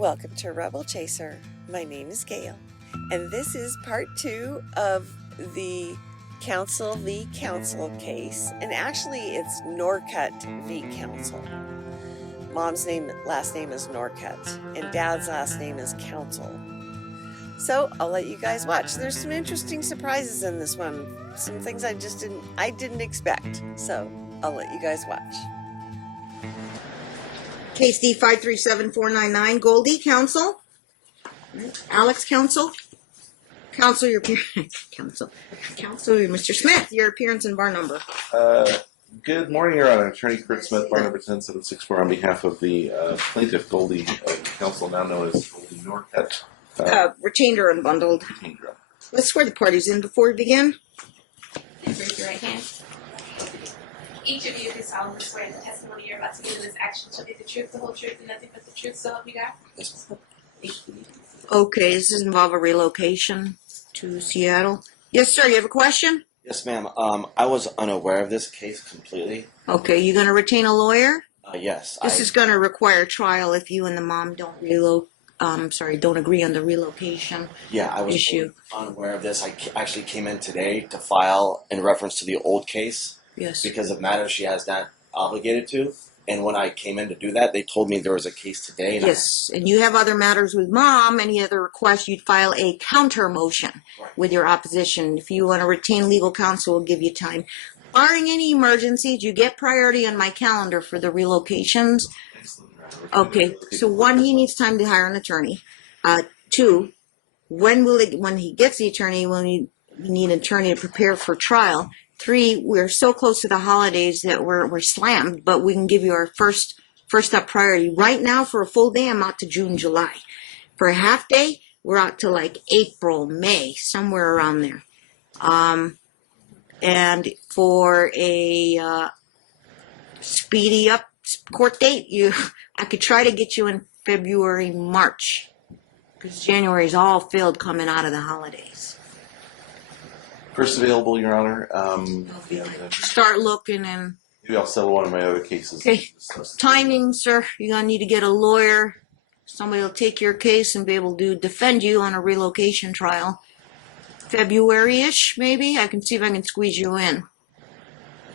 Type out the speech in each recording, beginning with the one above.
Welcome to Rebel Chaser. My name is Gail, and this is part 2 of the Counsel v. Counsel case, and actually it's Norcutt v. Counsel. Mom's last name is Norcutt, and Dad's last name is Counsel. So I'll let you guys watch. There's some interesting surprises in this one, some things I didn't expect. So I'll let you guys watch. Case D 537499, Goldie, counsel. Alex, counsel. Counsel, Mr. Smith, your appearance and bar number. Good morning, Your Honor. Attorney Kurt Smith, bar number 10764, on behalf of the plaintiff, Goldie, counsel now known as Goldie Norcutt. Retained or unbundled? Retained. Let's swear the parties in before we begin. Raise your right hand. Each of you do solemnly swear that the testimony you're about to give in this action shall be the truth, the whole truth, and nothing but the truth, so help you God? Yes. Okay, does this involve a relocation to Seattle? Yes, sir, you have a question? Yes, ma'am. I was unaware of this case completely. Okay, you going to retain a lawyer? Yes. This is going to require trial if you and the mom don't don't agree on the relocation I was issue. unaware of this. I actually came in today to file in reference to the old case. Yes. Because of matters she has not obligated to. And when I came in to do that, they told me there was a case today. And yes, and you have other matters with mom. Any other requests, you'd file a counter motion with your opposition. If you want to retain legal counsel, we'll give you time. Barring any emergencies, you get priority on my calendar for the relocations. Okay, so 1, he needs time to hire an attorney. 2, when he gets the attorney, we need an attorney to prepare for trial. 3, we're so close to the holidays that we're slammed, but we can give you our first up priority. Right now, for a full day, I'm out to June, July. For a half day, we're out to like April, May, somewhere around there. And for a speedy up court date, I could try to get you in February, March, because January's all filled coming out of the holidays. First available, Your Honor. Start looking and... Maybe I'll settle one of my other cases. Okay. Timing, sir. You're going to need to get a lawyer. Somebody will take your case and be able to defend you on a relocation trial. February-ish, maybe? I can see if I can squeeze you in.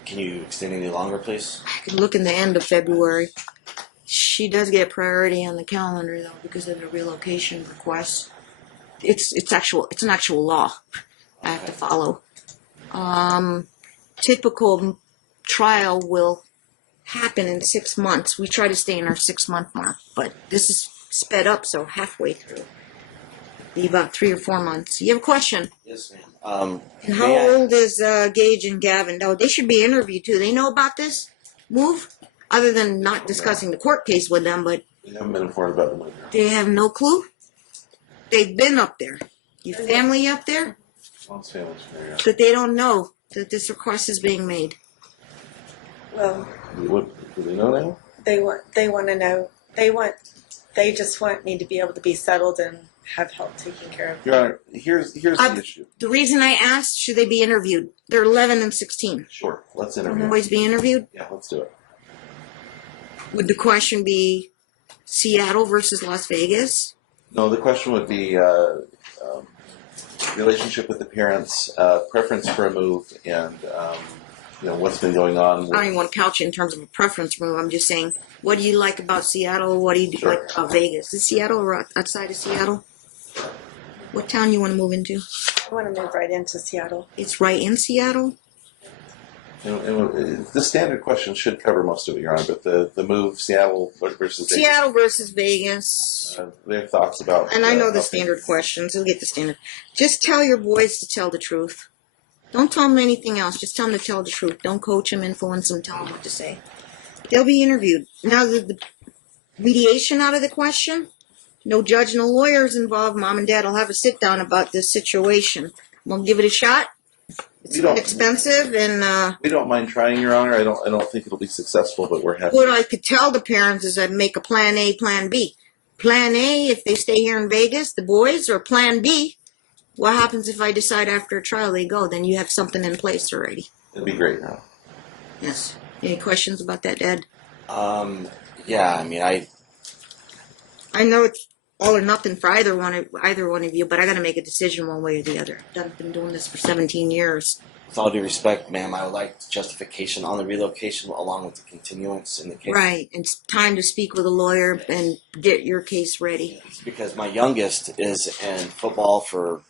Can you extend any longer, please? I could look in the end of February. She does get priority on the calendar, though, because of the relocation request. It's an actual law I have to follow. Typical trial will happen in 6 months. We try to stay in our 6-month mark, but this is sped up, so halfway through. Be about 3 or 4 months. You have a question? Yes, ma'am. And how old is Gage and Gavin? Oh, they should be interviewed too. They know about this move, other than not discussing the court case with them, but We haven't been informed about the move. they have no clue. They've been up there. Your family up there? Mom's family's familiar. But they don't know that this request is being made. Well, What do they know now? they want to know. They just want me to be able to be settled and have help taken care of. Your Honor, here's the issue. The reason I asked, should they be interviewed? They're 11 and 16. Sure, let's Will interview. boys be interviewed? Yeah, let's do it. Would the question be Seattle versus Las Vegas? No, the question would be relationship with the parents, preference for a move, and what's been going on. I don't even want to couch it in terms of a preference move. I'm just saying, what do you like about Seattle? What do you like about Vegas? Is Seattle or outside of Seattle? What town you want to move into? I want to move right into Seattle. It's right in Seattle? The standard question should cover most of it, Your Honor, but the move Seattle versus Vegas, Seattle versus Vegas. their thoughts about. And I know the how standard things- questions. You'll get the standard. Just tell your boys to tell the truth. Don't tell them anything else. Just tell them to tell the truth. Don't coach them, influence them, tell them what to say. They'll be interviewed. Now, the mediation out of the question? No judge, no lawyers involved. Mom and Dad will have a sit down about this situation. We'll give it a shot. It's expensive, and We don't mind trying, Your Honor. I don't think it'll be successful, but we're happy. what I could tell the parents is I'd make a plan A, plan B. Plan A, if they stay here in Vegas, the boys, or plan B, what happens if I decide after a trial they go? Then you have something in place already. It'd be great, Your Honor. Yes. Any questions about that, Dad? Yeah, I mean, I know it's all or nothing for either one of you, but I got to make a decision one way or the other. I've been doing this for 17 years. With all due respect, ma'am, I would like justification on the relocation along with the continuance in the case. Right, and it's time to speak with a lawyer and get your case ready. Because my youngest is in football for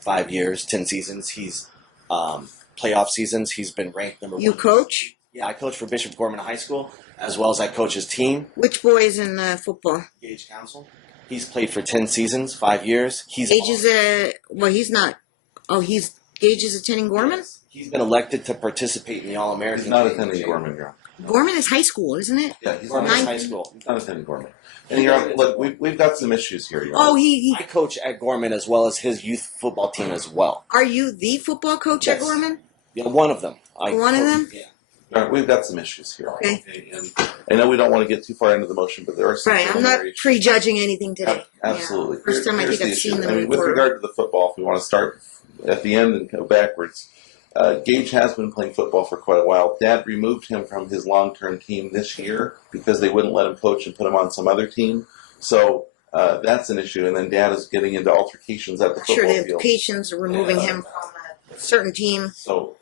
5 years, 10 seasons. He's playoff seasons. He's been ranked number 1. You coach? Yeah, I coach for Bishop Gorman High School, as well as I coach his team. Which boy is in football? Gage Council. He's played for 10 seasons, 5 years. Gage is he's not. Oh, Gage is attending Gorman? He's been elected to participate in the All-American. He's not attending Gorman, Your Honor. Gorman is high school, isn't it? Yeah, he's Gorman not, is high school. he's not attending Gorman. And Your Honor, look, we've got some issues here, Your Honor. Oh, I coach at Gorman as well as his youth football team as well. Are you the football coach at Yes. Gorman? Yeah, one of them. One of them? Yeah. Your Honor, we've got some issues here. Okay. And I know we don't want to get too far into the motion, but there are some Right, I'm not preliminary issues. prejudging anything today. Absolutely. Yeah. First time I Here's think the I've issue. seen them I mean, in with court. regard to the football, if we want to start at the end and go backwards, Gage has been playing football for quite a while. Dad removed him from his long-term team this year because they wouldn't let him coach and put him on some other team. So that's an issue. And then Dad is getting into altercations at the football Sure, the field. implications of removing him from a certain team. So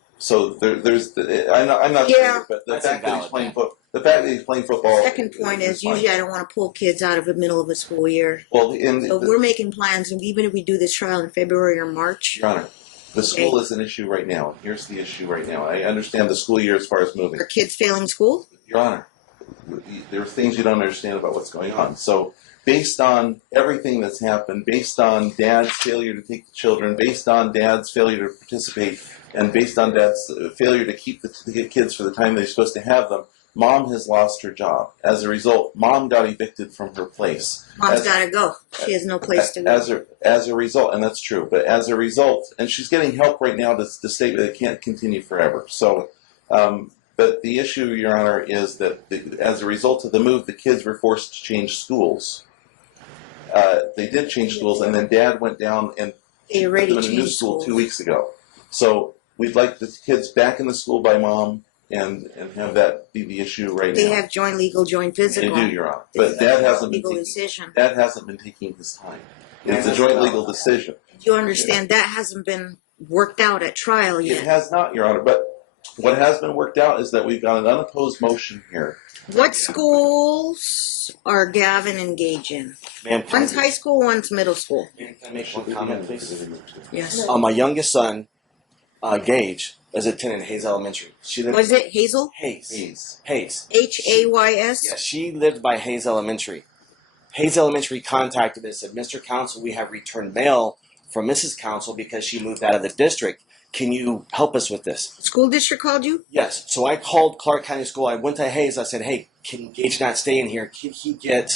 there's I'm not Yeah. sure, but the That's fact that he's invalid, playing man. the fact that he's playing football. Second point is fine. usually I don't want to pull kids out of the middle of a school year. Well, in So we're making plans, and even if we do this trial in February or March, Your Honor, the school is an issue right now. Here's the issue right now. I understand the school year as far as moving. are kids failing school? Your Honor, there are things you don't understand about what's going on. So, based on everything that's happened, based on Dad's failure to take the children, based on Dad's failure to participate, and based on Dad's failure to keep the kids for the time they're supposed to have them, Mom has lost her job. As a result, Mom got evicted from her place. Mom's got to go. She has no place to go. As a result, and that's true, but as a result, and she's getting help right now to state that it can't continue forever. So, but the issue, Your Honor, is that as a result of the move, the kids were forced to change schools. They did change schools, and then Dad went down and They put already them in a new changed school schools. 2 weeks ago. So we'd like the kids back in the school by Mom and have that be the issue right They now. have joint legal, joint They physical. do, Your Honor. But Dad hasn't been legal taking. decision. Dad hasn't been taking his time. It's a joint legal decision. Do you understand that hasn't been worked out at trial It yet? has not, Your Honor. But what has been worked out is that we've got an unopposed motion here. What schools are Gavin engaged in? Ma'am, can One's high school, one's middle school. Can I make one comment, please? Yes. My youngest son, Gage, is attending Hayes Elementary. She lived Was it Hazel? Hayes. Hays. Yeah, she lived by Hayes Elementary. Hayes Elementary contacted us and said, Mr. Counsel, we have returned mail from Mrs. Counsel because she moved out of the district. Can you help us with this? School district called you? Yes. So I called Clark County School. I went to Hayes. I said, hey, can Gage not stay in here? Can he get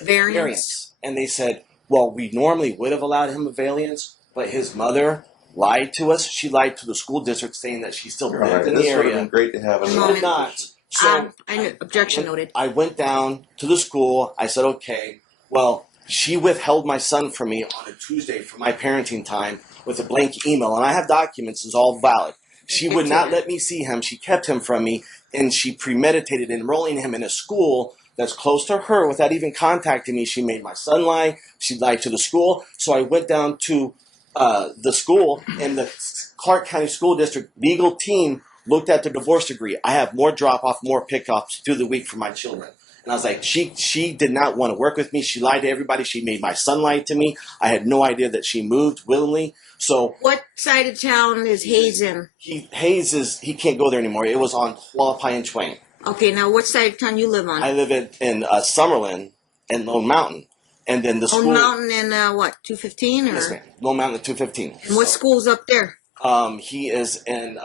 variance? And they said, well, we normally would have allowed him a variance, but his mother lied to us. She lied to the school district saying that she still Your lived Honor, in this the would have area. been great to have. She Moment. did not. So I know. Objection noted. I went down to the school. I said, okay, well, she withheld my son from me on a Tuesday for my parenting time with a blank email, and I have documents. It's all valid. She would not let me see him. She kept him from me, and she premeditated enrolling him in a school that's close to her without even contacting me. She made my son lie. She lied to the school. So I went down to the school, and the Clark County School District legal team looked at the divorce decree. I have more drop-off, more pick-ups through the week for my children. And I was like, she did not want to work with me. She lied to everybody. She made my son lie to me. I had no idea that she moved willingly. So What side of town is Hayes in? he can't go there anymore. It was on Hualapai and Twain. Okay, now what side of town you live on? I live in Summerlin and Lone Mountain. And then the school. Lone Mountain in what, 215? Or? Yes, ma'am. Lone Mountain at 215. And what school's up there? He is in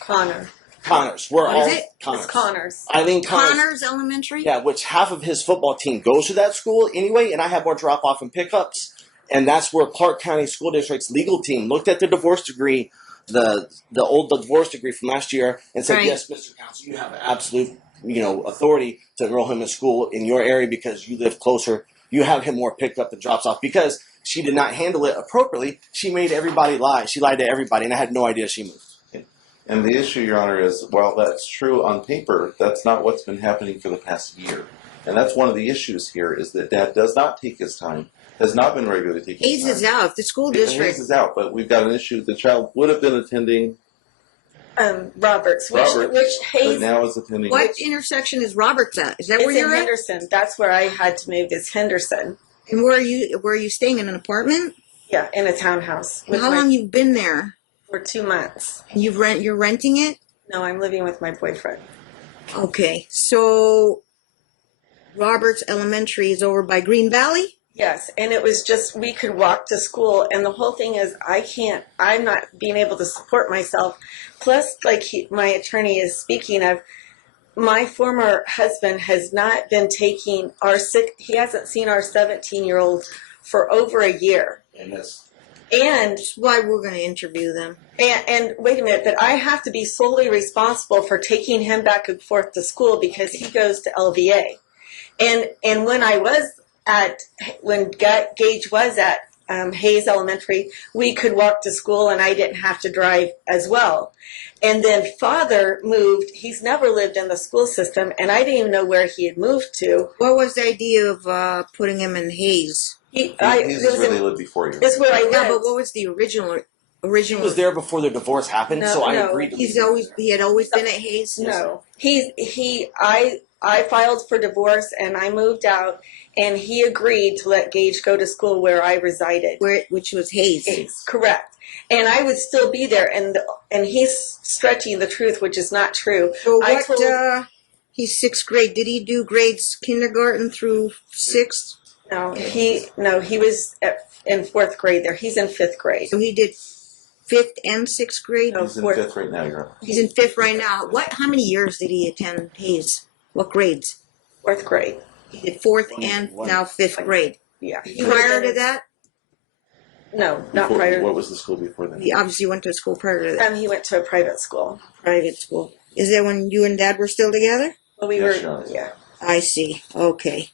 Connor. Connors. We're What all is it? Connors. It's Connors. Eileen Connors. Connors Elementary? Yeah, which half of his football team goes to that school anyway, and I have more drop off and pickups. And that's where Clark County School District's legal team looked at the divorce decree, the old divorce decree from last year, and said, Right. yes, Mr. Counsel, you have absolute authority to enroll him in school in your area because you live closer. You have him more picked up and drops off because she did not handle it appropriately. She made everybody lie. She lied to everybody, and I had no idea she moved. And the issue, Your Honor, is while that's true on paper, that's not what's been happening for the past year. And that's one of the issues here, is that Dad does not take his time, has not been regularly taking his Hayes time. is out. The school And district. Hayes is out, but we've got an issue. The child would have been attending Roberts, which Roberts, but Hayes, now is attending. What intersection is Roberts at? Is that it's where in you're at? Henderson. That's where I had to move, is Henderson. And where are you staying, in an apartment? Yeah, in a townhouse. And how long you've been there? For 2 months. And you're renting it? No, I'm living with my boyfriend. Okay, so Roberts Elementary is over by Green Valley? Yes, and it was just, we could walk to school, and the whole thing is I'm not being able to support myself. Plus, like my attorney is speaking of, my former husband has not been taking he hasn't seen our 17-year-old for over a year. And that's And That's why we're going to interview them. And wait a minute, but I have to be solely responsible for taking him back and forth to school because he goes to LVA. And when Gage was at Hayes Elementary, we could walk to school and I didn't have to drive as well. And then father moved. He's never lived in the school system, and I didn't even know where he had moved to. What was the idea of putting him in Hayes? Hayes is where they lived before you. That's where I lived. Yeah, but what was the original? He was there before their divorce happened, so I No. agreed to He had always been at Hayes. No, I filed for divorce and I moved out, and he agreed to let Gage go to school where I resided. Which was Hayes. Correct. And I would still be there, and he's stretching the truth, which is not true. So I what? He's sixth grade. Did he do grades kindergarten through sixth? No, he was in fourth grade there. He's in fifth grade. So he did fifth and sixth grade. No. He's in Fourth. fifth right now, You're He's in fifth right now. How many years did he attend Hayes? What grades? Fourth grade. He did fourth One- and one. now fifth grade. Yeah. Prior to that, No, not Before, prior. what was the school before then? he obviously went to school prior to that. He went to a private school. Private school. Is that when you and Dad were still together? Well, we Yeah, were. sure. Yeah. I see. Okay,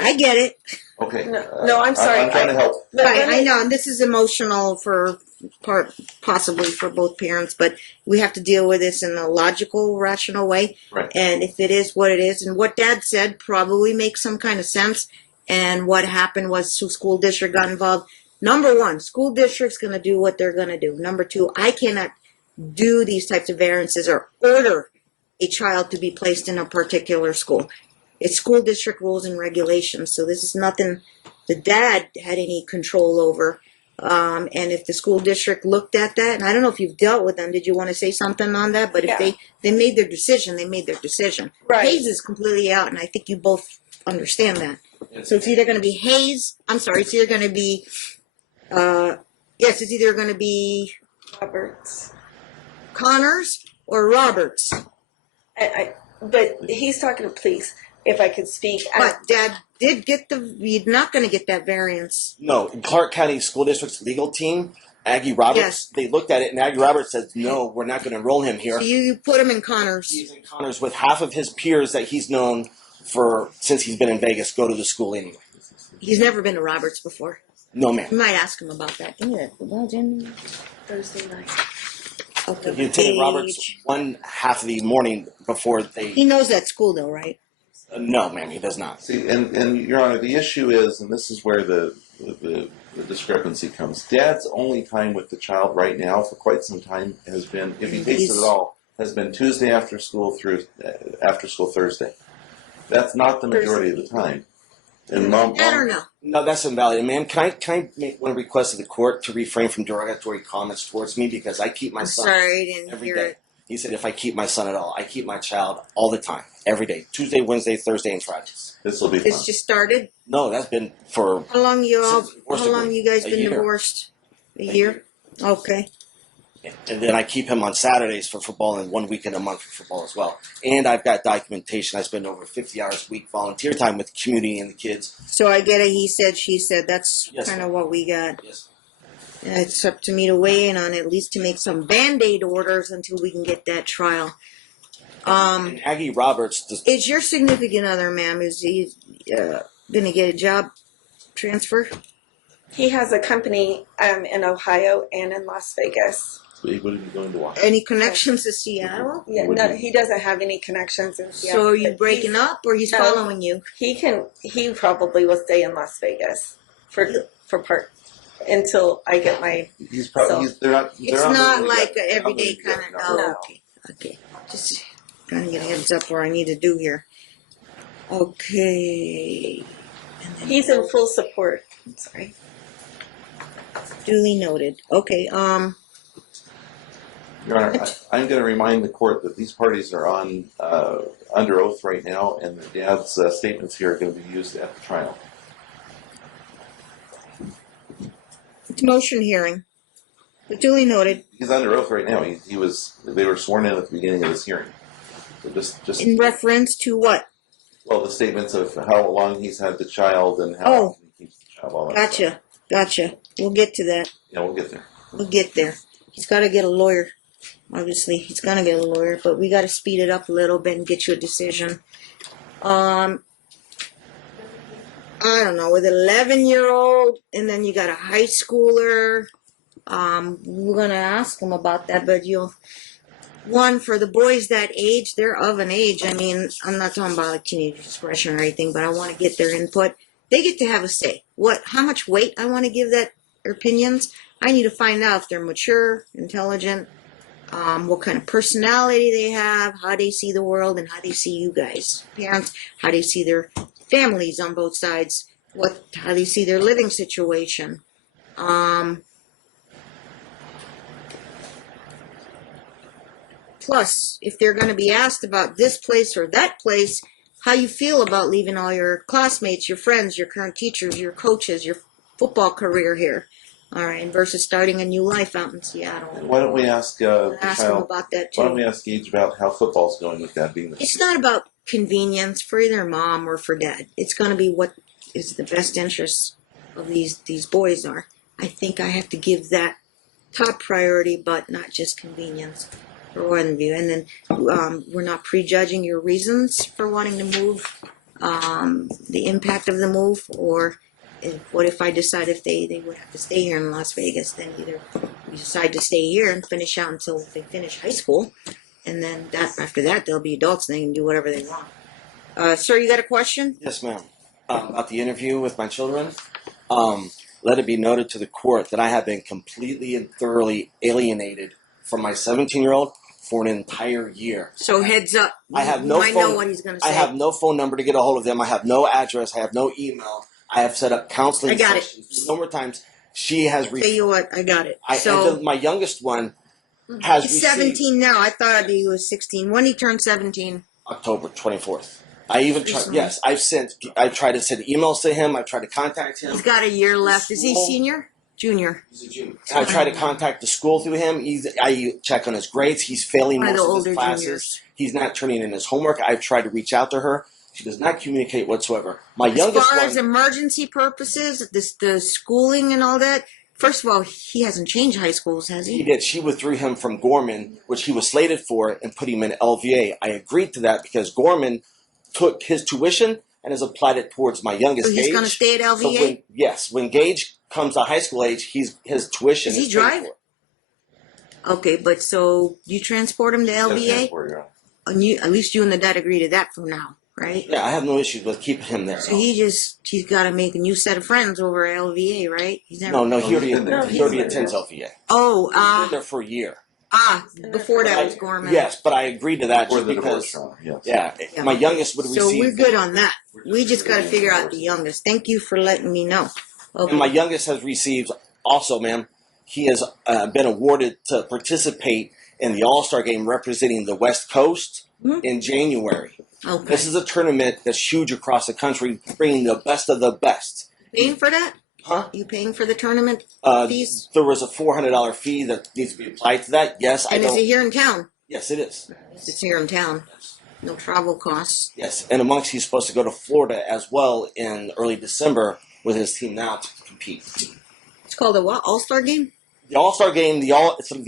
I get it. Okay. No, I'm sorry. I'm trying to help. But Right, let me- I know, and this is emotional for possibly for both parents, but we have to deal with this in a logical, rational way. Right. And if it is what it is, and what Dad said probably makes some kind of sense. And what happened was the school district got involved. Number one, school district's going to do what they're going to do. Number two, I cannot do these types of variances or order a child to be placed in a particular school. It's school district rules and regulations, so this is nothing the dad had any control over. And if the school district looked at that, and I don't know if you've dealt with them, did you want to say something on that? But if Yeah. they made their decision, they made their decision. Right. Hayes is completely out, and I think you both understand that. So it's either going to be Hayes. I'm sorry, it's either going to be, yes, it's either going to be Roberts. Connors or Roberts. But he's talking to police. If I could speak. But Dad did get you're not going to get that variance. No, Clark County School District's legal team, Aggie Roberts, Yes. they looked at it, and Aggie Roberts said, no, we're not going to enroll him here. So you put him in Connors. He's in Connors with half of his peers that he's known since he's been in Vegas go to the school anyway. He's never been to Roberts before. No, ma'am. You might ask him about that. Give me that. Well, Jimmy. Thursday night. Okay. He attended Roberts one half of the morning before they. He knows that school, though, right? No, ma'am, he does not. See, and Your Honor, the issue is, and this is where the discrepancy comes. Dad's only time with the child right now for quite some time has been, if he takes it at all, has been Tuesday after school through after school Thursday. That's not the majority of the time. And I don't know. No, that's invalid. Ma'am, can I make one request of the court to refrain from derogatory comments towards me because I keep my I'm son sorry, I didn't every hear day. it. He said if I keep my son at all, I keep my child all the time, every day, Tuesday, Wednesday, Thursday, and Fridays. this will be fun. It's just started. No, that's been for How long Since divorce How long degree. you guys A been year. divorced? A A year. year. Okay. and then I keep him on Saturdays for football and 1 weekend a month for football as well. And I've got documentation. I spend over 50 hours a week volunteer time with the community and the kids. So I get a he said, she said. That's Yes, kind ma'am. of what we got. Yes. And it's up to me to weigh in on it, at least to make some Band-Aid orders until we can get that trial. And Aggie Roberts, Is your significant other, ma'am, is he going to get a job transfer? He has a company in Ohio and in Las Vegas. So he wouldn't be going to Washington. Any connections to Seattle? Yeah, no, he doesn't have any connections in Seattle. So are you but breaking up, or he's No. following you? He probably will stay in Las Vegas for part until I get my. He's probably. They're not. It's they're not moving like yet. an They're not everyday moving yet, kind of. no. No. No. Okay. Just trying to get a heads up where I need to do here. Okay. And then He's in full support. Sorry. duly noted. Okay. Your Honor, I'm going to remind the court that these parties are on under oath right now, and the dad's statements here are going to be used at the trial. It's motion hearing. But duly noted. He's under oath right now. He was. They were sworn in at the beginning of this hearing. So just In reference to what? well, the statements of how long he's had the child and how Oh. often he keeps the child. All that stuff. Gotcha. We'll get to that. Yeah, we'll get there. We'll get there. He's got to get a lawyer. Obviously, he's gonna get a lawyer, but we got to speed it up a little bit and get you a decision. I don't know, with an 11-year-old, and then you got a high schooler. We're gonna ask him about that, but one for the boys that age, they're of an age. I mean, I'm not talking about like teenage discretion or anything, but I want to get their input. They get to have a say. How much weight I want to give that opinions. I need to find out if they're mature, intelligent, what kind of personality they have, how they see the world, and how they see you guys, parents, how they see their families on both sides, how they see their living situation. Plus, if they're going to be asked about this place or that place, how you feel about leaving all your classmates, your friends, your current teachers, your coaches, your football career here. All right, versus starting a new life out in Seattle. Why don't we ask the Ask them child? about that Why don't too. we ask Gage about how football's going with that being the It's not about convenience for either mom or for dad. It's going to be what is the best interest of these boys are. I think I have to give that top priority, but not just convenience for one view. And then we're not prejudging your reasons for wanting to move, the impact of the move, or what if I decide if they would have to stay here in Las Vegas, then either we decide to stay here and finish out until they finish high school, and then after that they'll be adults and they can do whatever they want. Sir, you got a question? Yes, ma'am. About the interview with my children, let it be noted to the court that I have been completely and thoroughly alienated from my 17-year-old for an entire year. So heads up. I have no I phone. know what he's going to say. I have no phone number to get a hold of them. I have no address. I have no email. I have set up counseling I got it. sessions numerous times. She has Tell you what, I got it. and my youngest one has He's received 17 now. I thought he was 16. When he turned 17? October 24th. I even tried. Recently. Yes, I tried to send emails to him. I tried to contact him. He's got a year left. Is he senior? Junior. He's a junior. I try to contact the school through him. I check on his grades. He's failing One of most the of his older classes. juniors. He's not turning in his homework. I've tried to reach out to her. She does not communicate whatsoever. My As youngest far one, as emergency purposes, the schooling and all that, first of all, he hasn't changed high schools, has he he? did. She withdrew him from Gorman, which he was slated for, and put him in LVA. I agreed to that because Gorman took his tuition and has applied it towards my youngest So he's Gage. going to stay at LVA? When Gage comes to high school age, his tuition Does he is paid drive? for. Okay, but so you transport him to LVA? And at least you and the dad agree to that for now, right? Yeah, I have no issues with keeping him there. So he's got to make a new set of friends over at LVA, right? He's never, No, he already, he's been there. he already attends LVA. He's been there for a year. Before that was Gorman. Yes, but I agreed to that For just the because. divorce trial, Yeah, Yeah. my youngest would So receive. we're good on that. We just got to figure out the youngest. Thank you for letting me know. Okay. And my youngest has received also, ma'am. He has been awarded to participate in the All-Star game representing the West Coast in January. Okay. This is a tournament that's huge across the country, bringing the best of the best. Paying for that? Huh? You paying for the tournament fees? There was a $400 fee that needs to be applied to that. Yes, And is it here in town? Yes, it is. It's here in town. No travel costs. Yes, and amongst he's supposed to go to Florida as well in early December with his team now to compete. It's called a what? All-Star game? The All-Star game, the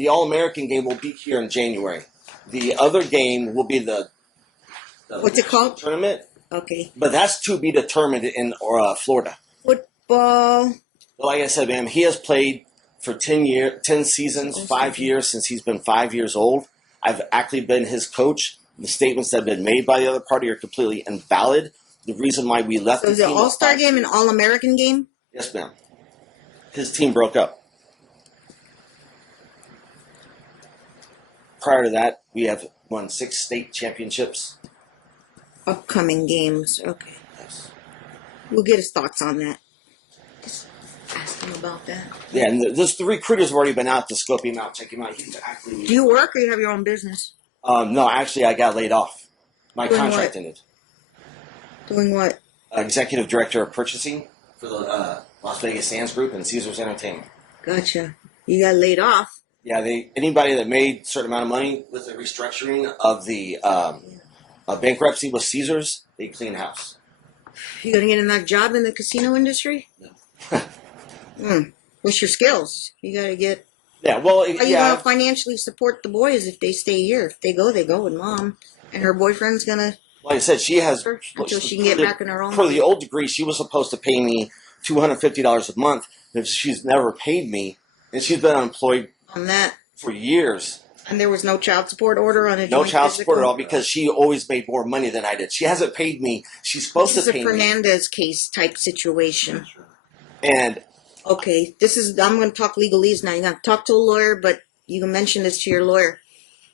All-American game will be here in January. The other game will be the What's it called? tournament, Okay. but that's to be determined in Florida. Football. Well, like I said, ma'am, he has played for 10 seasons, 5 years since he's been 5 years old. I've actually been his coach. The statements that have been made by the other party are completely invalid. The reason why we left So the is it team... All-Star game and All-American game? Yes, ma'am. His team broke up. Prior to that, we have won 6 state championships. Upcoming games. Okay. Yes. We'll get his thoughts on that. Just ask him about that. Yeah, and the recruiters have already been out to scope him out, check him out. He's actually... Do you work or you have your own business? No, actually, I got laid off. My Doing contract what? ended. Doing what? Executive Director of Purchasing for the Las Vegas Sands Group and Caesars Entertainment. Gotcha. You got laid off. Yeah, anybody that made a certain amount of money with the restructuring of the bankruptcy with Caesars, they clean house. You gonna get another job in the casino industry? No. What's your skills? You gotta get. Yeah, well, How you gonna financially support the boys if they stay here? If they go with mom, and her boyfriend's gonna. Like I said, she has until she can get back in her own. For the old degree, she was supposed to pay me $250 a month. If she's never paid me, and she's been unemployed On that. for years. And there was no child support order on it. No child support at all because she always made more money than I did. She hasn't paid me. She's supposed to pay me. This is a Fernandez case type situation. And okay, I'm going to talk legalese now. You're going to talk to a lawyer, but you can mention this to your lawyer.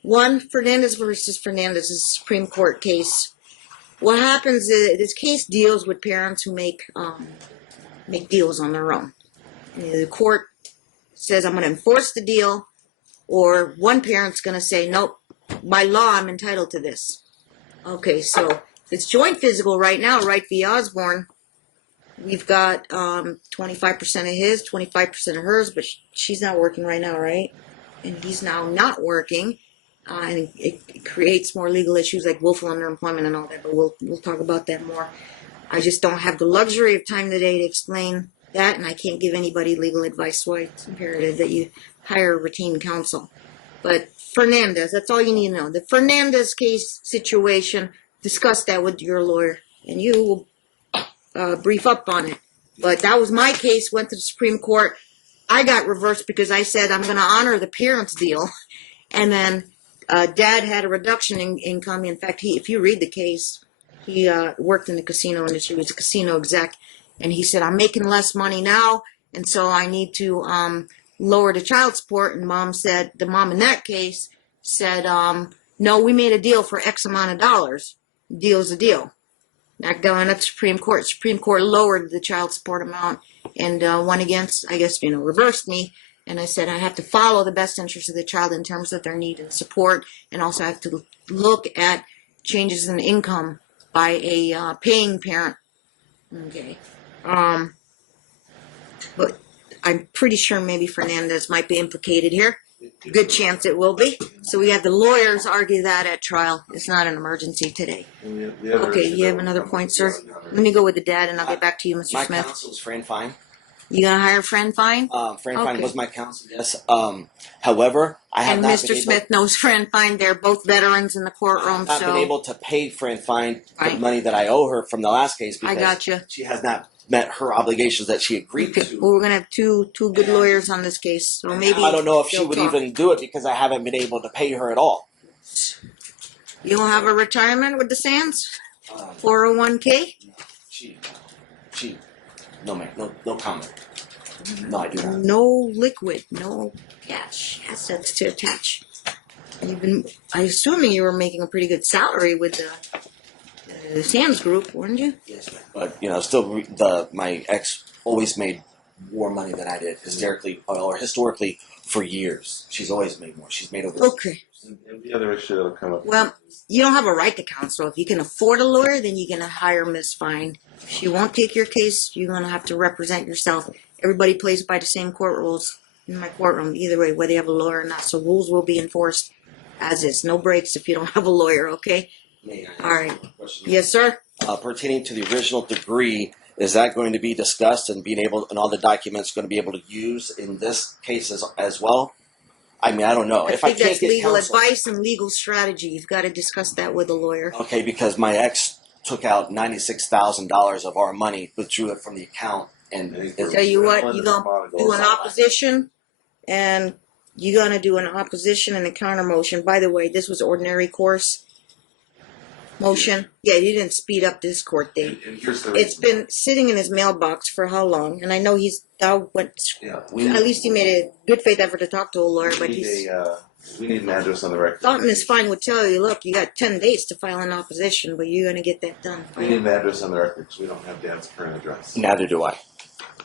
One, Fernandez versus Fernandez is a Supreme Court case. What happens is this case deals with parents who make deals on their own. The court says, I'm going to enforce the deal, or one parent's going to say, nope, by law, I'm entitled to this. Okay, so if it's joint physical right now, Wright v. Osborne, we've got 25% of his, 25% of hers, but she's not working right now, right? And he's now not working, and it creates more legal issues like willful underemployment and all that, but we'll talk about that more. I just don't have the luxury of time today to explain that, and I can't give anybody legal advice, so it's imperative that you hire retained counsel. But Fernandez, that's all you need to know. The Fernandez case situation, discuss that with your lawyer, and you will brief up on it. But that was my case, went to the Supreme Court. I got reversed because I said I'm going to honor the parents' deal, and then Dad had a reduction in income. In fact, if you read the case, he worked in the casino industry. He was a casino exec, and he said, I'm making less money now, and so I need to lower the child support. And the mom in that case said, no, we made a deal for X amount of dollars. Deal's a deal. Not going up to Supreme Court. Supreme Court lowered the child support amount and went against, I guess, reversed me. And I said I have to follow the best interest of the child in terms of their need and support, and also I have to look at changes in income by a paying parent. Okay. But I'm pretty sure maybe Fernandez might be implicated here. Good chance it will be. So we have the lawyers argue that at trial. It's not an emergency today. Okay, you have another point, sir? Let me go with the dad, and I'll get back to you, Mr. my Smith. counsel is Fran Fine. You gonna hire Fran Fine? Fran Fine Okay. was my counsel, yes. However, I have And not Mr. been Smith knows Fran Fine. They're both veterans in the courtroom, not been so able to pay Fran Fine the Right. money that I owe her from the last case I because gotcha. she has not met her obligations that she agreed Okay. to. Well, we're gonna have two good lawyers on this case, so maybe I don't know if she they'll would talk. even do it because I haven't been able to pay her at all. You don't have a retirement with the Sands? Um, 401k? she, no, ma'am, no comment. No, I do not. No liquid, no cash assets to attach. I'm assuming you were making a pretty good salary with the Sands Group, weren't you? Yes, ma'am. But still, my ex always made more money than I did, historically for years. She's always made more. She's made over. Okay. And the other issue that'll come up. Well, you don't have a right to counsel. If you can afford a lawyer, then you're going to hire Ms. Fine. If she won't take your case, you're going to have to represent yourself. Everybody plays by the same court rules in my courtroom, either way, whether you have a lawyer or not. So rules will be enforced as is. No breaks if you don't have a lawyer, okay? May I All right. ask a question? Yes, sir? Pertaining to the original degree, is that going to be discussed and all the documents going to be able to use in this case as well? I mean, I don't know. I If I think can't that's get legal counsel, advice and legal strategy. You've got to discuss that with a lawyer. okay, because my ex took out $96,000 of our money, withdrew it from the account, and Tell you what, you going to do an opposition and you're gonna do an opposition and a counter motion. By the way, this was ordinary course motion. Yeah, you didn't speed up this court date. And here's the It's reason. been sitting in his mailbox for how long? And I know he's now went. Yeah, At least he made a good faith effort to talk to a lawyer, but he's. We need an address on the record. Thoughton is fine would tell you, look, you got 10 days to file an opposition, but you're going to get that done. We need an address on the record because we don't have Dad's current address. Neither do I.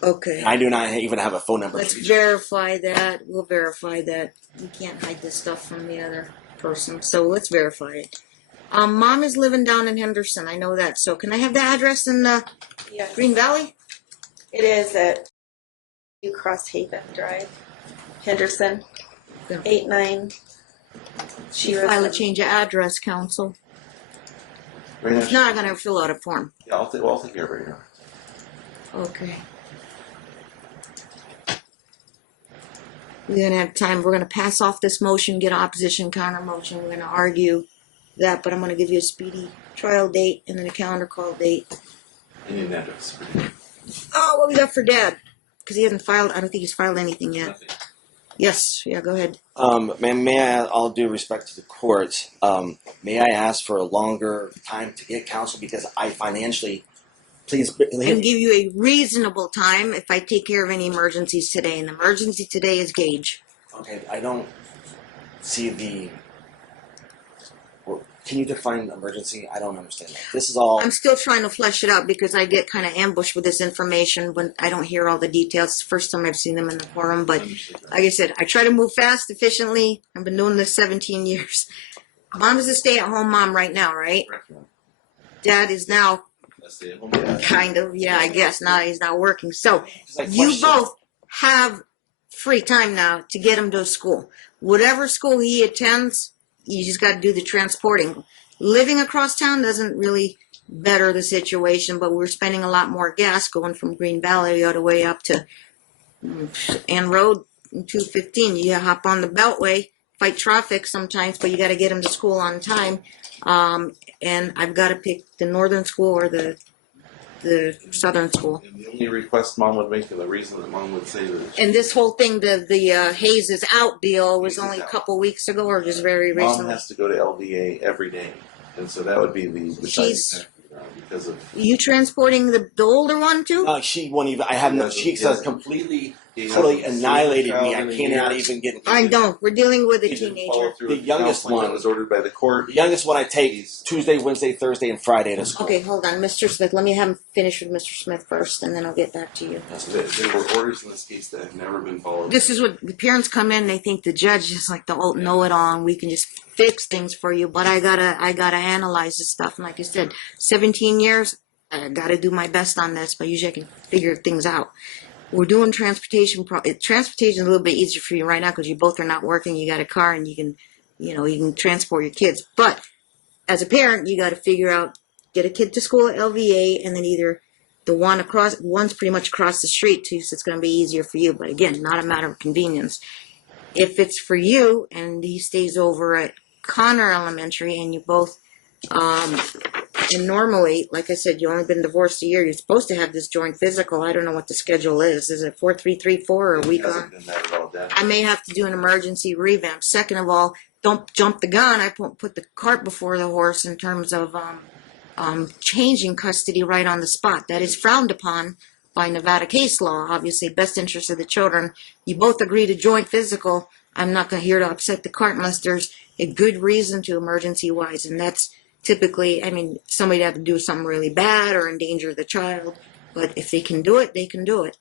Okay. I do not even have a phone number. Let's verify that. We'll verify that. We can't hide this stuff from the other person, so let's verify it. Mom is living down in Henderson. I know that. So can I have the address in Yes. Green Valley? It is at Cross Haven Drive, Henderson, Yeah. 89. File a change of address, counsel. Very nice. If not, I'm going to fill out a form. Yeah, I'll take care of it here. Okay. We're going to have time. We're going to pass off this motion, get opposition, counter motion. We're going to argue that, but I'm going to give you a speedy trial date and then a calendar call date. I need an address. Oh, what we got for Dad? Because he hasn't filed. I don't think he's filed anything yet. Nothing. Yes. Yeah, go ahead. May I, all due respect to the court, may I ask for a longer time to get counsel because I financially, please. I can give you a reasonable time if I take care of any emergencies today. And the emergency today is Gage. Okay, I don't see the. Can you define emergency? I don't understand that. This is all. I'm still trying to flesh it out because I get kind of ambushed with this information when I don't hear all the details. It's the first time I've seen them in the forum. But like I said, I try to move fast, efficiently. I've been doing this 17 years. Mom is a stay-at-home mom right now, right? Dad is now kind of, yeah, I guess. Now he's not working. So you both have free time now to get him to school. Whatever school he attends, you just got to do the transporting. Living across town doesn't really better the situation, but we're spending a lot more gas going from Green Valley all the way up to Ann Road 215. You hop on the Beltway, fight traffic sometimes, but you got to get them to school on time. And I've got to pick the northern school or the southern school. And the only request Mom would make, and the reason that Mom would say that. And this whole thing, the Hayes is out deal was Hayes is only a out. couple weeks ago or just very Mom recently. has to go to LVA every day, and so that would be the deciding She's- factor because of. You transporting the older one too? She won't even. I have no. She says completely, totally annihilated me. I cannot even get. I don't. We're dealing with a He didn't teenager. follow through The with youngest counseling one- that was ordered by the court. The youngest one I take Tuesday, Wednesday, Thursday, and Friday to school. Okay, hold on. Mr. Smith, let me have him finish with Mr. Smith first, and then I'll get back to you. There were orders in this case that have never been followed. This is what the parents come in, they think the judge is like the old know-it-all, and we can just fix things for you, but I gotta analyze this stuff. And like I said, 17 years, I gotta do my best on this, but usually I can figure things out. We're doing transportation. Transportation is a little bit easier for you right now because you both are not working. You got a car and you can transport your kids. But as a parent, you got to figure out, get a kid to school at LVA, and then either one's pretty much across the street too, so it's going to be easier for you. But again, not a matter of convenience. If it's for you and he stays over at Connor Elementary and you both, and normally, like I said, you only been divorced a year. You're supposed to have this joint physical. I don't know what the schedule is. Is it 4-3-3-4 or a week hasn't on? been that at all, Dad. I may have to do an emergency revamp. Second of all, don't jump the gun. I won't put the cart before the horse in terms of changing custody right on the spot. That is frowned upon by Nevada case law. Obviously, best interest of the children. You both agree to joint physical. I'm not going to here to upset the cart unless there's a good reason to emergency-wise, and that's typically, I mean, somebody have to do something really bad or endanger the child. But if they can do it, they can do it.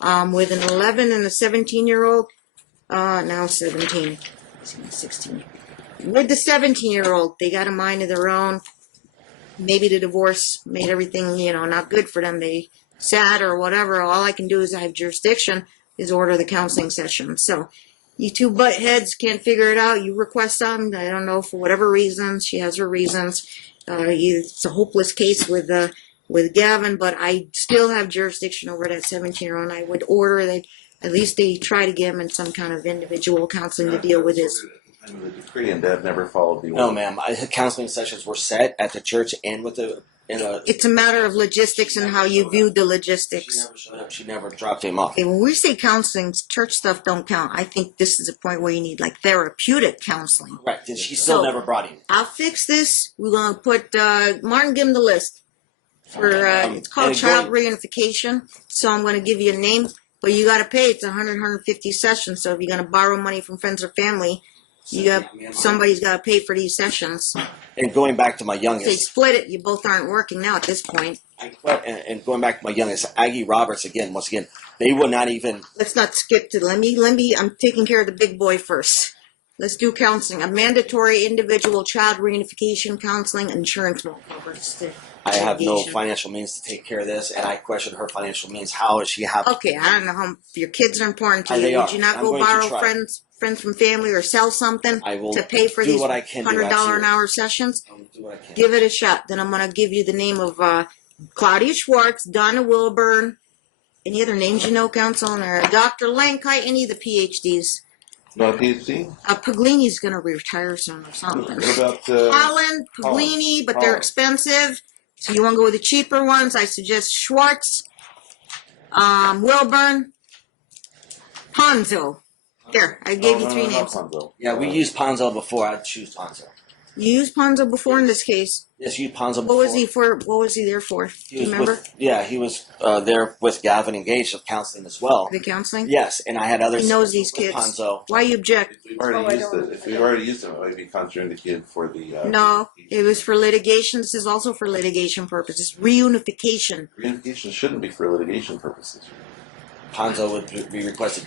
With an 11 and a 17-year-old, now 17, 16. With the 17-year-old, they got a mind of their own. Maybe the divorce made everything, not good for them. They sad or whatever. All I can do is I have jurisdiction is order the counseling session. So you two butt heads can't figure it out. You request some. I don't know, for whatever reasons. She has her reasons. It's a hopeless case with Gavin, but I still have jurisdiction over that 17-year-old. I would order that at least they try to give him some kind of individual counseling to deal with his time of the decree, and Dad never followed the order. No, ma'am. Counseling sessions were set at the church and It's a matter of logistics and how you view the She logistics. never showed up. She never dropped him off. Okay, when we say counseling, church stuff don't count. I think this is a point where you need like therapeutic counseling. Correct. And she still So- never brought him. I'll fix this. We're gonna put Martin. Give him the list for it's called and child reunification. So I'm gonna give you a name, but you gotta pay. It's 150 sessions. So if you're gonna borrow money from friends or family, you got somebody's got to pay for these sessions. And going back to my They youngest, split it. You both aren't working now at this point. and going back to my youngest, Aggie Roberts again. Once again, they would not even. Let's not skip to let me. I'm taking care of the big boy first. Let's do counseling. A mandatory individual child reunification counseling. Insurance won't cover it. I have no Litigation. financial means to take care of this, and I question her financial means. How does she have? Okay, I don't know how your kids are important to you. They Would are. you not I'm go going to borrow try. friends from family or sell something I will to pay for do these what I can do, $100 an absolutely. hour sessions? I will do what I can. Give it a shot. Then I'm going to give you the name of Claudia Schwartz, Donna Wilburn, any other names you know, counsel, or Dr. Lankite, any of the PhDs. Not a PhD? Paglini's going to retire soon or something. What about Holland, Paglini, but they're Holland. expensive. So you want to go with the cheaper ones? I suggest Schwartz, Wilburn, Ponzo. There, I gave you three names. Ponzo. Yeah, we used Ponzo before. I'd choose Ponzo. You used Ponzo before in this case. Yes, used Ponzo What before. was he for? What was he there for? Do He you was remember? he was there with Gavin engaged of counseling as well. The counseling? Yes, and I had others. He knows these with kids. Ponzo. Why you object? If we've already used it, it might be contraindicated for the. No, it was for litigation. This is also for litigation purposes. Reunification. Reunification shouldn't be for litigation purposes. Ponzo would be requested.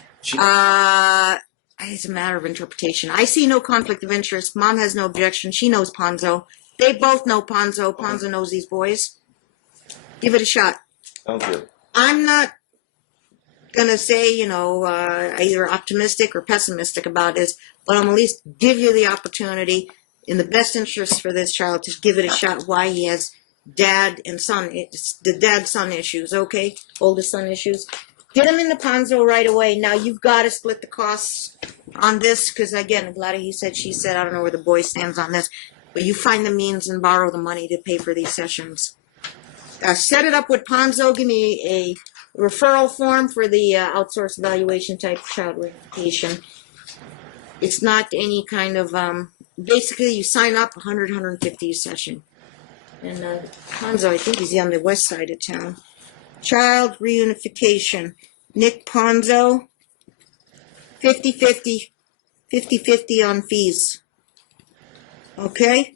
It's a matter of interpretation. I see no conflict of interest. Mom has no objection. She knows Ponzo. They both know Ponzo. Ponzo knows these boys. Give it a shot. Sounds good. I'm not gonna say, either optimistic or pessimistic about this, but I'm at least give you the opportunity in the best interest for this child to give it a shot. Why he has dad and son, the dad-son issues, okay? Oldest son issues. Get him into Ponzo right away. Now you've got to split the costs on this, because again, a lot of he said, she said, I don't know where the boy stands on this, but you find the means and borrow the money to pay for these sessions. Set it up with Ponzo. Give me a referral form for the outsourced evaluation type child reunification. It's not any kind of, basically you sign up 100, 150 a session. And Ponzo, I think he's on the west side of town. Child reunification. Nick Ponzo, 50-50. 50-50 on fees. Okay?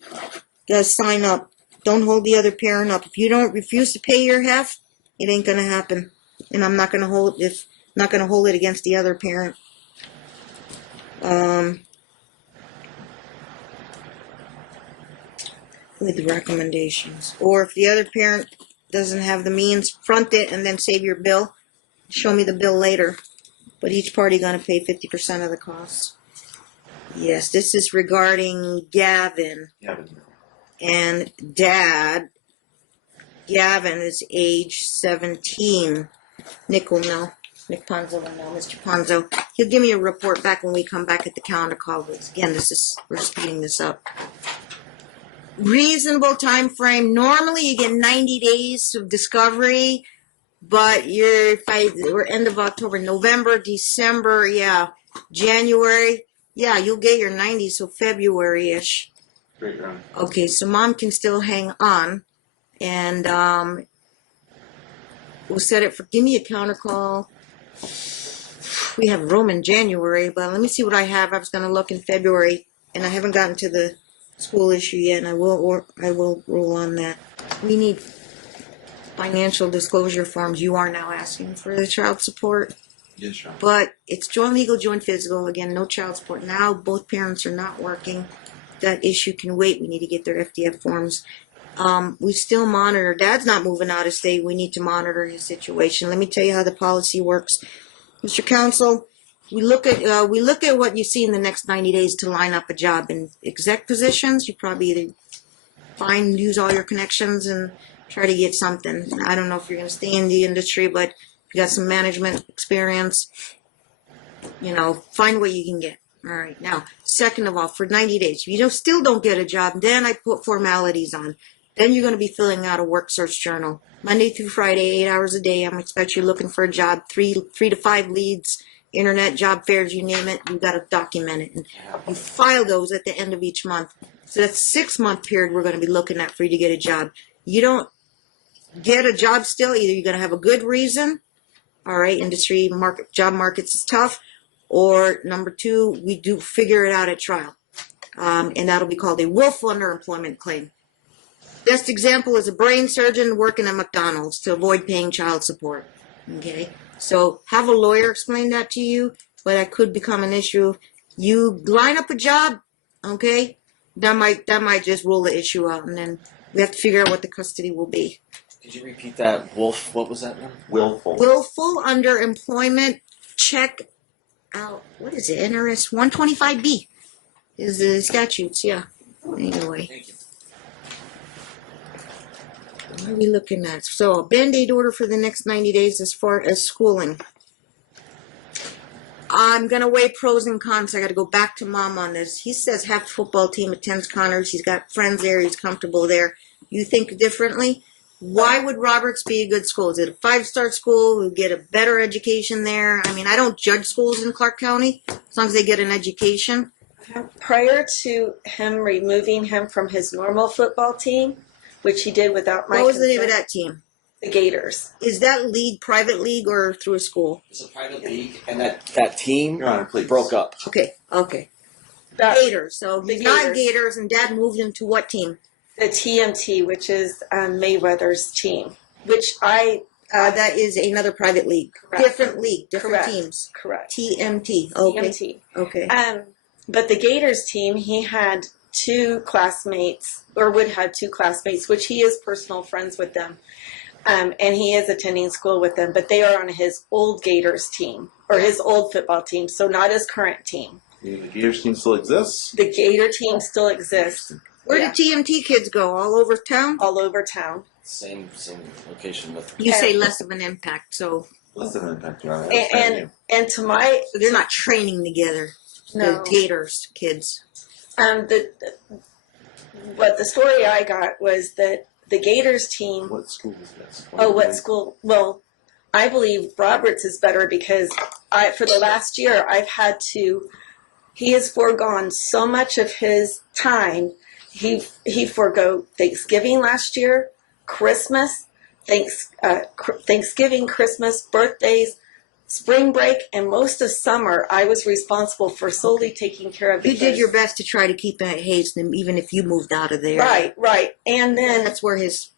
Gotta sign up. Don't hold the other parent up. If you don't refuse to pay your half, it ain't gonna happen. And I'm not gonna hold it against the other parent. With the recommendations. Or if the other parent doesn't have the means, front it and then save your bill. Show me the bill later. But each party gonna pay 50% of the costs. Yes, this is regarding Gavin and Dad. Gavin is age 17. Nick will know. Nick Ponzo will know. Mr. Ponzo. He'll give me a report back when we come back at the calendar call. Again, we're speeding this up. Reasonable time frame. Normally you get 90 days of discovery, but we're end of October, November, December, January, you'll get your 90, so February-ish. Great run. Okay, so Mom can still hang on, and we'll set it for, give me a counter call. We have room in January, but let me see what I have. I was going to look in February, and I haven't gotten to the school issue yet, and I will rule on that. We need financial disclosure forms. You are now asking for the child support, Yes, sure. but it's joint legal, joint physical. Again, no child support. Now both parents are not working. That issue can wait. We need to get their FDF forms. We still monitor. Dad's not moving out of state. We need to monitor his situation. Let me tell you how the policy works, Mr. Counsel. We look at what you see in the next 90 days to line up a job in exec positions. You probably either use all your connections and try to get something. I don't know if you're going to stay in the industry, but if you got some management experience, find what you can get. All right. Now, second of all, for 90 days, if you still don't get a job, then I put formalities on. Then you're going to be filling out a work search journal. Monday through Friday, 8 hours a day. I'm expect you're looking for a job, three to five leads, internet, job fairs, you name it. You've got to document it. And you file those at the end of each month. So that's 6-month period we're going to be looking at for you to get a job. You don't get a job still, either you're going to have a good reason, all right, job markets is tough, or number two, we do figure it out at trial. And that'll be called a willful underemployment claim. Best example is a brain surgeon working at McDonald's to avoid paying child support. Okay, so have a lawyer explain that to you, but that could become an issue. You line up a job, okay, that might just rule the issue out, and then we have to figure out what the custody will be. Could you repeat that? Wolf, what was that one? Willful. Willful underemployment, check out, what is it, NRS 125B is the statutes, yeah. Anyway. Thank you. What are we looking at? So a Band-Aid order for the next 90 days as far as schooling. I'm going to weigh pros and cons. I got to go back to Mom on this. He says half the football team attends Connors. He's got friends there. He's comfortable there. You think differently? Why would Roberts be a good school? Is it a 5-star school? We get a better education there? I mean, I don't judge schools in Clark County as long as they get an education. Prior to him removing him from his normal football team, which he did without my What was the name of consent, that team? the Gators. Is that league private league or through a school? It's a private league, and that team Your Honor, please. broke up. Okay. That- Gators. So The he's not Gators. Gators, and Dad moved him to what team? The TMT, which is Mayweather's team, which That is another private league. Correct. Different league, different Correct. teams. correct. TMT. Okay. TMT. Okay. But the Gators team, he had 2 classmates, or would have 2 classmates, which he is personal friends with them. And he is attending school with them, but they are on his old Gators team, or his old football team, so not his current team. The Gators team still exists? The Gator team still exists. Where Yeah. did TMT kids go? All over town? All over town. Same location with. You say less of an impact, so Less of an impact, Your Honor. That's fair to you. And to my they're not training together. No. The Gators kids. what the story I got was that the Gators team. What school is this? What school? Well, I believe Roberts is better because for the last year he has foregone so much of his time. He forego Thanksgiving last year, Christmas, Thanksgiving, Christmas, birthdays, spring break, and most of summer. I was responsible for solely taking care of. You did your best to try to keep at Hayes, even if you moved out of there. Right, and then That's where his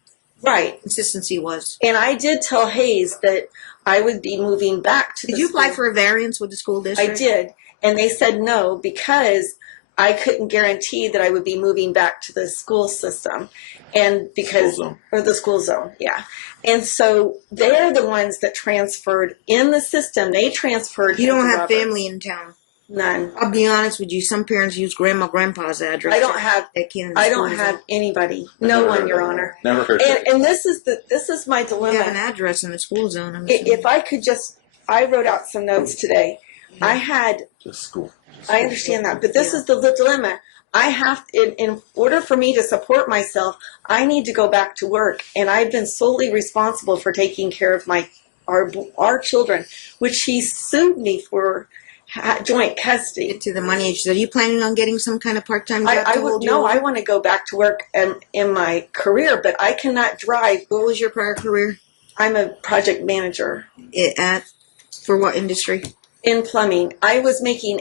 consistency was. And I did tell Hayes that I would be moving back to. Did the you apply school. for a variance with the school district? I did, and they said no because I couldn't guarantee that I would be moving back to the school system, and because School zone. or the school zone, yeah. And so they're the ones that transferred in the system. They transferred. You don't him to have Roberts. family in town. None. I'll be honest with you. Some parents use grandpa's address. I don't have. That came in the I school don't zone. have anybody. Never No heard one, of Your that. Honor. Never heard of it. And this is my You dilemma. have an address in the school zone. I'm If I could just, I wrote out some notes today. I had. Just school. I understand that, but this is the dilemma. I have, in order for me to support myself, I need to go back to work, and I've been solely responsible for taking care of our children, which he sued me for joint custody. Get to the money issue. Are you planning on getting some kind of part-time job? I to would hold you no. I over? want to go back to work in my career, but I cannot drive. What was your prior career? I'm a project manager For what industry? in plumbing. I was making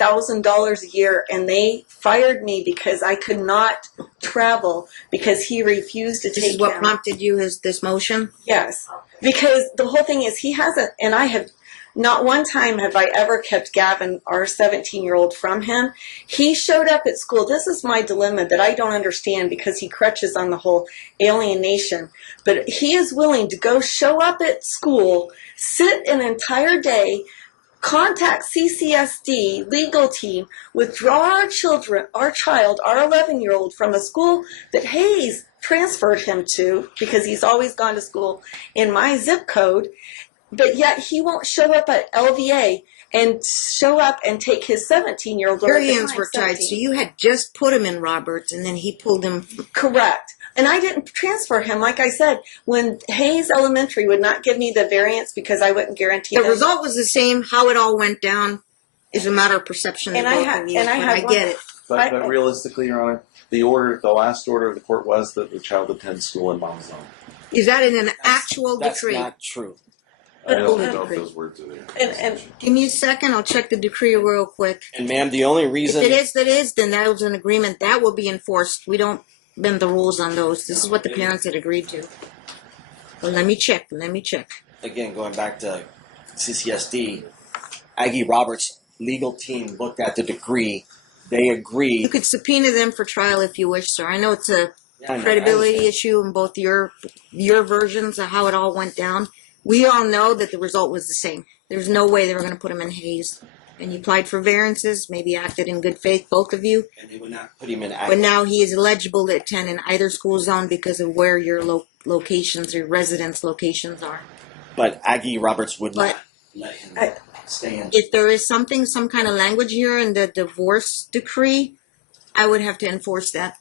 $88,000 a year, and they fired me because I could not travel because he refused to This take is what him. prompted you this motion? Yes, because the whole thing is he hasn't, and I have not one time have I ever kept Gavin, our 17-year-old, from him. He showed up at school. This is my dilemma that I don't understand because he crutches on the whole alienation. But he is willing to go show up at school, sit an entire day, contact CCSD legal team, withdraw our child, our 11-year-old, from a school that Hayes transferred him to because he's always gone to school in my zip code, but yet he won't show up at LVA and show up and take his 17-year-old. Your hands were tied, so you had just put him in Roberts, and then he pulled him. Correct. And I didn't transfer him. Like I said, when Hayes Elementary would not give me the variance because I wouldn't guarantee The them. result was the same. How it all went down is a matter of perception. And of I both had- of you, and I but had I one- get it. But realistically, Your Honor, the last order of the court was that the child attend school in mom's home. Is that in an actual That's decree? not true. I don't Holy know if decree. those words are there. And Give me a second. I'll check the decree real quick. And ma'am, the only If reason it is, that is, then that was an agreement. That will be enforced. We don't bend the rules on those. This is what the parents had agreed to. Well, let me check. again, going back to CCSD, Aggie Roberts' legal team looked at the decree. They You agreed. could subpoena them for trial if you wish, sir. I know it's a Yeah, I know, I credibility understand. issue in both your versions of how it all went down. We all know that the result was the same. There's no way they were going to put him in Hayes. And you applied for variances, maybe acted in good faith, both of you. And they would not put him in But Aggie. now he is eligible to attend in either school zone because of where your locations, your residence locations are. But Aggie Roberts would But- not let him I- stay in. If there is some kind of language here in the divorce decree, I would have to enforce that.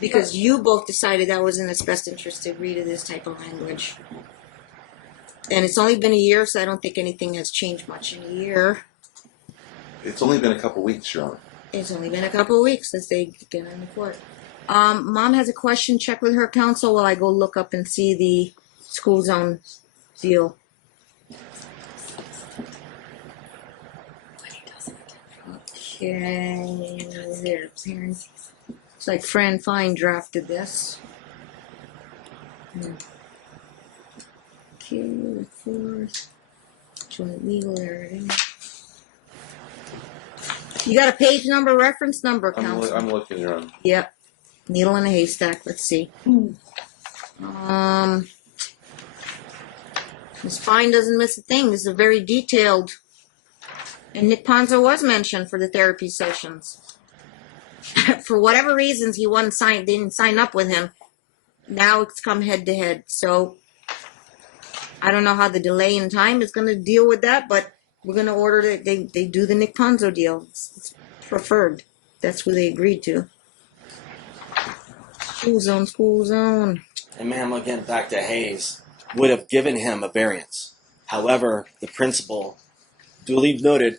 Because you both decided that was in its best interest to agree to this type of language. And it's only been a year, so I don't think anything has changed much in a year. It's only been a couple weeks, Your Honor. It's only been a couple of weeks since they get in the court. Mom has a question. Check with her counsel while I go look up and see the school zone deal. Okay, there, parents. It's like Fran Fine drafted this. Okay, the fourth. Joint legal area. You got a page number, reference number, counsel? I'm looking, Your Honor. Yep. Needle in a haystack. Let's see. This fine doesn't miss a thing. This is a very detailed. And Nick Ponzo was mentioned for the therapy sessions. For whatever reasons, he didn't sign up with him. Now it's come head to head. So I don't know how the delay in time is going to deal with that, but we're going to order that they do the Nick Ponzo deal. It's preferred. That's who they agreed to. School zone. And ma'am, again, back to Hayes, would have given him a variance. However, the principal, duly noted,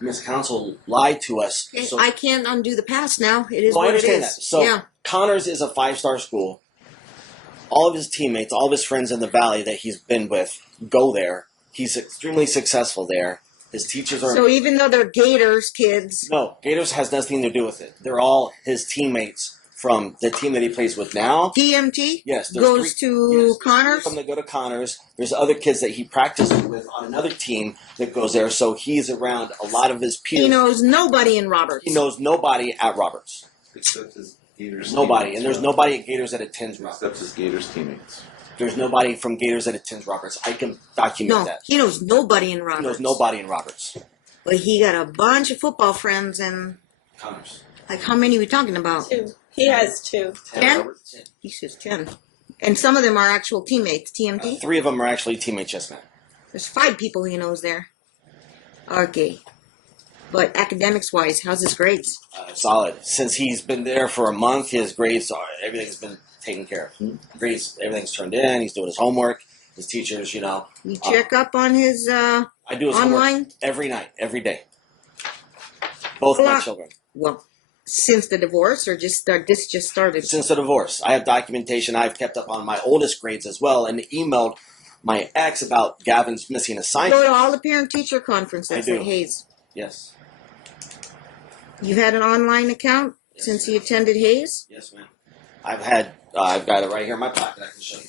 Miss Counsel lied to us. Okay, So, I can't undo the past now. It is well, I what it understand is. that. So yeah. Connors is a 5-star school. All of his teammates, all of his friends in the valley that he's been with go there. He's extremely successful there. His teachers are... So even though they're Gators kids, No, Gators has nothing to do with it. They're all his teammates from the team that he plays with now. TMT Yes, there's goes to Connors. From that go to Connors. There's other kids that he practices with on another team that goes there. So he's around a lot of his peers. He knows nobody in Roberts. He knows nobody at Roberts. Except his Gators Nobody, teammates, and there's Your Honor. nobody at Gators that attends Roberts. Except his Gators teammates. There's nobody from Gators that attends Roberts. I can document No, that. he knows nobody in He Roberts. knows nobody in Roberts. But he got a bunch of football friends, and Connors. like how many are we talking about? 2. He has 2. 10? He says 10. And some of them are actual teammates. TMT. 3 of them are actually teammates, yes, ma'am. There's 5 people he knows there. Okay. But academics wise, how's his grades? Solid. Since he's been there for a month, his grades are everything's been taken care of. Grades, everything's turned in. He's doing his homework. His teachers, you know. You check up on his I do his online? homework every night, every day. Both my children. Well, since the divorce, or this just started? Since the divorce, I have documentation. I've kept up on my oldest grades as well, and emailed my ex about Gavin's missing Go assignment. to all the parent-teacher conferences I do. at Hayes. Yes, You've had an online account Yes. since he attended Hayes? yes, ma'am. I've got it right here in my pocket. I can show you.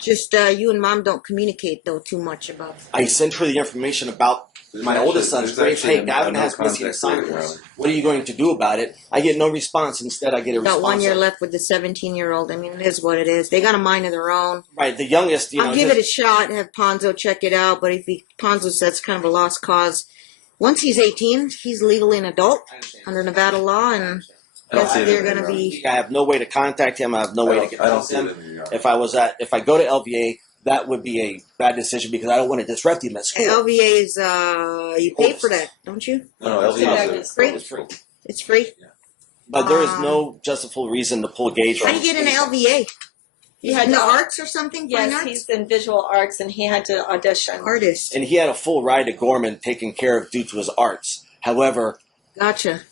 Just you and mom don't communicate though too much about. I sent her the information about my oldest son's grades. Hey, Gavin has missing assignments. What are you going to do about it? I get no response. Instead, I get a Got response. 1 year of- left with the 17-year-old. I mean, it is what it is. They got a mind of their own. Right, the youngest, you know. I'll give it a just- shot. Have Ponzo check it out. But if Ponzo says it's kind of a lost cause, once he's 18, he's legally an adult I understand. under Nevada law, and I don't that's see it they're in going to there, be. I have no way to contact him. I have no way to get I don't hold of see it him. in there, Your Honor. If I go to LVA, that would be a bad decision because I don't want to disrupt him at school. LVA is you pay for that, don't you? No, LVA is free. It's free. It's free. But there is no justifiable reason to pull Gage. How do you get an LVA? He had in the to- arts or something? Fine Yes, arts? he's in visual arts, and he had to audition. Artist. And he had a full ride to Gorman taken care of due to his arts. However, Gotcha.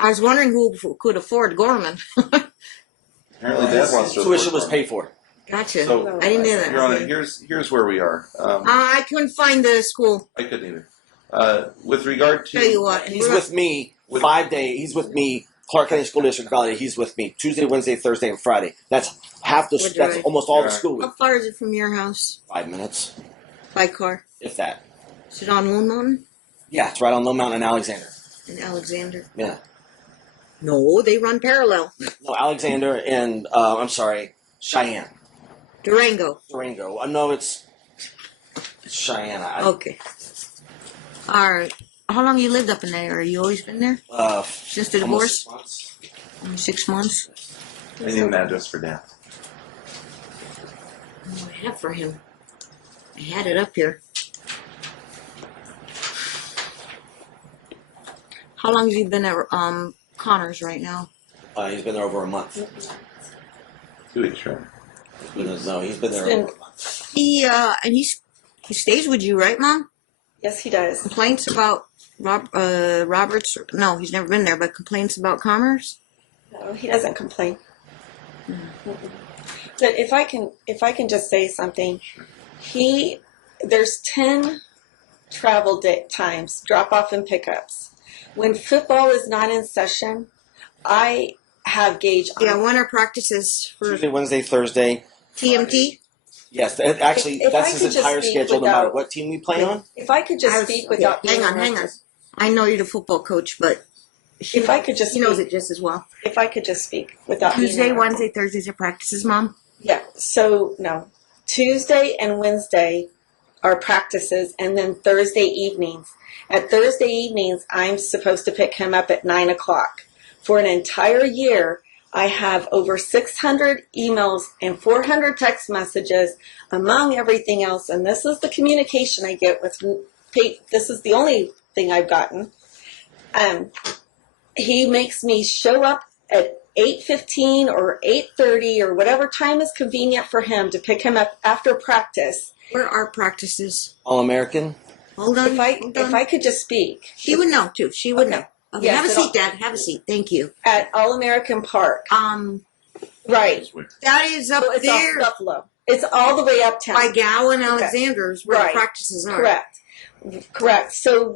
I was wondering who could afford Gorman. Apparently, Dad wants to. tuition was paid for. Gotcha. So, I didn't know that. Your Honor, here's where we are. I couldn't find the school. I couldn't either. With regard to Tell you what. He's with me 5 days. He's with me, Clark County School District Valley. He's with me Tuesday, Wednesday, Thursday, and Friday. That's half the. Would That's you- almost all the Yeah. school week. How far is it from your house? 5 minutes, By car. if that. Is it on Lone Mountain? Yeah, it's right on Lone Mountain in Alexander. In Alexander? Yeah. No, they run parallel. No, Alexander and Cheyenne. Durango. Durango. No, it's Cheyenne. Okay. All right. How long you lived up in that area? You always been there? Since the divorce? Almost 6 months. Only 6 months? I need an address for Dad. Oh, I have for him. I had it up here. How long have you been at Connors right now? He's been there over a month. 2 weeks, right? He's been there over a month. He stays with you, right, Mom? Yes, he does. Complaints about Roberts? No, he's never been there, but complaints about Commerce? No, he doesn't complain. Mm-mm. But if I can just say something, there's 10 travel times, drop off and pickups. When football is not in session, I have Gage on. Yeah, when are practices for Tuesday, Wednesday, Thursday. TMT? Yes, actually, If I that's could his just entire speak schedule, no without- matter what team we play on. If I could just speak without being Hang on. interrupted. I know you're the football coach, but If I could just he knows speak, it just as well. if I could just speak without being Tuesday, interrupted. Wednesday, Thursdays are practices, Mom? Yeah. So no, Tuesday and Wednesday are practices, and then Thursday evenings. At Thursday evenings, I'm supposed to pick him up at 9:00. For an entire year, I have over 600 emails and 400 text messages, among everything else. And this is the communication I get with Pete. This is the only thing I've gotten. He makes me show up at 8:15 or 8:30 or whatever time is convenient for him to pick him up after practice. Where are practices? All-American. Hold on. If I hold on. if I could just speak. She would know too. She would Okay. know. Okay, Yes, have a it'll- seat, Dad. Have a seat. Thank you. At All American Park. Right. That is up So it's there off Buffalo. It's all the way uptown. by Gowan, Alexander's, where Right. the practices are. Correct. So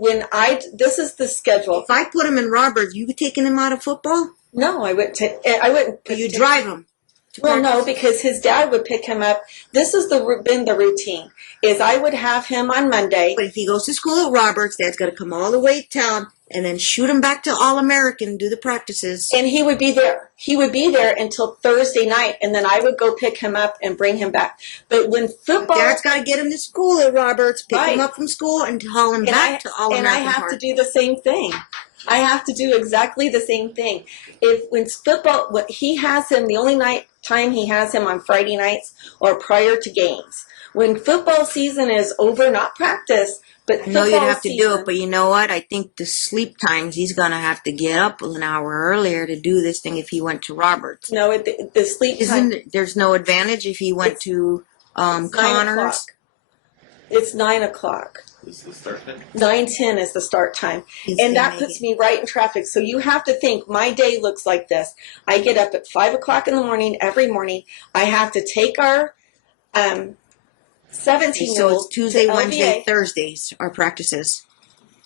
this is the schedule. If I put him in Roberts, you taking him out of football? No, I wouldn't. Or you drive him? to Well, no, practice? because his dad would pick him up. This has been the routine. Is I would have him on Monday. But if he goes to school at Roberts, Dad's got to come all the way to town and then shoot him back to All-American, do the practices. And he would be there. He would be there until Thursday night, and then I would go pick him up and bring him back. But when football, Dad's got to get him to school at Roberts, pick him Right. up from school, and haul him back to All-American and I have Park. to do the same thing. I have to do exactly the same thing. When football, what he has him, the only time he has him on Friday nights or prior to games. When football season is over, not practice, but I know you'd football have to do season- it, but you know what? I think the sleep times, he's going to have to get up an hour earlier to do this thing if he went to Roberts. No, the sleep time. There's no advantage if he went to It's 9 Connors? o'clock. It's 9:00. This is the start time. 9:10 is the start time. He's And gonna that make puts it. me right in traffic. So you have to think my day looks like this. I get up at 5:00 in the morning every morning. I have to take our 17-year-old So it's Tuesday, to Wednesday, LVA, Thursdays are practices.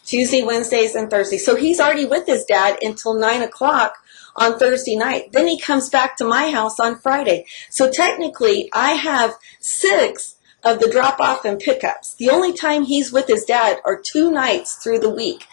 Tuesday, Wednesdays, and Thursdays. So he's already with his dad until 9:00 on Thursday night. Then he comes back to my house on Friday. So technically, I have 6 of the drop-off and pickups. The only time he's with his dad are 2 nights through the week.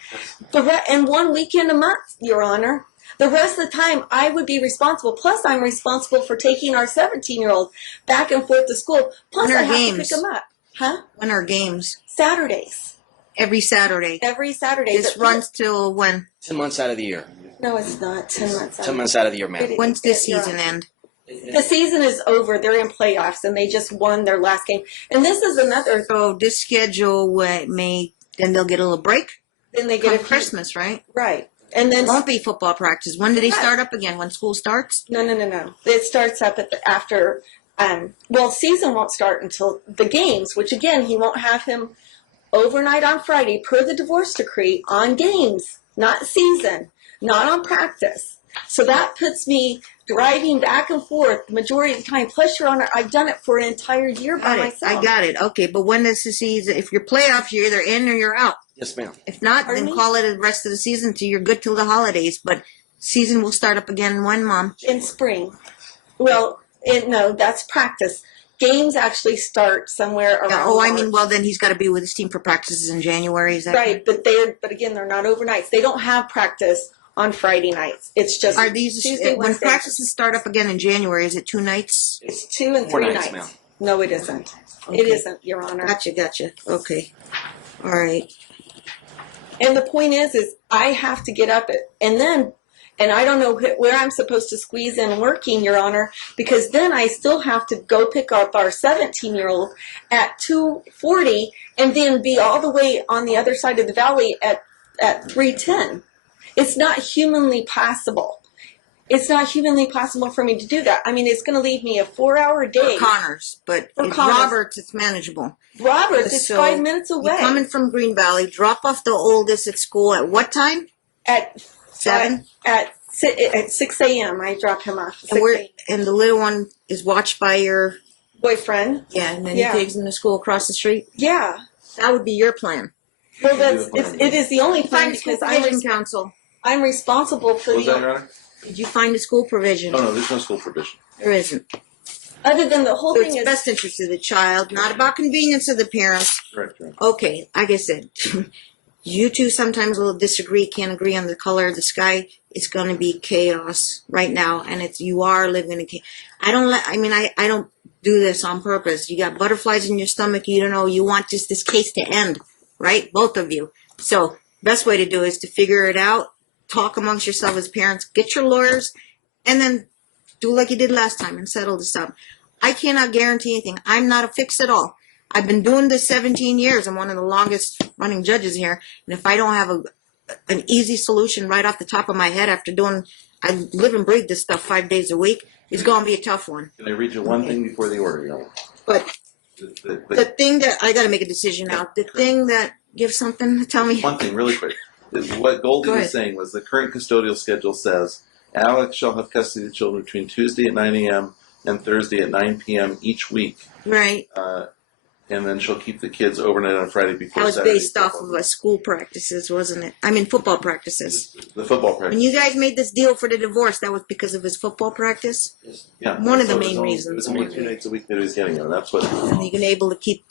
And 1 weekend a month, Your Honor. The rest of the time, I would be responsible. Plus, I'm responsible for taking our 17-year-old back and forth to school. Plus, When are I have games? to pick him up. Huh? When are games? Saturdays. Every Saturday. Every Saturday. This But- runs till when? 10 months out of the year. No, it's not. 10 months. 10 months out of the year, ma'am. When's this You're season right. end? The season is over. They're in playoffs, and they just won their last game. And this is another. So this schedule then they'll get a little break. Then they Come get Christmas, right? right, and then It won't be football practice. When do they start up again? When school starts? no. It starts up after. Well, season won't start until the games, which again he won't have him overnight on Friday per the divorce decree on games, not season, not on practice. So that puts me driving back and forth the majority of the time. Plus, Your Honor, I've done it for an entire year by myself. I got it. Okay, but when is the season? If you're playoffs, you're either in or you're out. Yes, ma'am. If not, Pardon then me? call it the rest of the season till you're good till the holidays. But season will start up again when, Mom? In spring. Well, no, that's practice. Games actually start somewhere around. Well, then he's got to be with his team for practices in January. Is that right? But again, they're not overnights. They don't have practice on Friday nights. It's just Are these Tuesday, when Wednesday. practices start up again in January? Is it 2 nights? It's 2 and 4 3 nights, nights. ma'am. No, it isn't. Okay. It isn't, Your Honor. Gotcha. Okay, all right. And the point is I have to get up and I don't know where I'm supposed to squeeze in working, Your Honor, because then I still have to go pick up our 17-year-old at 2:40 and then be all the way on the other side of the valley at 3:10. It's not humanly possible. It's not humanly possible for me to do that. I mean, it's going to leave me a 4-hour day. For Connors, but For if Connors. Roberts, it's manageable. Roberts, it's So, 5 minutes away. You're coming from Green Valley, drop off the oldest at school at what time? At 7? At 6 a.m. I drop him off. 6 a.m. And the little one is watched by your Boyfriend. and then Yeah. he takes him to school across the street. Yeah. That would be your plan. Well, it is the only plan because council. I'm responsible for What was that, the Your Honor? Did you find a school provision? Oh, no, there's no school provision. There isn't. other than the whole So thing it's is best interest of the child, not about convenience of the parents. Correct, Your Honor. Okay, like I said, you two sometimes will disagree, can't agree on the color of the sky. It's going to be chaos right now, and you are living in chaos. I don't do this on purpose. You got butterflies in your stomach. You don't know. You want just this case to end, right? Both of you. So best way to do is to figure it out. Talk amongst yourself as parents. Get your lawyers, and then do like you did last time and settle this up. I cannot guarantee anything. I'm not a fix at all. I've been doing this 17 years. I'm one of the longest running judges here. And if I don't have an easy solution right off the top of my head after I live and breathe this stuff 5 days a week, it's going to be a tough one. Can I read you one thing before the order, Your Honor? But the thing that, I got to make a decision now. The thing that, you have something to tell me? One thing, really quick. What Goldie Go was ahead. saying was the current custodial schedule says Alex shall have custody of the children between Tuesday at 9 a.m. and Thursday at 9 p.m. each week. Right. And then she'll keep the kids overnight on Friday before That was Saturday based off football. of school practices, wasn't it? I mean, football practices. The football practice. When you guys made this deal for the divorce, that was because of his football practice? Yeah, one of the so it was main only- reasons. It was only 2 nights a week that he was getting it. That's what. And you can able to keep,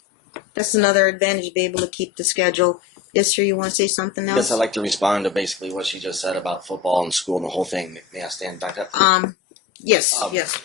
that's another advantage, be able to keep the schedule. Yes, sir, you want to say something else? Yes, I'd like to respond to basically what she just said about football and school and the whole thing. May I stand back up? Yes,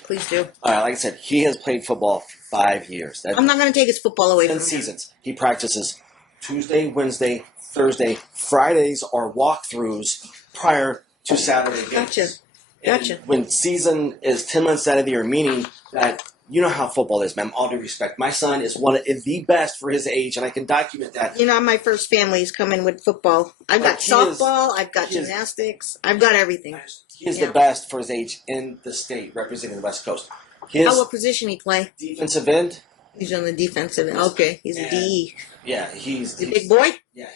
please do. All right, like I said, he has played football for 5 years. That's I'm not going to take his football away from 10 him. seasons. He practices Tuesday, Wednesday, Thursday. Fridays are walkthroughs prior to Saturday games. Gotcha. And when season is 10 months out of the year, meaning that you know how football is, ma'am. All due respect, my son is one of the best for his age, and I can document that. You know, my first family's coming with football. I've got softball, I've got he is- gymnastics, I've got everything. He is Yeah. the best for his age in the state, representing the West Coast. His What position he play? defensive end, He's on the defensive end. Okay, he's a Yeah. DE. yeah, he's He's a big boy? Yeah,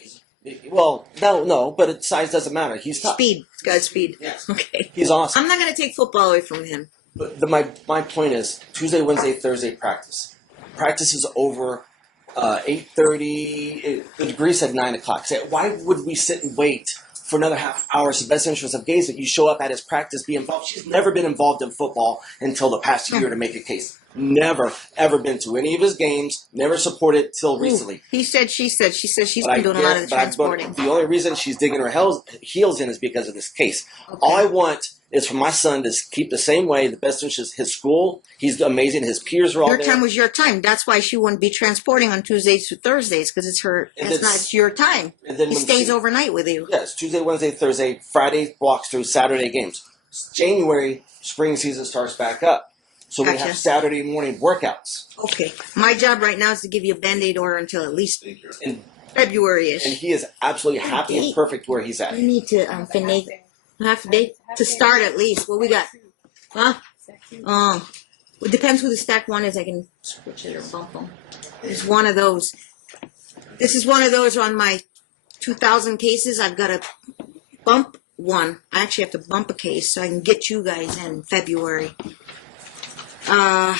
no, but size doesn't matter. He's tough. Speed. He's got speed. Yes. Okay. He's awesome. I'm not going to take football away from him. But my point is Tuesday, Wednesday, Thursday practice. Practice is over 8:30. The degree said 9 o'clock. So why would we sit and wait for another half hour? It's the best interest of Gaze that you show up at his practice, be involved. She's never been involved in football until the past year to make a case. Never, ever been to any of his games. Never supported till recently. He said, she said. She says she's But been doing a lot of the transporting. The only reason she's digging her heels in is because of this case. Okay. All I want is for my son to keep the same way. The best interest is his school. He's amazing. His peers are all Your there. time was your time. That's why she wouldn't be transporting on Tuesdays to Thursdays, because it's her. And It's not. It's your time. and then He when stays she- overnight with you. Yes, Tuesday, Wednesday, Thursday, Friday walks through, Saturday games. January, spring season starts back up. So we Gotcha. have Saturday morning workouts. Okay. My job right now is to give you a Band-Aid order until at least And February-ish. he is absolutely happy and perfect where he's at. You need to finish half a day to start at least. What we got? Huh? It depends who the stack one is. I can switch it or bump them. It's one of those. This is one of those on my 2,000 cases. I've got to bump one. I actually have to bump a case so I can get you guys in February. And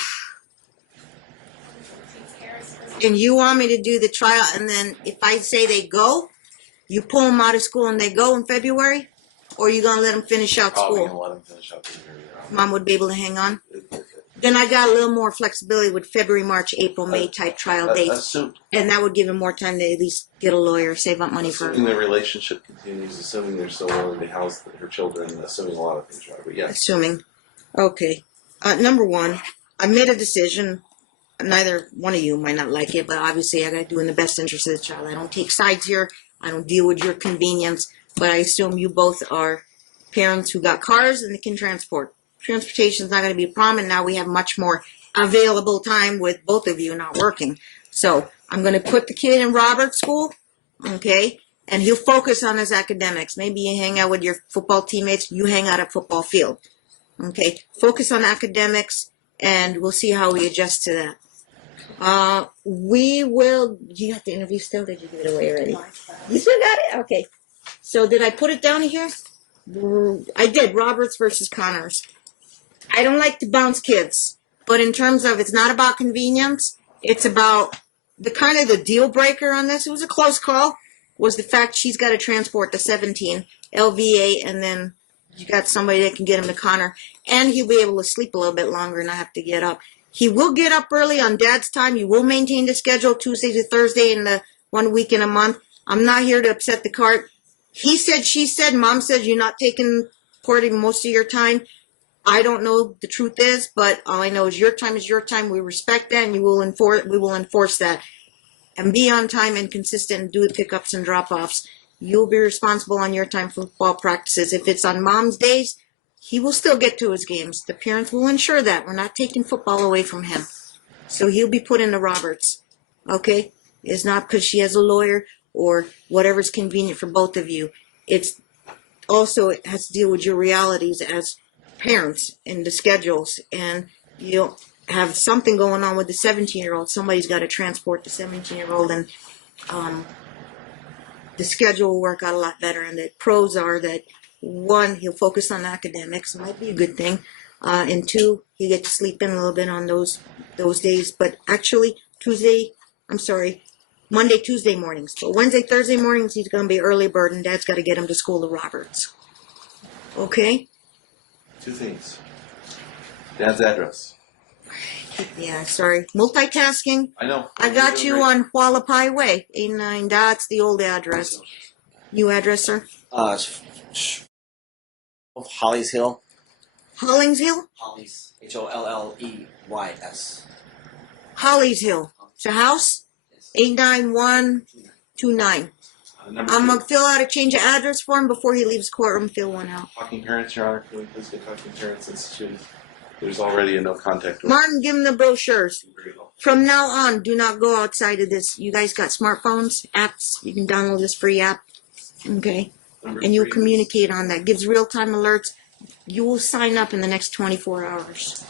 you want me to do the trial, and then if I say they go, you pull them out of school and they go in February? Or are you going to let them finish out Probably school? gonna let them finish up the year. Mom would be able to hang on? Then I got a little more flexibility with February, March, April, May type trial dates. And that would give him more time to at least get a lawyer, save up money for Assuming the relationship continues, assuming they're still willing to house her children, assuming a lot of things, right? But yes. assuming. Okay. Number one, I made a decision. Neither one of you might not like it, but obviously I got to do in the best interest of the child. I don't take sides here. I don't deal with your convenience, but I assume you both are parents who got cars and they can transport. Transportation is not going to be a problem, and now we have much more available time with both of you not working. So I'm going to put the kid in Robert's school, okay, and he'll focus on his academics. Maybe you hang out with your football teammates, you hang out at football field, okay. Focus on academics, and we'll see how we adjust to that. We will. You got the interview still? Did you give it away already? You still got it? Okay. So did I put it down here? I did. Roberts versus Connors. I don't like to bounce kids, but in terms of it's not about convenience. It's about the kind of the deal breaker on this. It was a close call. Was the fact she's got to transport the 17 LVA, and then you got somebody that can get him to Connor, and he'll be able to sleep a little bit longer and not have to get up. He will get up early on Dad's time. You will maintain the schedule Tuesday to Thursday in the 1 week in a month. I'm not here to upset the cart. He said, she said, Mom said you're not taking porting most of your time. I don't know the truth is, but all I know is your time is your time. We respect that, and we will enforce that. And be on time and consistent and do the pickups and drop-offs. You'll be responsible on your time for football practices. If it's on Mom's days, he will still get to his games. The parents will ensure that. We're not taking football away from him. So he'll be put into Roberts. Okay? It's not because she has a lawyer or whatever's convenient for both of you. It's also, it has to deal with your realities as parents and the schedules. And you'll have something going on with the 17-year-old. Somebody's got to transport the 17-year-old, and the schedule will work out a lot better. And the pros are that, one, he'll focus on academics. It might be a good thing. And two, he'll get to sleep in a little bit on those days. But actually, Monday, Tuesday mornings. But Wednesday, Thursday mornings, he's going to be early bird, and Dad's got to get him to school to Roberts. Okay? Two things. Dad's address. Yeah, sorry. Multitasking. I know. I got you on Hualapai Way, 89. That's the old address. New address, sir? Hollies Hill. Hollings Hill? Hollies. Holleys. Hollies Hill. It's a house? 89129. I'm going to fill out a change of address for him before he leaves courtroom. Fill one out. Talking Parents, Your Honor. Can we please get Talking Parents instituted? There's already a no contact order. Martin, give him the brochures. From now on, do not go outside of this. You guys got smartphones, apps. You can download this free app. Okay? And you'll communicate on that. Gives real-time alerts. You will sign up in the next 24 hours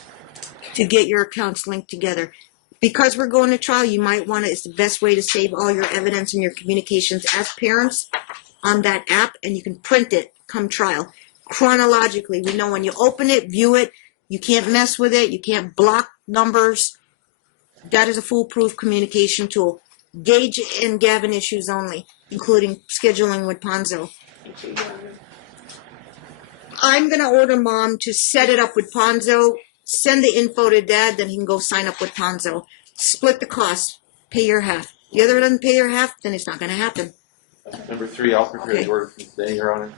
to get your accounts linked together. Because we're going to trial, you might want to, it's the best way to save all your evidence and your communications as parents on that app, and you can print it come trial. Chronologically, we know when you open it, view it, you can't mess with it, you can't block numbers. That is a foolproof communication tool. Gage and Gavin issues only, including scheduling with Ponzo. I'm going to order Mom to set it up with Ponzo. Send the info to Dad, then he can go sign up with Ponzo. Split the cost. Pay your half. The other doesn't pay your half, then it's not going to happen. Number 3, I'll prepare Okay. the order for today, Your Honor.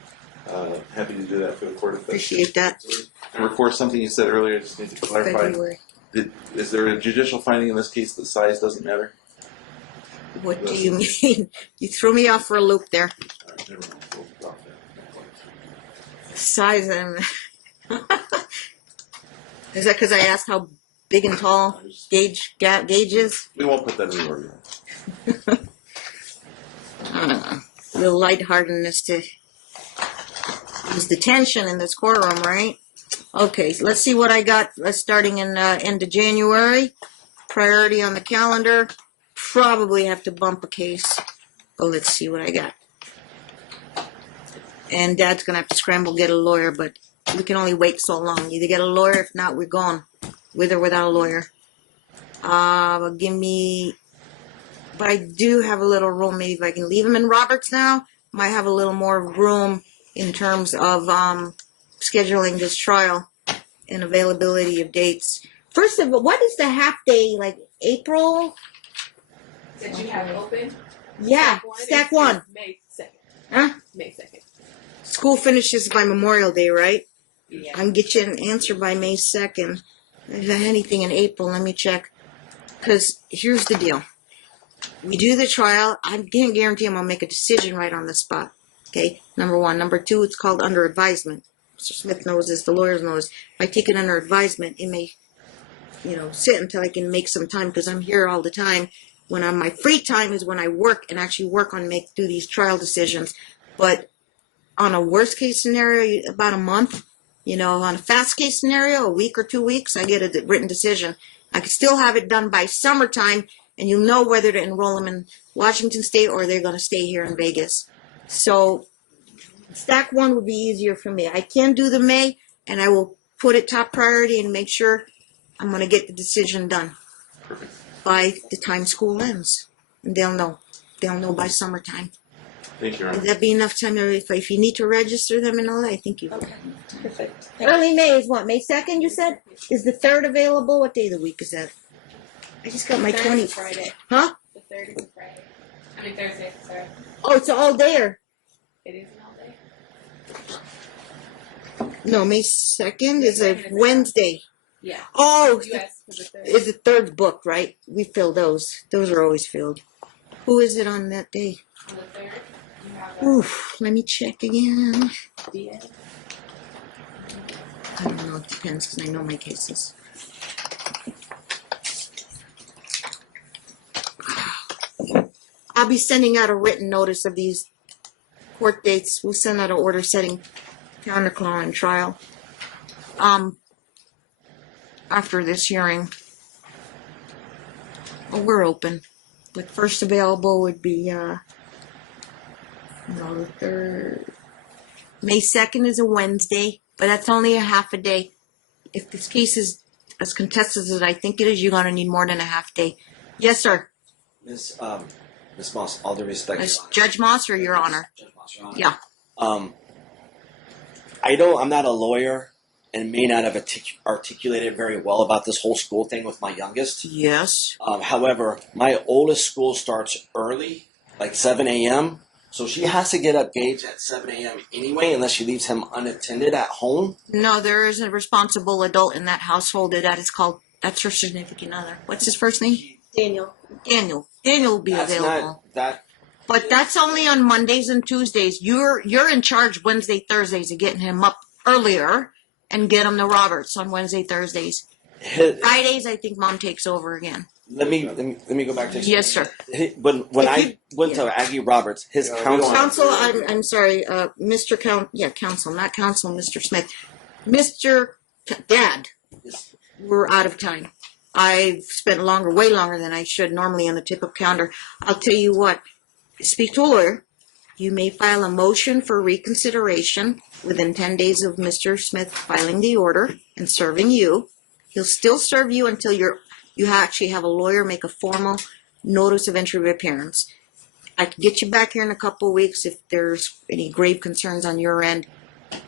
Happy to do that for the court. If that's Appreciate that. Number 4, something you said earlier, I just need to clarify. February. Is there a judicial finding in this case that size doesn't matter? What do you mean? You threw me off for a loop there. All right, never mind. We'll drop that. Size and Is that because I asked how big and tall Gage is? We won't put that in the order. A little lightheartedness to ease the tension in this courtroom, right? Okay, so let's see what I got starting in end of January. Priority on the calendar. Probably have to bump a case. Oh, let's see what I got. And Dad's going to have to scramble get a lawyer, but we can only wait so long. Either get a lawyer, if not, we're gone. With or without a lawyer. Give me... But I do have a little room. Maybe if I can leave him in Roberts now, might have a little more room in terms of scheduling this trial and availability of dates. First of all, what is the half day, like April? That you have open? Yeah, stack one. May 2nd. Huh? May 2nd. School finishes by Memorial Day, right? Yeah. I can get you an answer by May 2nd. If I have anything in April, let me check. Because here's the deal. We do the trial. I can't guarantee I'm going to make a decision right on the spot. Okay, number one. Number two, it's called under advisement. Mr. Smith knows this. The lawyers know this. If I take it under advisement, it may, sit until I can make some time because I'm here all the time. When I'm my free time is when I work and actually work on do these trial decisions. But on a worst case scenario, about a month. On a fast case scenario, a week or 2 weeks, I get a written decision. I could still have it done by summertime, and you'll know whether to enroll them in Washington State or they're going to stay here in Vegas. So stack one would be easier for me. I can do the May, and I will put it top priority and make sure I'm going to get the decision done by the time school ends. And they'll know. They'll know by summertime. Thank you, Your Honor. Would that be enough time? If you need to register them and all that, I think you. Okay, perfect. Early May is what? May 2nd, you said? Is the 3rd available? What day of the week is that? I just got my 20. Friday. Huh? The 3rd is a Friday. I mean Thursday, sorry. Oh, it's all there. It is an all day. No, May 2nd is a Wednesday. Yeah. Oh, You asked for the 3rd. is the 3rd booked, right? We fill those. Those are always filled. Who is it on that day? On the 3rd, you have Oof, let me check again. Diaz. I don't know, it depends because I know my cases. I'll be sending out a written notice of these court dates. We'll send out an order setting counterclaim and trial. After this hearing. Oh, we're open. But first available would be, the 3rd. May 2nd is a Wednesday, but that's only a half a day. If this case is as contested as I think it is, you're going to need more than a half day. Yes, sir. Miss Moss, all due respect. As Your Honor. Judge Moss or Your Honor? Judge Moss, Your Honor. Yeah. I'm not a lawyer and may not have articulated very well about this whole school thing with my youngest. Yes. However, my oldest school starts early, like 7 a.m., so she has to get up Gage at 7 a.m. anyway, unless she leaves him unattended at home. No, there is a responsible adult in that household. That's her significant other. What's his first name? Daniel. Daniel. Daniel will be That's available. not that. But that's only on Mondays and Tuesdays. You're in charge Wednesday, Thursdays of getting him up earlier and get him to Roberts on Wednesday, Thursdays. Fridays, I think Mom takes over again. Let me go back to Yes, sir. When I went to Aggie Roberts, his counsel. Counsel, I'm sorry, Mr. Counsel, not Counsel, Mr. Smith. Mr. Dad, we're out of time. I've spent way longer than I should normally on the tip of counter. I'll tell you what, speak to a lawyer. You may file a motion for reconsideration within 10 days of Mr. Smith filing the order and serving you. He'll still serve you until you actually have a lawyer make a formal notice of entry of appearance. I can get you back here in a couple of weeks if there's any grave concerns on your end.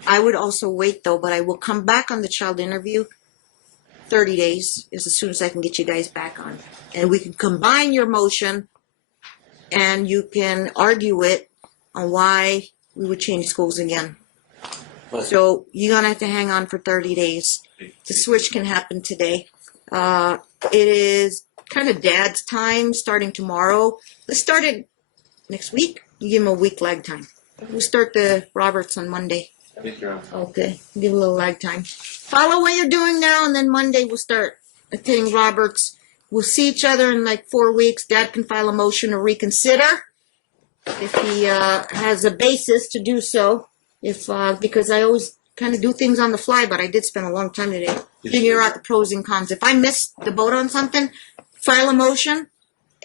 I would also wait though, but I will come back on the child interview 30 days is as soon as I can get you guys back on. And we can combine your motion and you can argue it on why we would change schools again. So you're going to have to hang on for 30 days. The switch can happen today. It is kind of Dad's time starting tomorrow. Let's start it next week. You give him a week lag time. We'll start the Roberts on Monday. Thank you. Okay, give a little lag time. Follow what you're doing now, and then Monday we'll start attending Roberts. We'll see each other in like 4 weeks. Dad can file a motion to reconsider if he has a basis to do so. If because I always kind of do things on the fly, but I did spend a long time today figure out the pros and cons. If I miss the boat on something, file a motion,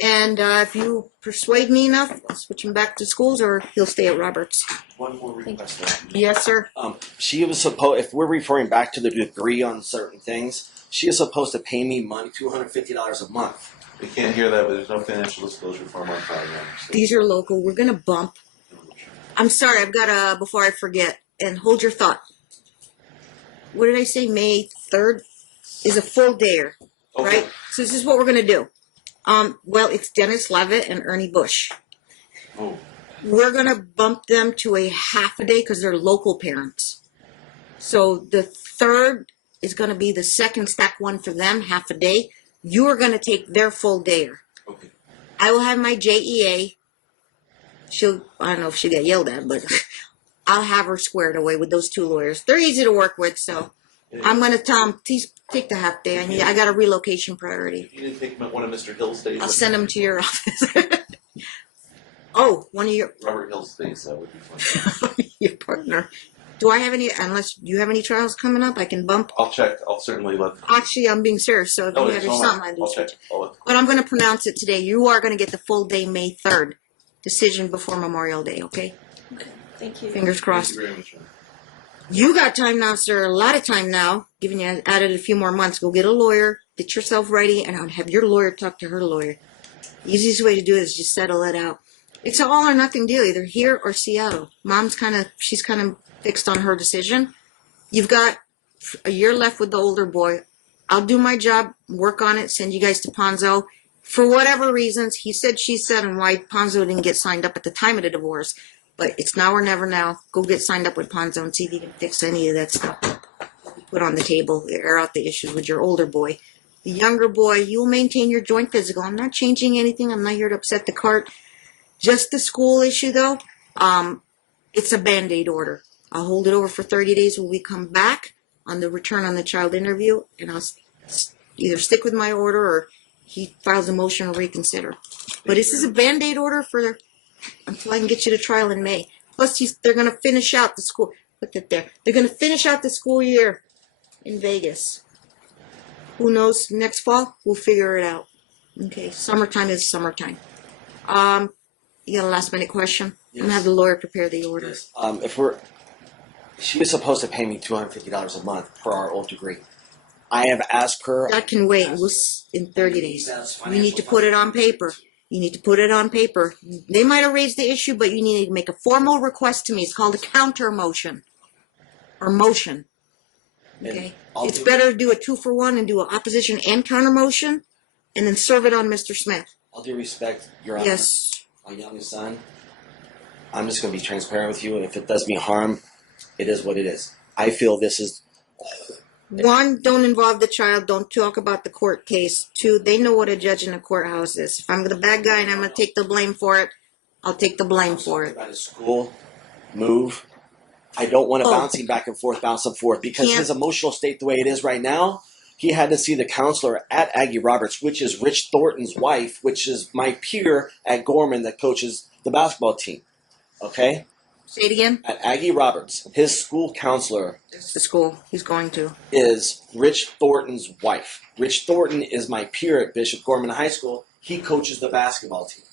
and if you persuade me enough, I'll switch him back to schools, or he'll stay at Roberts. One more request. Yes, sir. She was supposed, if we're referring back to the degree on certain things, she is supposed to pay me money, $250 a month. We can't hear that, but there's no financial disclosure form on file. These are local. We're gonna bump. I'm sorry. I've got before I forget. And hold your thought. What did I say? May 3rd is a full dayer, right? So this is what we're gonna do. Well, it's Dennis Levitt and Ernie Bush. Oh. We're gonna bump them to a half a day because they're local parents. So the 3rd is gonna be the second stack one for them, half a day. You are gonna take their full dayer. Okay. I will have my JEA. I don't know if she'll get yelled at, but I'll have her squared away with those 2 lawyers. They're easy to work with, so I'm going to tell them, please take the half day. I got a relocation priority. If you didn't take one of Mr. Hill's days, I'll send them to your office. Oh, one of your Robert Hill's days, that would be fun. your partner. Do I have any, unless you have any trials coming up, I can bump? I'll check. I'll certainly let. Actually, I'm being serious, so if you have something, I do I'll check. switch. But I'm going to pronounce it today. You are going to get the full day May 3rd. Decision before Memorial Day, okay? Okay, thank you. Fingers crossed. Thank you very much. You got time now, sir. A lot of time now. Giving you added a few more months. Go get a lawyer. Get yourself ready, and I'll have your lawyer talk to her lawyer. Easiest way to do it is just settle it out. It's an all or nothing deal, either here or Seattle. She's kind of fixed on her decision. You've got a year left with the older boy. I'll do my job, work on it, send you guys to Ponzo. For whatever reasons, he said, she said, and why Ponzo didn't get signed up at the time of the divorce. But it's now or never now. Go get signed up with Ponzo and see if you can fix any of that stuff. Put on the table, air out the issues with your older boy. The younger boy, you'll maintain your joint physical. I'm not changing anything. I'm not here to upset the cart. Just the school issue, though, it's a Band-Aid order. I'll hold it over for 30 days when we come back on the return on the child interview, and I'll either stick with my order or he files a motion to reconsider. But this is a Band-Aid order until I can get you to trial in May. Plus, they're going to finish out the school. Put that there. They're going to finish out the school year in Vegas. Who knows? Next fall, we'll figure it out. Okay, summertime is summertime. You got a last minute question? Yes. I'm going to have the lawyer prepare the order. Yes. She was supposed to pay me $250 a month per our old degree. I have asked her. That can wait. In 30 days. You need to put it on paper. You need to put it on paper. They might have raised the issue, but you need to make a formal request to me. It's called a counter motion. Or motion. Okay? It's better to do a 2-for-1 and do an opposition and counter motion, and then serve it on Mr. Smith. All due respect, Your Honor. Yes. My youngest son, I'm just going to be transparent with you. If it does me harm, it is what it is. I feel this is. 1, don't involve the child. Don't talk about the court case. 2, they know what a judge in a courthouse is. If I'm the bad guy and I'm going to take the blame for it, I'll take the blame for it. About his school, move. I don't want to bouncing back and forth, because his emotional state, the way it is right now, he had to see the counselor at Aggie Roberts, which is Rich Thornton's wife, which is my peer at Gorman that coaches the basketball team. Okay? Say it again. At Aggie Roberts, his school counselor It's the school he's going to. is Rich Thornton's wife. Rich Thornton is my peer at Bishop Gorman High School. He coaches the basketball team.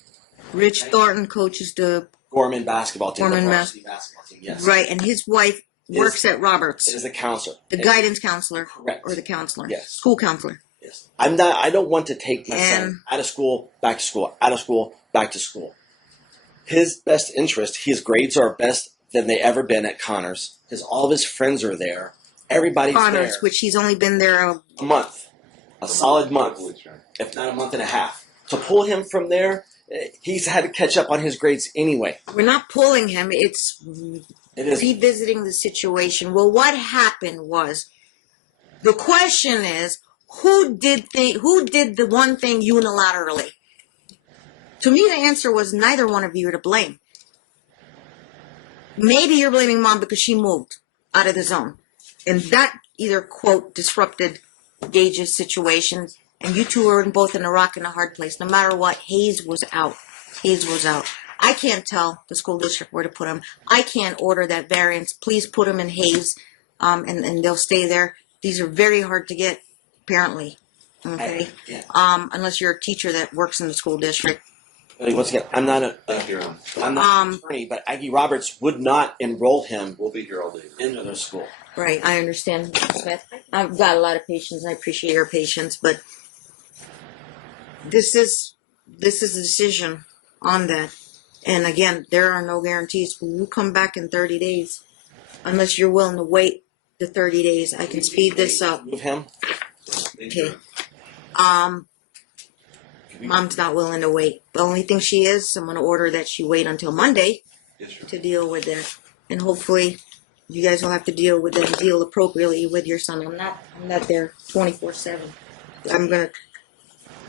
Rich Thornton coaches the Gorman basketball team. Gorman the varsity basketball team, yes. right, and his wife works at Roberts. Is the counselor. The guidance counselor. Correct. Or the counselor. Yes. School counselor. Yes. I don't want to take my son out of school, back to school, out of school, back to school. His best interest, his grades are best than they ever been at Connors. All of his friends are there. Everybody's Connors, there. which he's only been there A month. A solid month. If not a month and a half. To pull him from there, he's had to catch up on his grades anyway. We're not pulling him. It is. Revisiting the situation. Well, what happened was, the question is, who did the one thing unilaterally? To me, the answer was neither one of you are to blame. Maybe you're blaming mom because she moved. out of the zone. And that either, quote, disrupted Gage's situation, and you two were both in a rock and a hard place. No matter what, Hayes was out. Hayes was out. I can't tell the school district where to put him. I can't order that variance. Please put him in Hayes, and they'll stay there. These are very hard to get, apparently. Okay? Unless you're a teacher that works in the school district. Once again, I'm not an attorney, but Aggie Roberts would not enroll him. We'll be here all day. Into their school. Right, I understand, Mr. Smith. I've got a lot of patience, and I appreciate your patience, but this is a decision on that. And again, there are no guarantees. When you come back in 30 days, unless you're willing to wait the 30 days, I can speed this up. Move him. Okay. Mom's not willing to wait. The only thing she is, I'm going to order that she wait until Monday to deal with that. And hopefully you guys will have to deal with that and deal appropriately with your son. I'm not there 24/7. I'm going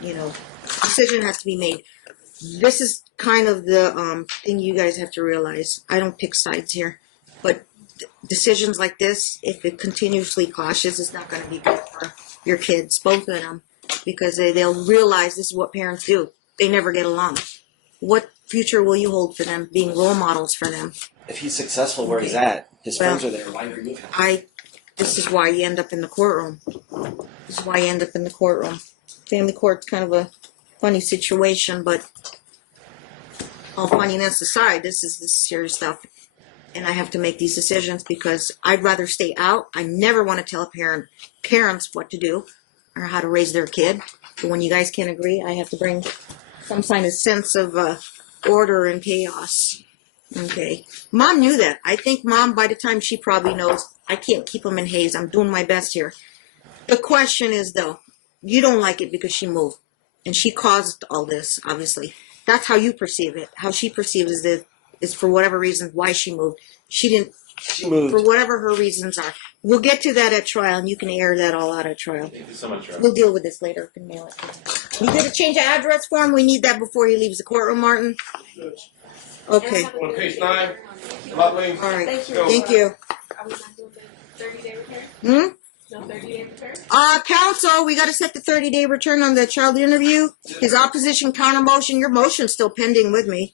to, decision has to be made. This is kind of the thing you guys have to realize. I don't pick sides here. But decisions like this, if it continuously clashes, it's not going to be good for your kids, both of them. Because they'll realize this is what parents do. They never get along. What future will you hold for them, being role models for them? If he's successful where he's at, his friends are there, why remove him? This is why you end up in the courtroom. This is why you end up in the courtroom. Family court's kind of a funny situation, but all funniness aside, this is serious stuff. And I have to make these decisions because I'd rather stay out. I never want to tell parents what to do or how to raise their kid. But when you guys can't agree, I have to bring some kind of sense of order and chaos. Okay. Mom knew that. I think Mom, by the time she probably knows, I can't keep him in Hayes. I'm doing my best here. The question is, though, you don't like it because she moved. And she caused all this, obviously. That's how you perceive it. How she perceives it is for whatever reason why she moved. She moved for whatever her reasons are. We'll get to that at trial, and you can air that all out at trial. Thank you so much, Rob. We'll deal with this later. Can mail it. You did a change of address form. We need that before he leaves the courtroom, Martin. Okay. On page 9. Lovely. All right. Thank you. Thank you. Are we not doing the 30-day return? No 30-day return? Counsel, we got to set the 30-day return on the child interview. His opposition counter motion. Your motion's still pending with me.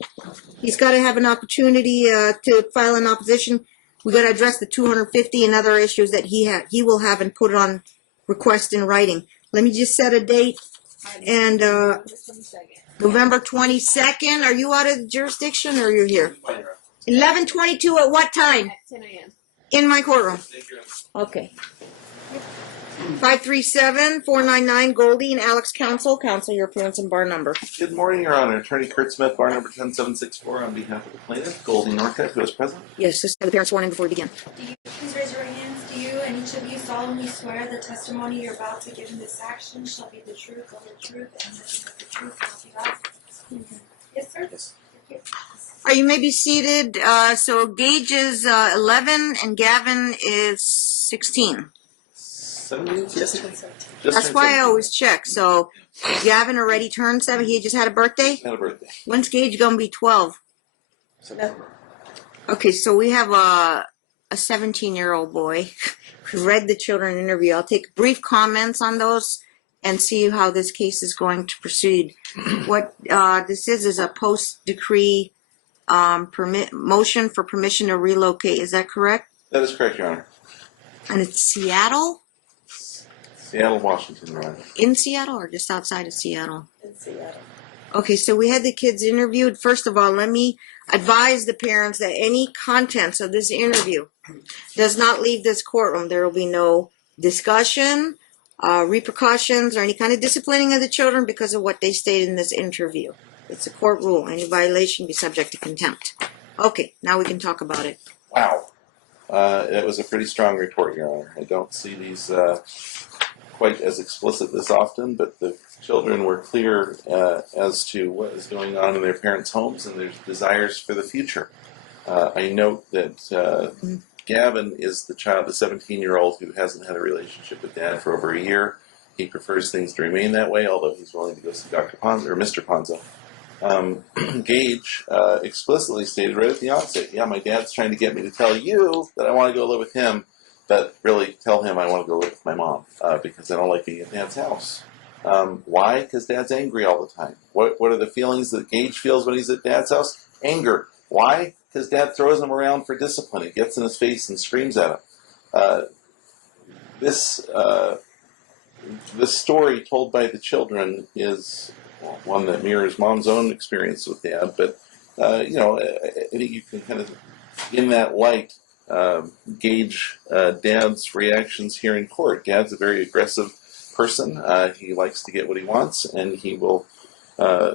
He's got to have an opportunity to file an opposition. We got to address the 250 and other issues that he will have and put it on request in writing. Let me just set a date. And November 22nd. Are you out of jurisdiction or you're here? 11:22 at what time? At 10 a.m. In my courtroom. Thank you. Okay. 537-499 Goldie and Alex Counsel. Counsel, your appearance and bar number. Good morning, Your Honor. Attorney Kurt Smith, bar number 10764, on behalf of the plaintiff, Goldie Norcutt, who is present. Yes, just have the parents sworn in before we begin. Do you please raise your right hands? Do you and each of you solemnly swear the testimony you're about to give in this action shall be the truth, the whole truth, and nothing but the truth, so help you God? Yes, sir. Yes. Thank you. All right, you may be seated. So Gage is 11 and Gavin is 16. 17? That's why I always check. So Gavin already turned 7. He just had a birthday? Had a birthday. When's Gage going to be 12? September. Okay, so we have a 17-year-old boy who read the children interview. I'll take brief comments on those and see how this case is going to proceed. What this is a post-decree motion for permission to relocate. Is that correct? That is correct, Your Honor. And it's Seattle? Seattle, Washington, Your Honor. In Seattle or just outside of Seattle? In Seattle. Okay, so we had the kids interviewed. First of all, let me advise the parents that any contents of this interview does not leave this courtroom. There will be no discussion, repercussions, or any kind of disciplining of the children because of what they stated in this interview. It's a court rule. Any violation be subject to contempt. Okay, now we can talk about it. Wow. It was a pretty strong report, Your Honor. I don't see these quite as explicit this often, but the children were clear as to what is going on in their parents' homes and their desires for the future. I note that Gavin is the child, the 17-year-old who hasn't had a relationship with Dad for over a year. He prefers things to remain that way, although he's willing to go see Dr. Ponzo, or Mr. Ponzo. Gage explicitly stated right at the outset, yeah, my dad's trying to get me to tell you that I want to go live with him, but really tell him I want to go live with my mom because I don't like being at Dad's house. Why? Because Dad's angry all the time. What are the feelings that Gage feels when he's at Dad's house? Anger. Why? Because Dad throws him around for discipline. He gets in his face and screams at him. This story told by the children is one that mirrors Mom's own experience with Dad, but I think you can kind of, in that light, gauge Dad's reactions here in court. Dad's a very aggressive person. He likes to get what he wants, and he will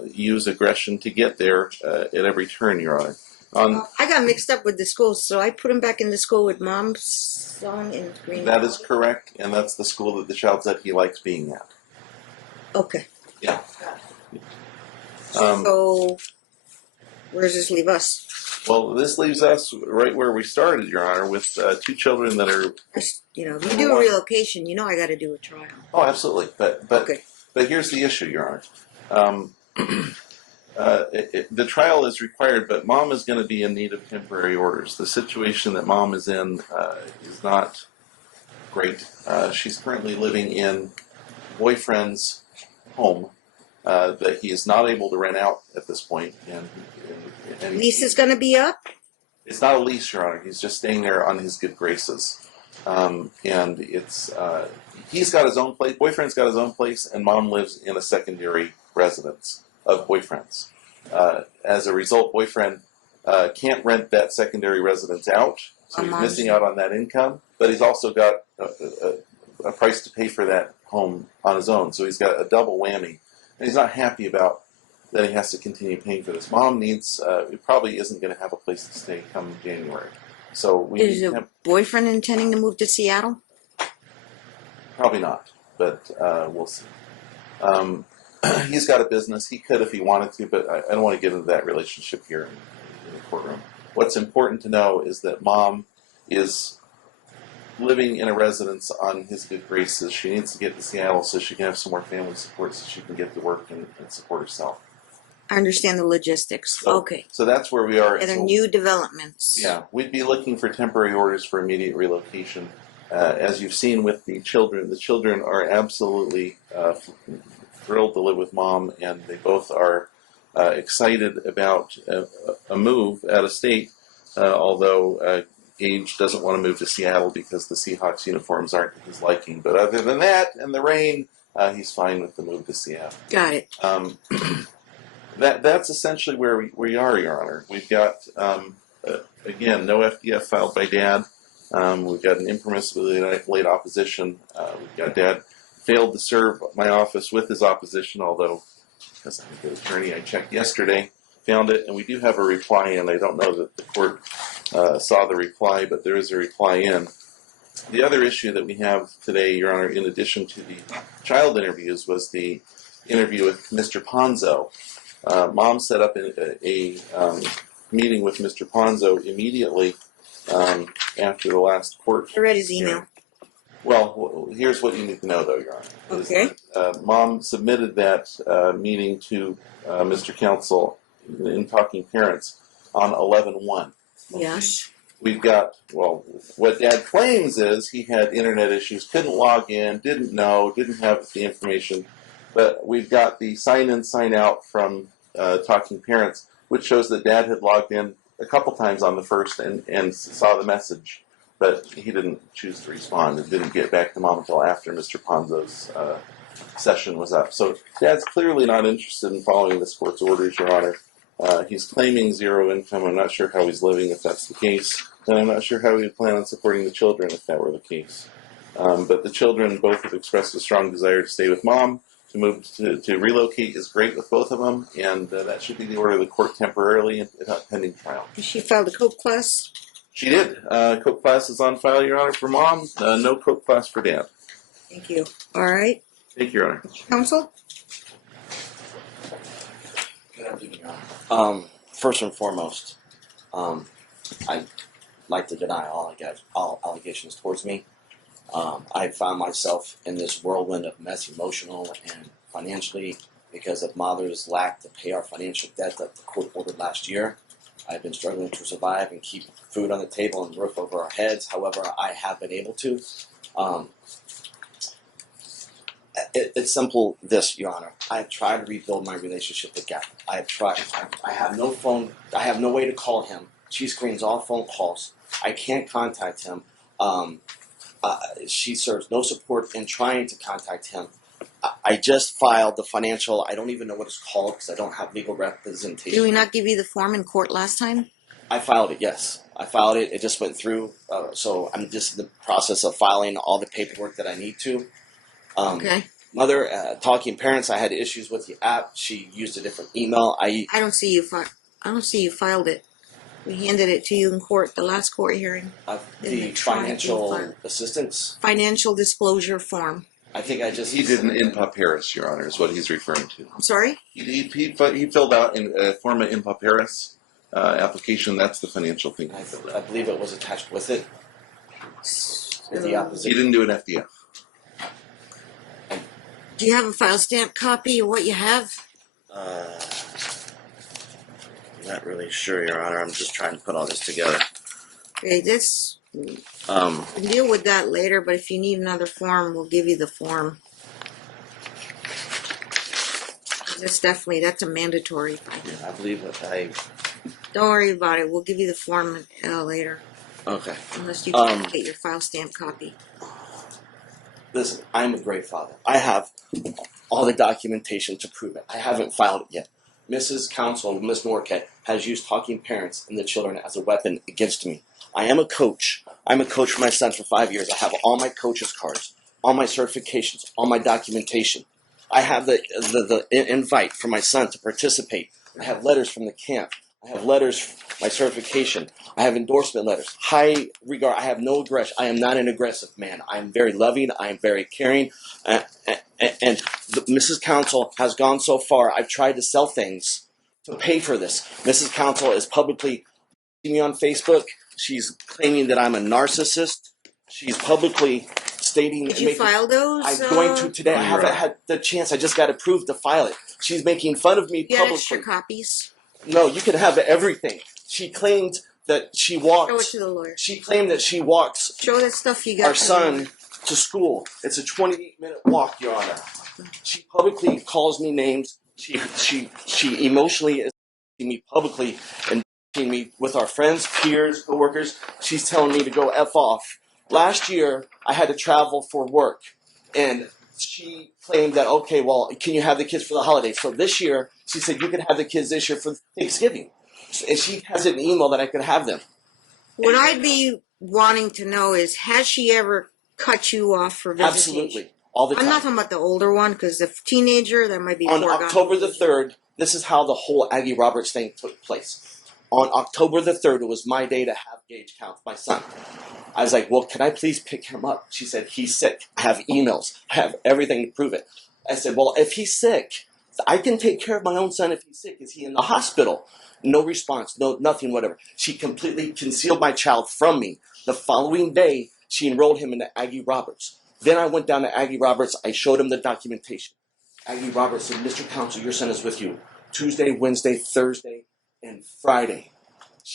use aggression to get there at every turn, Your Honor. I got mixed up with the schools, so I put him back in the school with Mom's son in Green. That is correct, and that's the school that the child said he likes being at. Okay. Yeah. So, where does this leave us? Well, this leaves us right where we started, Your Honor, with two children that are. If you do a relocation, I got to do a trial. Oh, absolutely, but Okay. But here's the issue, Your Honor. The trial is required, but Mom is going to be in need of temporary orders. The situation that Mom is in is not great. She's currently living in boyfriend's home that he is not able to rent out at this point. And Lease is going to be up? It's not a lease, Your Honor. He's just staying there on his good graces. And it's he's got his own place. Boyfriend's got his own place, and Mom lives in a secondary residence of boyfriend's. As a result, boyfriend can't rent that secondary residence out, so he's missing out on that income. But he's also got a price to pay for that home on his own, so he's got a double whammy. And he's not happy about that he has to continue paying for this. Mom needs, probably isn't going to have a place to stay come January. So Is your boyfriend intending to move to Seattle? Probably not, but we'll see. He's got a business. He could if he wanted to, but I don't want to get into that relationship here in the courtroom. What's important to know is that Mom is living in a residence on his good graces. She needs to get to Seattle so she can have some more family support so she can get to work and support herself. I understand the logistics. Okay. So that's where we are. And there are new developments. Yeah, we'd be looking for temporary orders for immediate relocation. As you've seen with the children are absolutely thrilled to live with Mom, and they both are excited about a move out of state, although Gage doesn't want to move to Seattle because the Seahawks uniforms aren't to his liking. But other than that, and the rain, he's fine with the move to Seattle. Got it. That's essentially where we are, Your Honor. We've got, again, no FDF filed by Dad. We've got an impermissibly late opposition. We've got Dad failed to serve my office with his opposition, although, because I'm a good attorney, I checked yesterday, found it, and we do have a reply in. I don't know that the court saw the reply, but there is a reply in. The other issue that we have today, Your Honor, in addition to the child interviews, was the interview with Mr. Ponzo. Mom set up a meeting with Mr. Ponzo immediately after the last court. I read his email. Well, here's what you need to know, though, Your Honor. Okay. Mom submitted that meeting to Mr. Counsel in Talking Parents on 11/1. Yes. We've got, well, what Dad claims is he had internet issues, couldn't log in, didn't know, didn't have the information. But we've got the sign-in, sign-out from Talking Parents, which shows that Dad had logged in a couple times on the first and saw the message, but he didn't choose to respond and didn't get back to Mom until after Mr. Ponzo's session was up. So Dad's clearly not interested in following this court's orders, Your Honor. He's claiming zero income. I'm not sure how he's living if that's the case, and I'm not sure how he would plan on supporting the children if that were the case. But the children both have expressed a strong desire to stay with Mom. To move to relocate is great with both of them, and that should be the order of the court temporarily pending trial. She filed a cope class? She did. Cope class is on file, Your Honor, for Mom. No cope class for Dad. Thank you. All right. Thank you, Your Honor. Counsel? First and foremost, I'd like to deny all allegations towards me. I found myself in this whirlwind of mess, emotional and financially, because of mother's lack to pay our financial debt that the court ordered last year. I've been struggling to survive and keep food on the table and roof over our heads. However, I have been able to. It's simple this, Your Honor. I have tried to rebuild my relationship with Gavin. I have tried. I have no phone. I have no way to call him. She screens all phone calls. I can't contact him. She serves no support in trying to contact him. I just filed the financial. I don't even know what it's called because I don't have legal representation. Did we not give you the form in court last time? I filed it, yes. I filed it. It just went through. So I'm just in the process of filing all the paperwork that I need to. Okay. Mother, Talking Parents, I had issues with the app. She used a different email. I don't see you. I don't see you filed it. We handed it to you in court, the last court hearing. The financial assistance. Financial disclosure form. I think I just. He did an in pauperis, Your Honor, is what he's referring to. I'm sorry? He filled out in a form of in pauperis application. That's the financial thing. I believe it was attached with it. With the opposition. He didn't do an FDF. Do you have a file stamp copy of what you have? I'm not really sure, Your Honor. I'm just trying to put all this together. Okay, we'll deal with that later, but if you need another form, we'll give you the form. That's a mandatory. I believe that Don't worry about it. We'll give you the form later. Okay. Unless you can get your file stamp copy. Listen, I'm a great father. I have all the documentation to prove it. I haven't filed it yet. Mrs. Counsel, Ms. Norquette, has used Talking Parents and the children as a weapon against me. I am a coach. I'm a coach for my son for 5 years. I have all my coach's cards, all my certifications, all my documentation. I have the invite for my son to participate. I have letters from the camp. I have letters, my certification. I have endorsement letters. High regard. I have no aggression. I am not an aggressive man. I am very loving. I am very caring. And Mrs. Counsel has gone so far. I've tried to sell things to pay for this. Mrs. Counsel is publicly seeing me on Facebook. She's claiming that I'm a narcissist. She's publicly stating. Did you file those? I'm going to today. I haven't had the chance. I just got approved to file it. She's making fun of me You publicly. got extra copies? No, you can have everything. She claimed that she walked. Show it to the lawyer. She claimed that she walks Show that stuff you got. our son to school. It's a 28-minute walk, Your Honor. She publicly calls me names. She emotionally is me publicly and me with our friends, peers, coworkers. She's telling me to go F off. Last year, I had to travel for work, and she claimed that, okay, well, can you have the kids for the holidays? So this year, she said, you can have the kids this year for Thanksgiving. And she has an email that I could have them. What I'd be wanting to know is, has she ever cut you off for visitation? Absolutely. All the time. I'm not talking about the older one, because the teenager, that might be On foregone. October the 3rd, this is how the whole Aggie Roberts thing took place. On October the 3rd, it was my day to have Gage count my son. I was like, well, can I please pick him up? She said, he's sick. I have emails. I have everything to prove it. I said, well, if he's sick, I can take care of my own son if he's sick. Is he in the hospital? No response, no nothing, whatever. She completely concealed my child from me. The following day, she enrolled him into Aggie Roberts. Then I went down to Aggie Roberts. I showed him the documentation. Aggie Roberts said, Mr. Counsel, your son is with you Tuesday, Wednesday, Thursday, and Friday.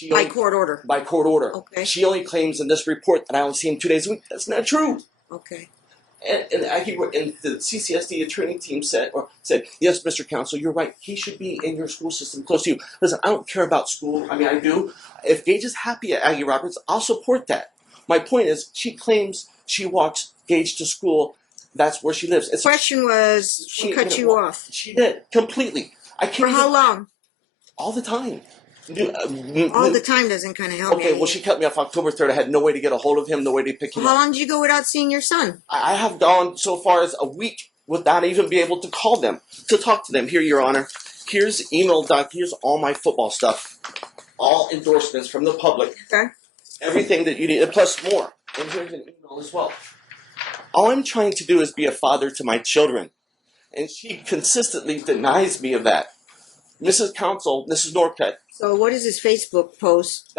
By court order. By court order. Okay. She only claims in this report that I only see him 2 days a week. That's not true. Okay. And the CCSD attorney team said, yes, Mr. Counsel, you're right. He should be in your school system close to you. Listen, I don't care about school. I mean, I do. If Gage is happy at Aggie Roberts, I'll support that. My point is, she claims she walks Gage to school. That's where she lives. The question was, she cut you off. She did, completely. I can't. For how long? All the time. All the time doesn't kind of help me. Okay, well, she cut me off October 3rd. I had no way to get a hold of him, no way to pick him up. How long did you go without seeing your son? I have gone so far as a week without even being able to call them, to talk to them. Here, Your Honor. Here's email here's all my football stuff. All endorsements from the public. Okay. Everything that you need, plus more. And here's an email as well. All I'm trying to do is be a father to my children. And she consistently denies me of that. Mrs. Counsel, Mrs. Norquette. So what is this Facebook post?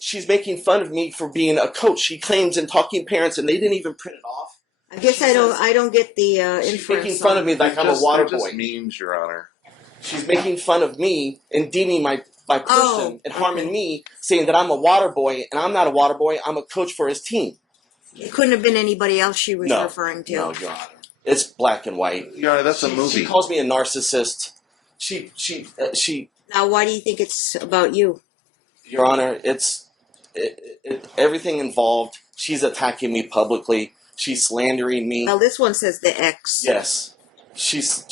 She's making fun of me for being a coach. She claims in Talking Parents, and they didn't even print it off. I guess I don't get the She's inference. making fun of me like I'm a water They're boy. just memes, Your Honor. She's making fun of me and deeming my person and harming okay. me, saying that I'm a water boy, and I'm not a water boy. I'm a coach for his team. It couldn't have been anybody else she was No, referring to. no, Your Honor. It's black and white. Your Honor, that's a movie. She calls me a narcissist. She. Now, why do you think it's about you? Your Honor, everything involved. She's attacking me publicly. She's slandering me. Well, this one says the X. Yes, she's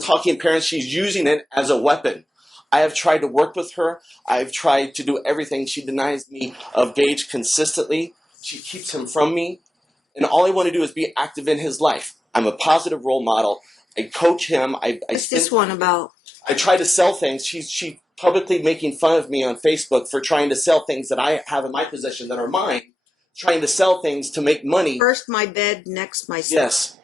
talking parents. She's using it as a weapon. I have tried to work with her. I've tried to do everything. She denies me of Gage consistently. She keeps him from me, and all I want to do is be active in his life. I'm a positive role model. I coach him. What's this one about? I try to sell things. She publicly making fun of me on Facebook for trying to sell things that I have in my possession that are mine. Trying to sell things to make money. First my bed, next my Yes.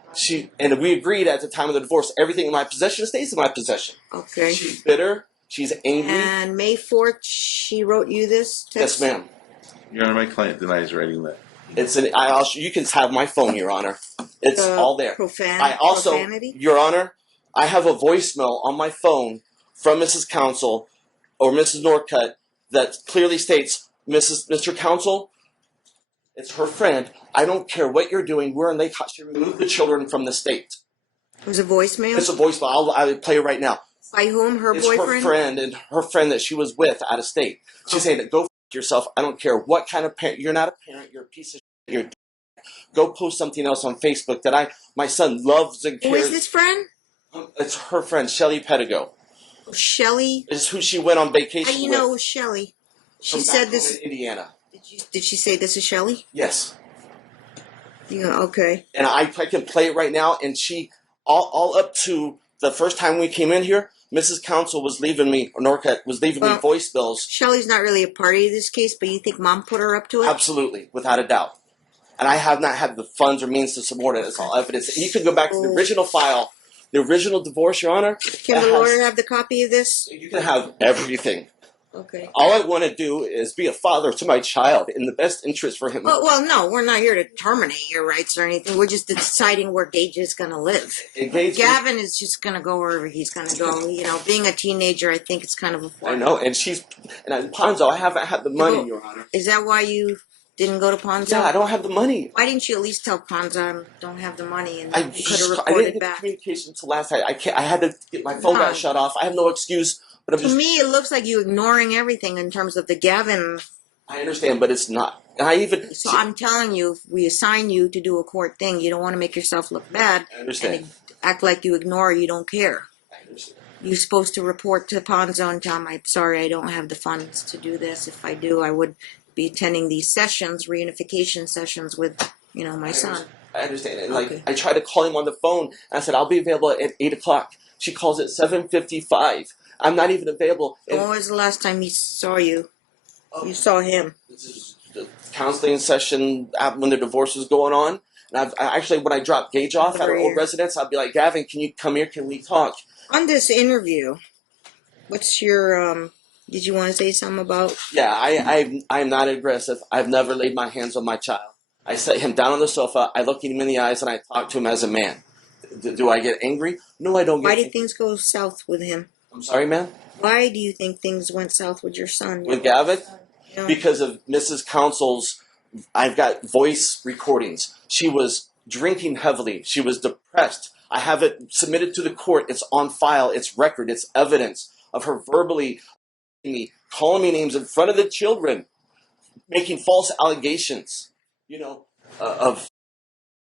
And we agreed at the time of the divorce, everything in my possession stays in my possession. Okay. She's bitter. She's angry. And May 4th, she wrote you this text? Yes, ma'am. Your Honor, my client denies writing that. You can have my phone, Your Honor. It's all there. Profanity? Your Honor, I have a voicemail on my phone from Mrs. Counsel or Mrs. Norcutt that clearly states, Mr. Counsel, it's her friend. I don't care what you're doing. We're in Lake Hot. She removed the children from the state. It was a voicemail? It's a voicemail. I'll play it right now. By whom? Her It's boyfriend? her friend and her friend that she was with out of state. She's saying that go f*** yourself. I don't care what kind of parent. You're not a parent. You're a piece of shit. You're go post something else on Facebook that my son loves and cares. Who is this friend? It's her friend, Shelly Pedigo. Shelley? Is who she went on vacation How do you with. know it was Shelley? She From said back this. home in Indiana. Did she say this is Shelley? Yes. Yeah, okay. And I can play it right now. And she, all up to the first time we came in here, Mrs. Counsel was leaving me, or Norcutt was leaving me voicemails. Shelley's not really a party to this case, but you think Mom put her up to it? Absolutely, without a doubt. And I have not had the funds or means to support it. It's all evidence. And you can go back to the original file, the original divorce, Your Honor. Can the lawyer have the copy of this? You can have everything. Okay. All I want to do is be a father to my child in the best interest for him. Well, no, we're not here to terminate your rights or anything. We're just deciding where Gage is going to live. Gavin is just going to go wherever he's going to go. You know, being a teenager, I think it's kind of a... I know, and Ponzo, I haven't had the money, Your Honor. Is that why you didn't go to Ponzo? Yeah, I don't have the money. Why didn't you at least tell Ponzo I don't have the money and I you could have didn't reported get back? the communication until last night. I had to get my phone got shut off. I have no excuse. But To me, it looks like you ignoring everything in terms of the Gavin. I understand, but it's not. And I'm telling you, if we assign you to do a court thing, you don't want to make yourself look bad. I understand. And act like you ignore, you don't care. I understand. You're supposed to report to Ponzo and tell him, I'm sorry, I don't have the funds to do this. If I do, I would be attending these sessions, reunification sessions with, my son. I understand. And Okay. I tried to call him on the phone, and I said, I'll be available at 8 o'clock. She calls at 7:55. I'm not even available. When was the last time he saw you? You saw him. This is the counseling session when the divorce was going on. And when I dropped Gage off at our old residence, I'd be like, Gavin, can you come here? Can we talk? On this interview, what's your, did you want to say something about? Yeah, I'm not aggressive. I've never laid my hands on my child. I set him down on the sofa, I look him in the eyes, and I talk to him as a man. Do I get angry? No, I don't get angry. Why did things go south with him? I'm sorry, ma'am? Why do you think things went south with your son? With Gavin? Yeah. Because of Mrs. Counsel's, I've got voice recordings. She was drinking heavily. She was depressed. I have it submitted to the court. It's on file. It's record. It's evidence of her verbally calling me names in front of the children, making false allegations, of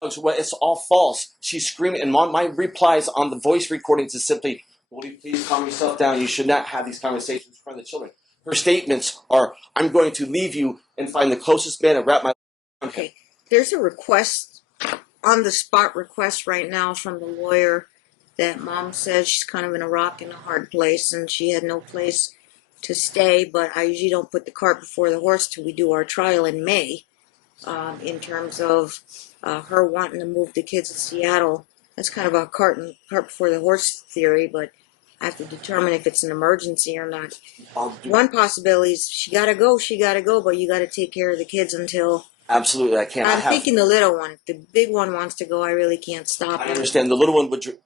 it's all false. She's screaming, and my replies on the voice recordings is simply, will you please calm yourself down? You should not have these conversations in front of the children. Her statements are, I'm going to leave you and find the closest man and wrap my around him. Okay. There's a request, on the spot request right now from the lawyer that Mom says she's kind of in a rock and a hard place and she had no place to stay, but I usually don't put the cart before the horse till we do our trial in May, in terms of her wanting to move the kids to Seattle. That's kind of a cart before the horse theory, but I have to determine if it's an emergency or not. One possibility is she gotta go, but you gotta take care of the kids until Absolutely, I can't. I'm thinking the little one. If the big one wants to go, I really can't stop I him. understand. The little one would.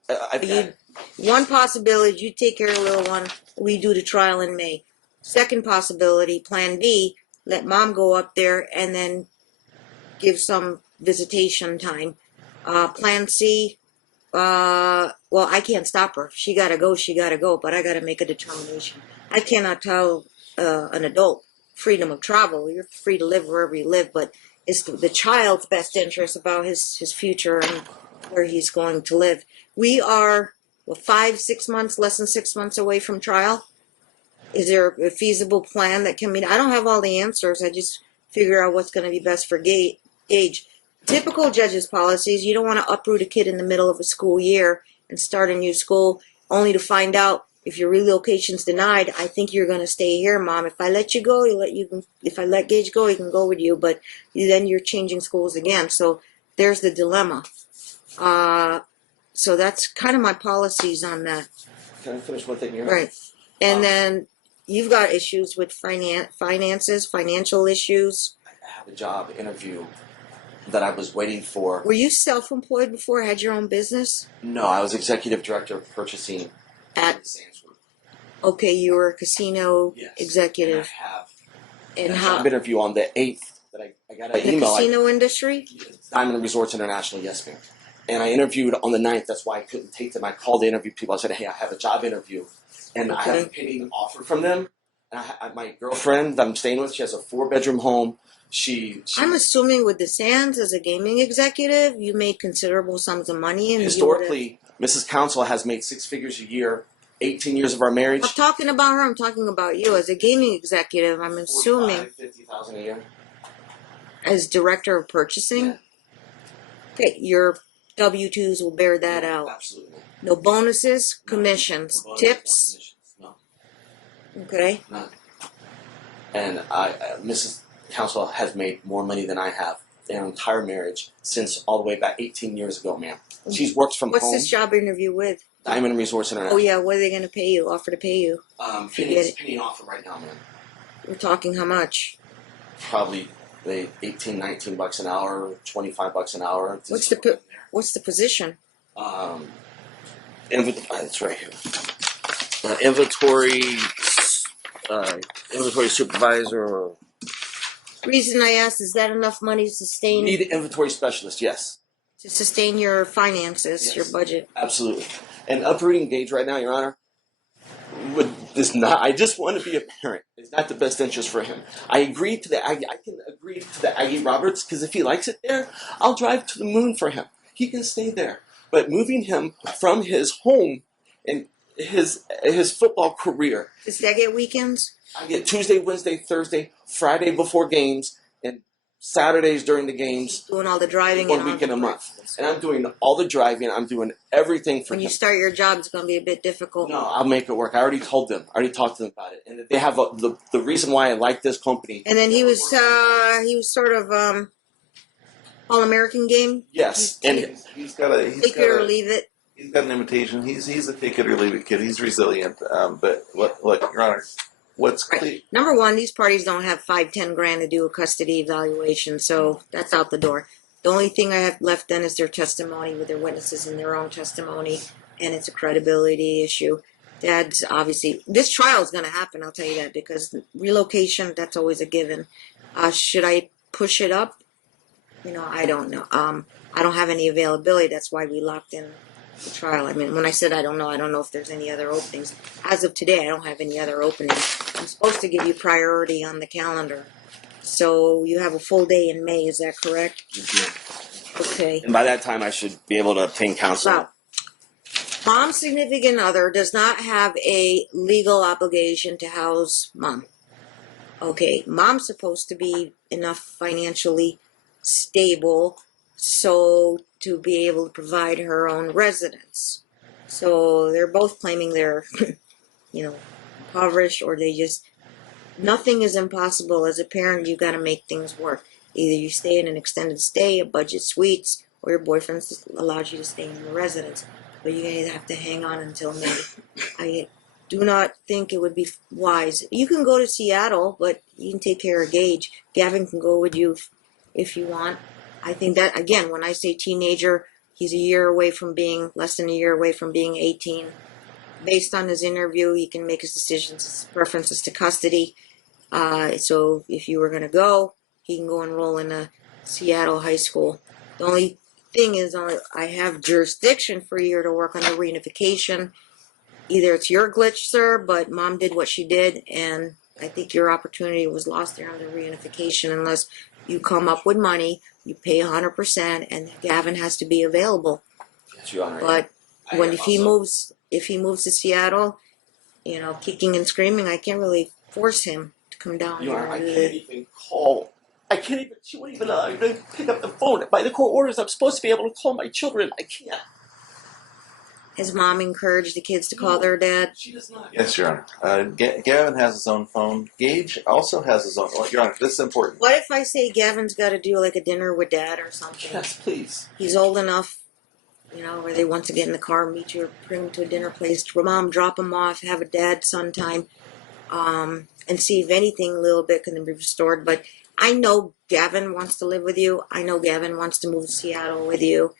One possibility, you take care of the little one. We do the trial in May. Second possibility, plan B, let mom go up there and then give some visitation time. Plan C, well, I can't stop her. She gotta go, but I gotta make a determination. I cannot tell an adult freedom of travel. You're free to live wherever you live, but it's the child's best interest about his future and where he's going to live. We are 5-6 months, less than 6 months away from trial. Is there a feasible plan that can be? I don't have all the answers. I just figure out what's going to be best for Gage. Typical judges' policies, you don't want to uproot a kid in the middle of a school year and start a new school only to find out if your relocation's denied, I think you're going to stay here, Mom. If I let you go, if I let Gage go, he can go with you, but then you're changing schools again. So there's the dilemma. So that's kind of my policies on that. Can I finish one thing here? Right. And then you've got issues with finances, financial issues. I have a job interview that I was waiting for. Were you self-employed before? Had your own business? No, I was executive director of purchasing at Sands Group. Okay, you were a casino executive. And I have. And a how? job interview on the 8th that I got an The email. casino industry? Diamond Resorts International, yes, ma'am. And I interviewed on the 9th. That's why I couldn't take them. I called the interview people. I said, hey, I have a job interview. And I have a pending offer from them. And my girlfriend that I'm staying with, she has a 4-bedroom home. I'm assuming with the Sands as a gaming executive, you made considerable sums of money. And historically, Mrs. Council has made 6 figures a year, 18 years of our marriage. I'm talking about her. I'm talking about you as a gaming executive. I'm assuming 50,000 a year. As director of purchasing. Yeah. Okay, your W-2s will bear that out. Absolutely. No bonuses, commissions, no tips. No. Okay. None. And Mrs. Council has made more money than I have in our entire marriage since all the way back 18 years ago, ma'am. She's worked from home. What's this job interview with? Diamond Resorts International. Oh yeah, what are they going to pay you? Offer to pay you? Penny offer right now, ma'am. We're talking how much? Probably $18-19 an hour, $25 an hour. What's the position? It's right here. Inventory supervisor. Reason I asked, is that enough money to sustain? You need an inventory specialist, yes. To sustain your finances, yes. Your budget. Absolutely. And uprooting Gage right now, Your Honor, I just want to be a parent. It's not the best interest for him. I agreed to the Aggie. I can agree to the Aggie Roberts because if he likes it there, I'll drive to the moon for him. He can stay there. But moving him from his home and his football career. Does that get weekends? I get Tuesday, Wednesday, Thursday, Friday before games, and Saturdays during the games. Doing all the driving. 1 weekend a month. And I'm doing all the driving. I'm doing everything for him. When you start your job, it's going to be a bit difficult. No, I'll make it work. I already told them. I already talked to them about it. And they have the reason why I like this company. And then he was sort of All-American game? Yes. And he's got a... Take it or leave it. He's got an imitation. He's a take it or leave it kid. He's resilient. But look, Your Honor, what's clear? Right. Number one, these parties don't have $5-10 grand to do a custody evaluation, so that's out the door. The only thing I have left then is their testimony with their witnesses and their own testimony, and it's a credibility issue. Dad's obviously, this trial is going to happen, I'll tell you that, because relocation, that's always a given. Should I push it up? I don't know. I don't have any availability. That's why we locked in the trial. I mean, when I said I don't know if there's any other openings. As of today, I don't have any other openings. I'm supposed to give you priority on the calendar. So you have a full day in May, is that correct? Okay. And by that time, I should be able to obtain counsel. Now, mom's significant other does not have a legal obligation to house mom. Okay, mom's supposed to be enough financially stable so to be able to provide her own residence. So they're both claiming they're, impoverished, or they just, nothing is impossible. As a parent, you got to make things work. Either you stay in an extended stay, a budget suites, or your boyfriend allows you to stay in the residence. But you're going to have to hang on until May. I do not think it would be wise. You can go to Seattle, but you can take care of Gage. Gavin can go with you if you want. I think that, again, when I say teenager, he's less than a year away from being 18. Based on his interview, he can make his decisions, his preferences to custody. So if you were going to go, he can go enroll in a Seattle high school. The only thing is, I have jurisdiction for a year to work on the reunification. Either it's your glitch, sir, but Mom did what she did, and I think your opportunity was lost there on the reunification unless you come up with money, you pay 100%, and Gavin has to be available. Yes, Your Honor. But if he moves to Seattle, kicking and screaming, I can't really force him to come down Your here. Honor, I can't even call. She won't even pick up the phone. By the court orders, I'm supposed to be able to call my children. I can't. Has Mom encouraged the kids to call their dad? She does not. Yes, Your Honor. Gavin has his own phone. Gage also has his own. Your Honor, this is important. What if I say Gavin's got to do like a dinner with Dad or something? Yes, please. He's old enough, where they want to get in the car, meet you, or bring him to a dinner place. Mom, drop him off, have a dad-son time, and see if anything a little bit can be restored. But I know Gavin wants to live with you. I know Gavin wants to move to Seattle with you.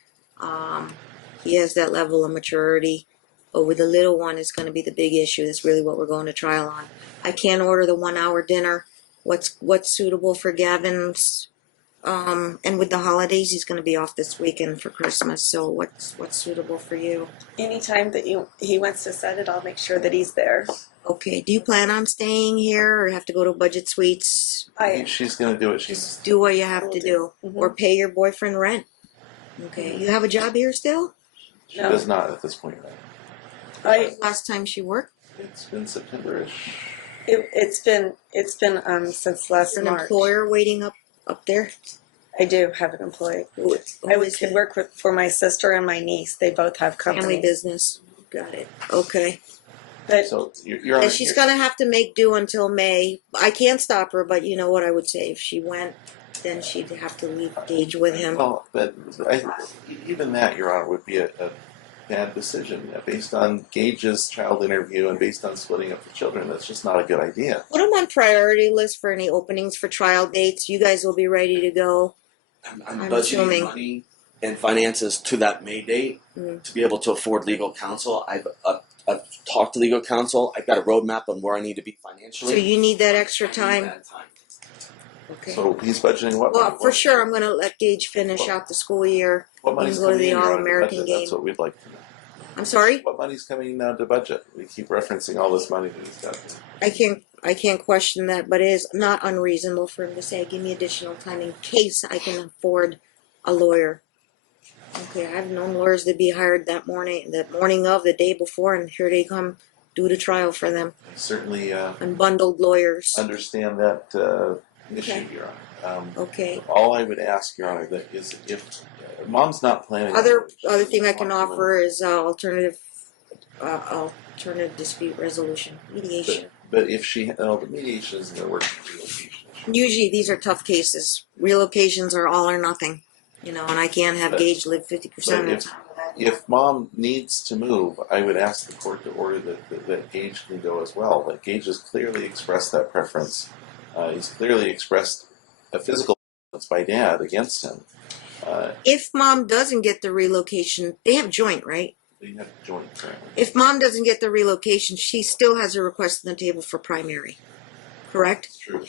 He has that level of maturity. But with the little one, it's going to be the big issue. That's really what we're going to trial on. I can't order the 1 hour dinner. What's suitable for Gavin's? And with the holidays, he's going to be off this weekend for Christmas. So what's suitable for you? Anytime that he wants to set it, I'll make sure that he's there. Okay. Do you plan on staying here or have to go to Budget Suites? She's going to do what she's. Do what you have to do. Mhm. Or pay your boyfriend rent. Okay. You have a job here still? She does not at this point. Last time she worked? It's been September-ish. It's been since last An March. employer waiting up there? I do have an employee. I could work for my sister and my niece. They both have companies. Family business. Got it. Okay. But So you're And she's going to have to make do until May. I can't stop her, but you know what I would say. If she went, then she'd have to leave Gage with him. Well, but even that, Your Honor, would be a bad decision based on Gage's child interview and based on splitting up the children. That's just not a good idea. Put them on priority list for any openings for trial dates. You guys will be ready to go. I'm I'm budgeting assuming. money and finances to that May date to be able to afford legal counsel. I've talked to legal counsel. I've got a roadmap on where I need to be financially. So you need that extra I need time. that time. Okay. So he's budgeting what? Well, for sure, I'm going to let Gage finish out the school year. What money's go to coming the in, Your Honor, to All-American budget? game. That's what we'd like to know. I'm sorry? What money's coming now to budget? We keep referencing all this money that he's got. I can't question that, but it is not unreasonable for him to say, give me additional time in case I can afford a lawyer. Okay, I've known lawyers to be hired the morning of, the day before, and here they come, do the trial for them. I certainly Unbundled lawyers. understand that issue, Okay. Your Honor. Okay. All I would ask, Your Honor, that is if Mom's not planning. Other on thing I can offer is alternative dispute resolution, mediation. But if the mediation isn't going to work for relocation. Usually these are tough cases. Relocations are all or nothing, and I can't have Gage live 50% of the time. If Mom needs to move, I would ask the court to order that Gage can go as well. That Gage has clearly expressed that preference. He's clearly expressed a physical preference by Dad against him. If Mom doesn't get the relocation, they have joint, right? They have joint currently. If Mom doesn't get the relocation, she still has a request on the table for primary, correct? It's true.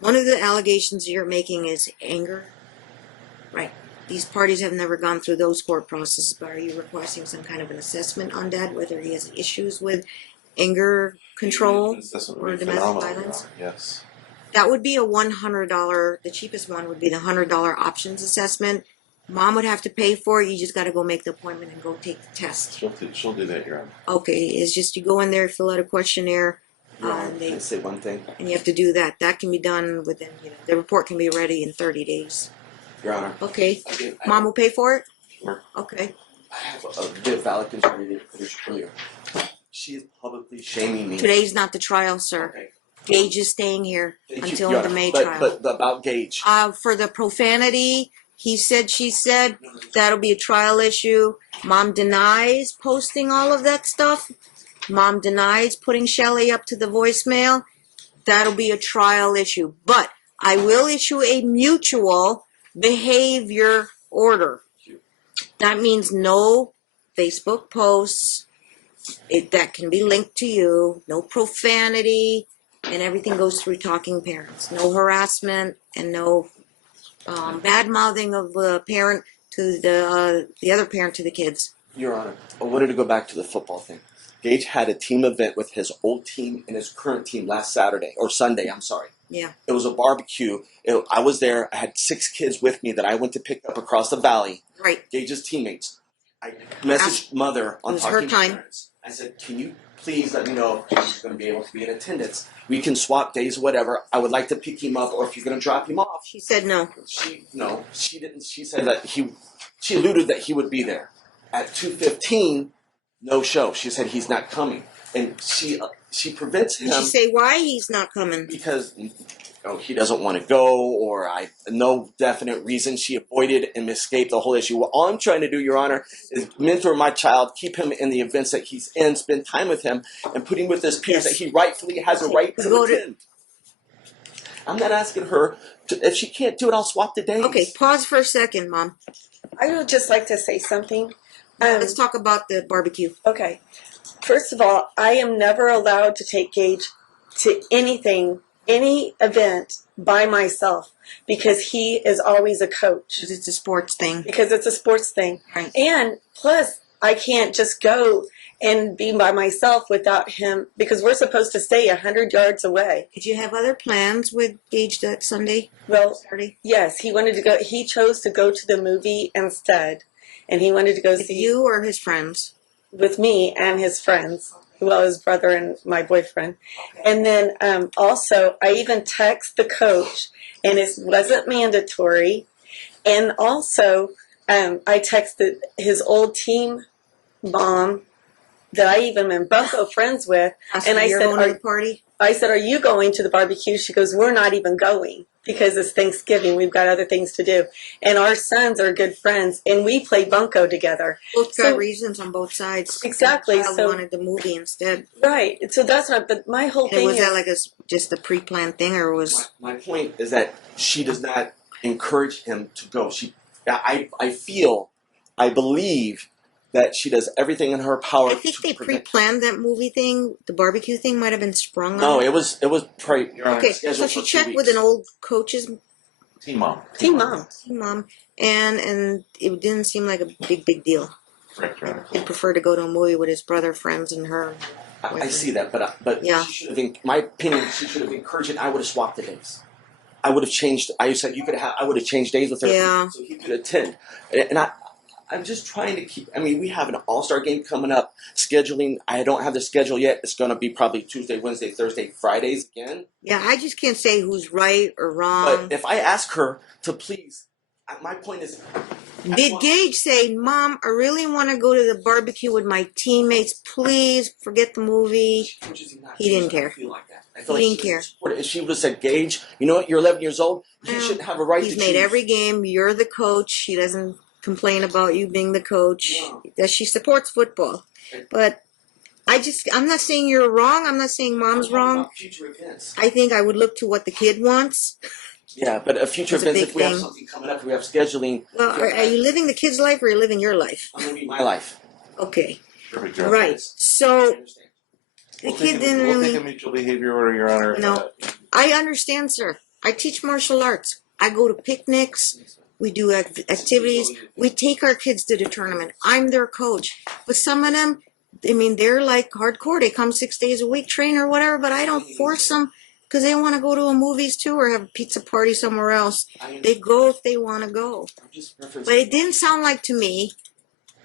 One of the allegations you're making is anger, right? These parties have never gone through those court processes, but are you requesting some kind of an assessment on Dad, whether he has issues with anger control or domestic violence? Yes. That would be a $100, the cheapest one would be the $100 options assessment. Mom would have to pay for it. You just got to go make the appointment and go take the test. She'll do that, Your Honor. Okay, it's just you go in there, fill out a questionnaire, Your Honor, and can I say one thing? you have to do that. That can be done within, the report can be ready in 30 days. Your Honor. Okay, Again, Mom will pay for it? Sure. Okay. I have a bit of valid concern I need to finish earlier. She is publicly shaming me. Today's not the trial, sir. Okay. Gage is staying here Thank you, until Your the Honor. May trial. But about Gage. For the profanity, he said, she said, that'll be a trial issue. Mom denies posting all of that stuff. Mom denies putting Shelley up to the voicemail. That'll be a trial issue. But I will issue a mutual behavior order. That means no Facebook posts that can be linked to you, no profanity, and everything goes through talking parents. No harassment and no bad mouthing of the parent to the other parent to the kids. Your Honor, I wanted to go back to the football thing. Gage had a team event with his old team and his current team last Saturday, or Sunday, I'm sorry. Yeah. It was a barbecue. I was there. I had 6 kids with me that I went to pick up across the valley. Right. Gage's teammates. I messaged mother on It was her Talking time. Parents. I said, can you please let me know if he's going to be able to be in attendance? We can swap days or whatever. I would like to pick him up, or if you're going to drop him off. She said no. She didn't. She said that she alluded that he would be there. At 2:15, no show. She said he's not coming. And she prevents him. Did she say why he's not coming? Because he doesn't want to go, or no definite reason. She avoided and escaped the whole issue. Well, all I'm trying to do, Your Honor, is mentor my child, keep him in the events that he's in, spend time with him, and put him with his peers that he rightfully has a right to attend. I'm not asking her if she can't do it, I'll swap the days. Okay, pause for a second, Mom. I would just like to say something. Let's talk about the barbecue. Okay. First of all, I am never allowed to take Gage to anything, any event by myself because he is always a coach. Because it's a sports thing. Because it's a sports thing. Right. And plus, I can't just go and be by myself without him because we're supposed to stay 100 yards away. Did you have other plans with Gage that Sunday? Well, Saturday? yes, he wanted to go. He chose to go to the movie instead. And he wanted to go With see you or his friends? with me and his friends, well, his brother and my boyfriend. And then also, I even text the coach, and it wasn't mandatory. And also, I texted his old team mom that I even am Bunko friends with, and I You're said, going to the party? I said, are you going to the barbecue? She goes, we're not even going because it's Thanksgiving. We've got other things to do. And our sons are good friends, and we play Bunko together. Both got So- reasons on both sides. Exactly, The child so- wanted the movie instead. Right. So that's not, but my whole And thing was is, that like just a pre-planned thing, or was... My point is that she does not encourage him to go. I believe that she does everything in her power. I think they pre-planned that movie thing. The barbecue thing might have been sprung on. No, it was Okay, so she checked with an old coach's Team mom. team mom. mom, and it didn't seem like a big deal. Correct, Your Honor. He'd prefer to go to a movie with his brother, friends, and her. I see that, but Yeah. she should have. In my opinion, she should have encouraged it. I would have swapped the days. I would have changed. I said you could have. I would have changed days with her, Yeah. so he could attend. And I'm just trying to keep. I mean, we have an all-star game coming up. Scheduling. I don't have the schedule yet. It's going to be probably Tuesday, Wednesday, Thursday, Fridays again. Yeah, I just can't say who's right or wrong. But if I ask her to please, my point is. Did Gage say, "Mom, I really want to go to the barbecue with my teammates. Please forget the movie"? He didn't care. I feel like that. I feel He like didn't care. If she would have said, Gage, you know what? You're 11 years old. You Yeah. shouldn't have a right He's to made choose. every game. You're the coach. He doesn't complain about you being the coach. No. That she supports football, but I'm not saying you're wrong. I'm not saying mom's wrong. About future events. I think I would look to what the kid wants. Yeah, but a future It's a events, big if we have thing. something coming up, we have scheduling. Well, are you living the kid's life or are you living your life? I'm going to be my life. Okay, Perfect, Your Honor. right. I So understand. the kid didn't We'll take really. a mutual behavior order, Your Honor. No. I understand, sir. I teach martial arts. I go to picnics. We do activities. We take our kids to the tournament. I'm their coach. But some of them, I mean, they're like hardcore. They come 6 days a week, train or whatever, but I don't force them because they want to go to a movies too or have a pizza party somewhere else. They go if they want to go. I'm just referencing. But it didn't sound like to me,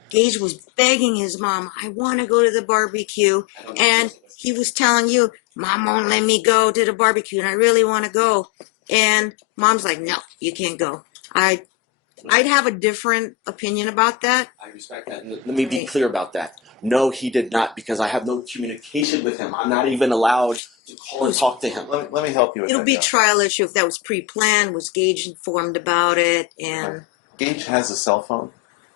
Gage was begging his mom, I want to go to the barbecue. And he was telling you, Mom won't let me go to the barbecue and I really want to go. And Mom's like, no, you can't go. I'd have a different opinion about that. I respect that. And let me be clear about that. No, he did not, because I have no communication with him. I'm not even allowed to call and talk to him. Let me help you with It'll that. be a Your trial issue if that was pre-planned. Was Gage informed about it? And Honor. Gage has a cell phone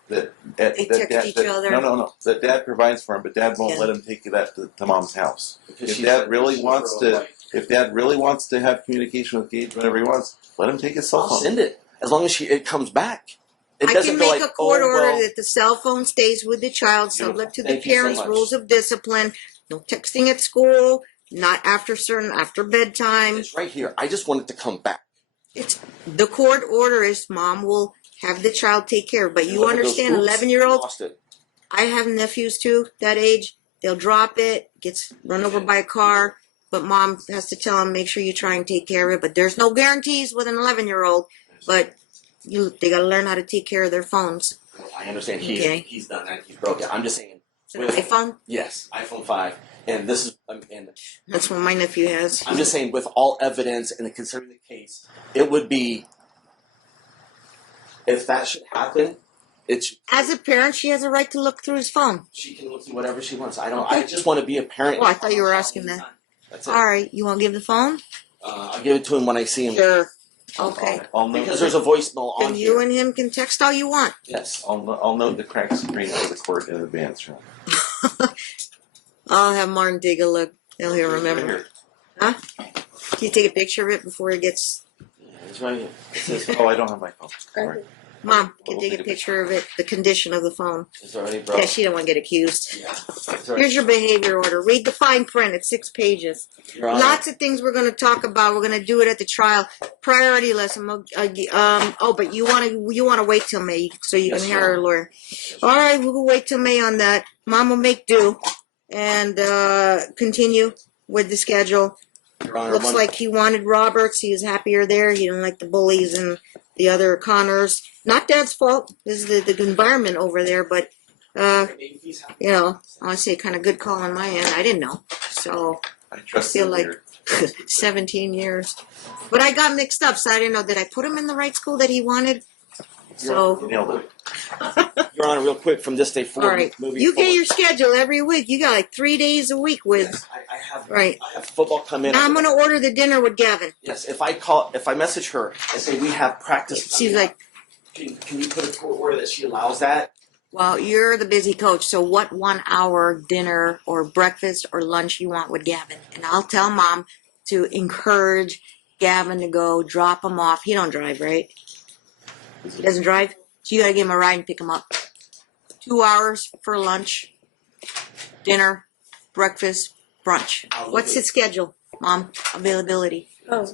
that They text each other. No. That Dad provides for him, but Dad won't Yeah. let him take that to Mom's house. Because If she Dad said really she's wants her to, own life. if Dad really wants to have communication with Gage whenever he wants, let him take his cell I'll phone. send it. as long as it comes back. It I doesn't can go make like, a court oh, order well, that the cell phone stays with the child, Beautiful. subject to the Thank you so parents' much. rules of discipline. No texting at school, not after bedtime. it's right here. I just want it to come back. It's the court order is mom will have the child take care of. But you What if it goes, understand, oops, 11-year-olds. lost it. I have nephews too that age. They'll drop it, gets run over by a car, but mom has to tell them make sure you try and take care of it. But there's no guarantees with an 11-year-old. But they got to learn how to take care of their phones. I understand he's done that. He's broke it. I'm just saying. iPhone? Yes, iPhone 5. And this is, and That's what my nephew has. I'm just saying, with all evidence and considering the case, it would be, if that should happen, As a parent, she has a right to look through his phone. she can look through whatever she wants. I just want to be a parent. Oh, I thought you were asking that. That's it. All right, you want to give the phone? I'll give it to him when I see him. Sure. Okay. I'll note Because there's a voicemail on And you here. and him can text all you want. Yes. I'll note the crack screen for the court in advance. I'll have Martin take a look. He'll remember. Here. Huh? Can you take a picture of it before it gets... It's right here. It says, Oh, I don't have my phone. Sorry. Mom, can you take a picture of it? The condition of the phone. it's already broke. Yeah, she don't want to get accused. Yeah. It's already- Here's your behavior order. Read the fine print. It's 6 pages. Your Honor, Lots of things we're going to talk about. We're going to do it at the trial. Priority list. But you want to wait till May so you Yes, can Your hire a Honor. lawyer. All right, we'll wait till May on that. Mom will make do and continue with the schedule. Your Honor, Looks like he wanted Roberts. He was happier there. He didn't like the bullies and the other Connors. Not Dad's fault. This is the environment over there, but maybe he's happy. I want to say kind of good call on my end. I didn't know. So I trust feel the like lawyer. 17 years. But I got mixed up, so I didn't know. Did I put him in the right school that he wanted? So, You nailed it. Your Honor, real quick, from this day all forward, right. moving You get forward. your schedule every week. You got like 3 days a week with. Yes, I have. Right. I have football come in. Now I'm going to order the dinner with Gavin. Yes, if I message her and say we have practice. She's like, can you put a court order that she allows that? well, you're the busy coach, so what 1 hour dinner or breakfast or lunch you want with Gavin? And I'll tell Mom to encourage Gavin to go drop him off. He don't drive, right? He doesn't drive? So you got to give him a ride and pick him up. 2 hours for lunch, dinner, breakfast, brunch. What's his schedule, Mom? Availability. Oh,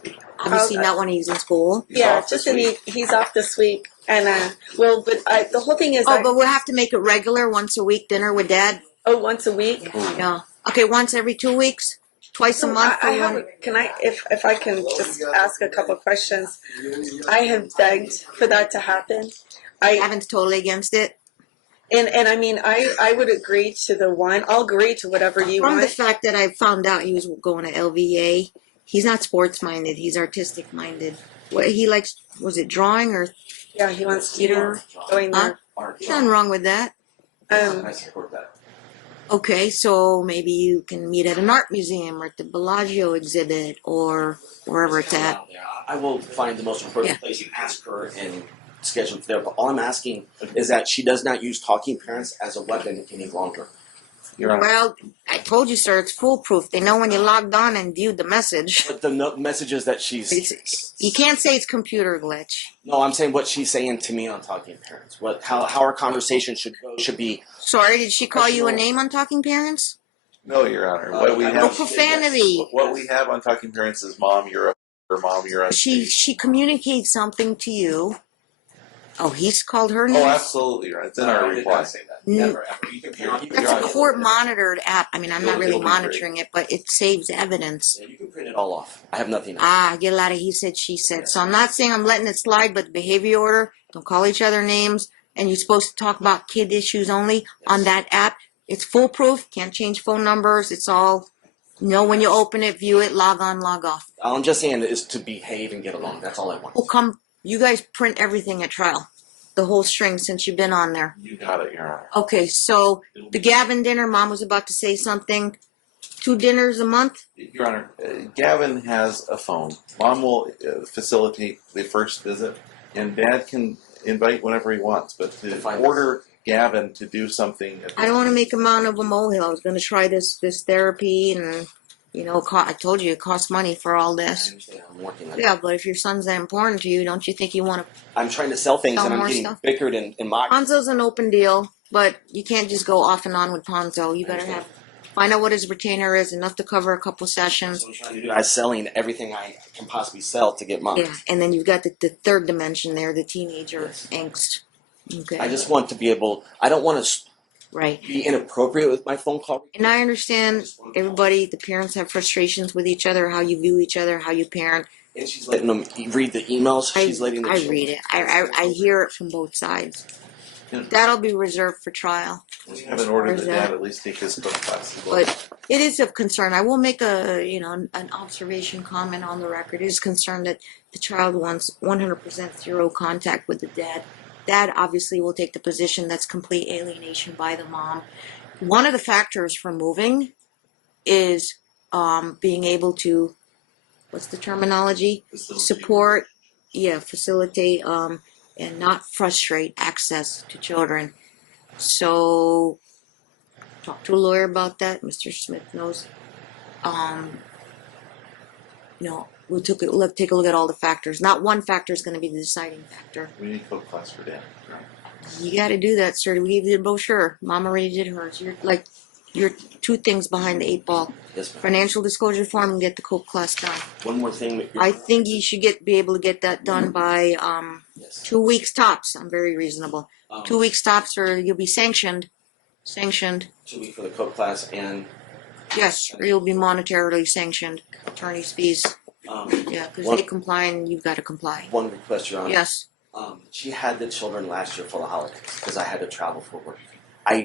Obviously not when he's in school. yeah, off just this in week. he's off this week, and the whole thing is, Oh, but we'll have to make it regular, once a week dinner with Dad. once a week. Yeah. Okay, once every 2 weeks, twice a month. I for have. one. Can I, if I can, just ask a couple questions? I have begged for that to happen. Gavin's totally against it. And I mean, I would agree to the one. I'll agree to whatever you From the want. fact that I found out he was going to LVA, he's not sports minded. He's artistic minded. What he likes, was it drawing or Yeah, he wants to theater? going there. Art, There's nothing wrong with that. I support that. Okay, so maybe you can meet at an art museum or at the Bellagio exhibit or wherever it's at. I will find the most appropriate place and ask her and schedule it there. But all I'm asking is that she does not use talking parents as a weapon any longer. Your Honor. Well, I told you, sir, it's foolproof. They know when you logged on and viewed the message. But the messages that she's You can't say it's computer glitch. no, I'm saying what she's saying to me on talking parents. How our conversation should go should be. Sorry, did she call you a name on Talking Parents? No, Your Honor. What we I No know have, she did, profanity. what we have on Talking Parents is Mom, you're up, or Mom, you're on. She communicates something to you. Oh, he's called her Oh, name? absolutely, Your Honor. It's in our I did reply. not say that. Never ever. You can print it. That's You're a on. court monitored app. I mean, I'm not really It'll be great. monitoring it, but it saves evidence. Yeah, you can print it all off. I have nothing else. I get a lot of he said, she said. So I'm not saying I'm letting it slide, but the behavior order, don't call each other names, and you're supposed to talk about kid issues only on that app. It's foolproof, can't change phone numbers. It's all, when you open it, view it, log on, log off. All I'm just saying is to behave and get along. That's all I want. Oh, you guys print everything at trial. The whole string since you've been on there. You got it, Your Honor. Okay, so the Gavin dinner, Mom was about to say something. 2 dinners a month? Your Honor, Gavin has a phone. Mom will facilitate the first visit, and Dad can invite whenever he wants. But to Fine. order Gavin to do something, I don't want to make a mountain of a molehill. I was going to try this therapy and You know, I told you it costs money for all I this. understand. I'm working on it. Yeah, but if your son's that important to you, don't you think you want to? I'm trying to sell things Sell and I'm more getting stuff? bickered and mocked. Ponzo's an open deal, but you can't just go off and on with Ponzo. You better find out what his retainer is, enough to cover a couple sessions. So I'm trying to do. I'm selling everything I can possibly sell to get money. Yeah, and then you've got the third dimension there, the teenager angst. Okay. I just want to be able. I don't want to right. be inappropriate with my phone call. And I understand everybody, the parents have frustrations with each other, how you view each other, how you parent. And she's letting them read the emails. She's letting them. I read it. I hear it from both sides. That'll be reserved for trial. We have an order that Dad at least take his book class. But it is of concern. I will make an observation comment on the record. It is concerned that the child wants 100% zero contact with the dad. Dad obviously will take the position that's complete alienation by the mom. One of the factors for moving is being able to, what's the terminology? Support, facilitate, and not frustrate access to children. So, talk to a lawyer about that. Mr. Smith knows. We'll take a look at all the factors. Not one factor is going to be the deciding factor. We need book class for Dad. You got to do that, sir. We gave you the brochure. Mom already did hers. You're two things behind the 8 ball. Yes, ma'am. Financial disclosure form and get the coke class done. One more thing. I think you should be able to get that done by Yes. 2 weeks tops. I'm very reasonable. 2 weeks tops, or you'll be sanctioned. 2 weeks for the code class and. Yes, or you'll be monetarily sanctioned. Attorney's fees. Yeah, because they comply and you've got to comply. One request, Your Honor. Yes. She had the children last year for the holidays because I had to travel for work.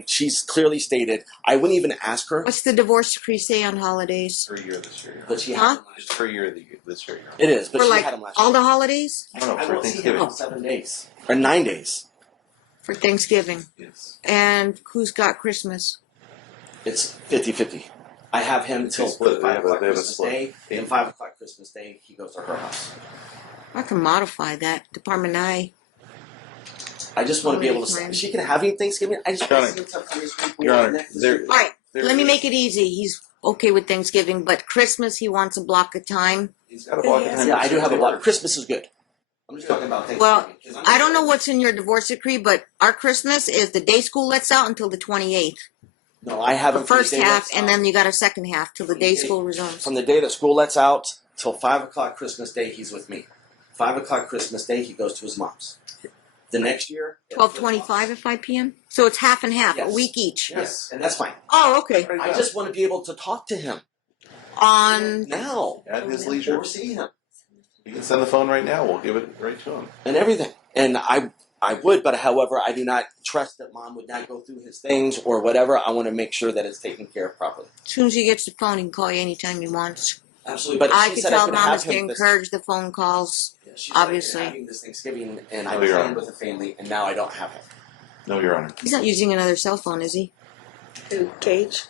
She's clearly stated, I wouldn't even ask her. What's the divorce decree say on holidays? For a year this year. But she Huh? had them last It's for a year this year. year. It is, but For she like had them last all year. the holidays? No, I for won't see him Thanksgiving. in 7 days. Or 9 days. For Thanksgiving. Yes. And who's got Christmas? It's 50-50. I have him till split. 5 o'clock They have a Christmas split. Day. Then 5 o'clock Christmas Day, he goes to her house. I can modify that. Department I. I just want to be able to say, she can have him Thanksgiving. I just want to see something this week. Your Honor, All right, let me make it easy. He's okay with Thanksgiving, but Christmas he wants a block of time. He's got a block of time. Yeah, I do have a block. Christmas is good. I'm just talking about Thanksgiving. Well, I don't know what's in your divorce decree, but our Christmas is the day school lets out until the 28th. No, I have The him from first the day half, that's and out. then you got a second half till the day school resumes. From the day that school lets out till 5 o'clock Christmas Day, he's with me. 5 o'clock Christmas Day, he goes to his mom's. The next year, 12:25 at 5 p.m. So it's half and half, Yes. a week each. Yes, and that's fine. Oh, okay. I just want to be able to talk to him On now At his leisure. or see him You can send the phone right now. We'll give it right to him. and everything. And I would, but however, I do not trust that mom would not go through his things or whatever. I want to make sure that it's taken care of properly. as soon as he gets the phone, he can call you anytime he wants. Absolutely. But I she could said tell I could mamas have to him this. encourage the phone calls. She's obviously. having this Thanksgiving, and I No, Your planned Honor. with a family, and now I don't have him. No, Your Honor. He's not using another cell phone, is he? Who, Gage?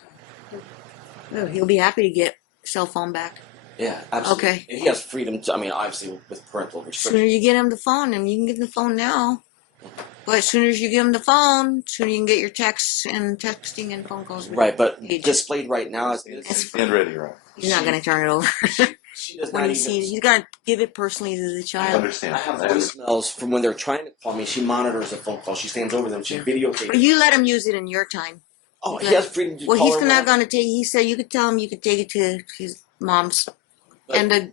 No, he'll be happy to get cell phone back. Yeah, absolutely. Okay. And he has freedom to, obviously with parental Sooner restrictions. you get him the phone, and you can give him the phone now. But as soon as you give him the phone, sooner you can get your texts and texting and phone calls. Right, but Gage. displayed right now as it is. Stand ready, Your Honor. He's not going to turn it over. She does when not he sees, even. he's going to give it personally to the I child. understand. I have I voicemails from when they're trying to call me. She monitors the phone call. She stands over them. She videotapes. But you let him use it in your time. Oh, he has freedom to Well, call he's her not whenever. going to take. He said you could tell him you could take it to his mom's. But And the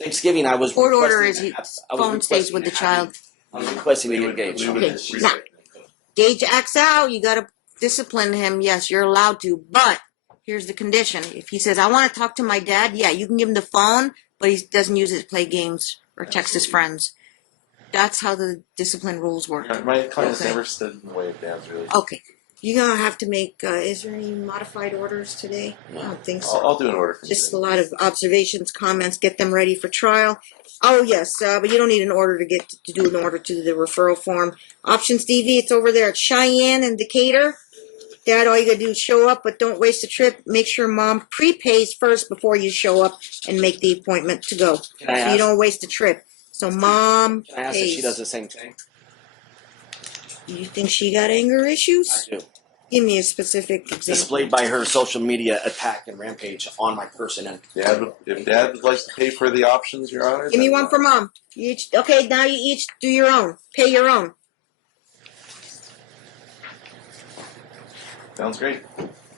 Thanksgiving, I was court order requesting is to his have- I was phone stays requesting with the to have child. him- I was requesting to We get would- engaged. we would- Okay, we- now, Gage acts out, you got to discipline him. Yes, you're allowed to. But here's the condition. If he says, I want to talk to my dad, yeah, you can give him the phone, but he doesn't use it to play games or text his friends. That's how the discipline rules work. My client's Okay. never stood in the way of Dad's really. Okay. You're going to have to make, is there any modified orders today? I don't think so. I'll do an order for you. Just a lot of observations, comments, get them ready for trial. Oh, yes, but you don't need an order to do an order to the referral form. Options DV, it's over there at Cheyenne and Decatur. Dad, all you gotta do is show up, but don't waste a trip. Make sure mom prepays first before you show up and make the appointment to go. Can I So you ask- don't waste a trip. So mom Can I ask if pays. she does the same thing? You think she got anger issues? I do. Give me a specific example. Displayed by her social media attack and rampage on my person. And If Dad would like to pay for the options, Your Honor. Give me then, one for Mom. You each, okay, now you each do your own. Pay your own. Sounds great.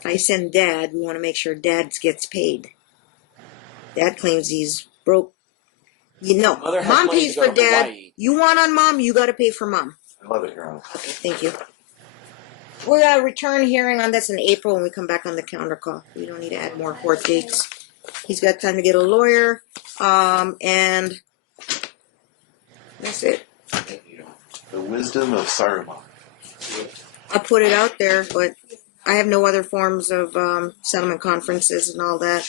I send Dad. We want to make sure Dad gets paid. Dad claims he's broke. You know, Mother has Mom money pays to go for to Dad. Hawaii. You want on Mom, you got to pay for Mom. I love it, Your Honor. Okay, thank you. We're going to return hearing on this in April when we come back on the calendar call. We don't need to add more court dates. He's got time to get a lawyer, and that's it. The wisdom of Saruman. I put it out there, but I have no other forms of settlement conferences and all that.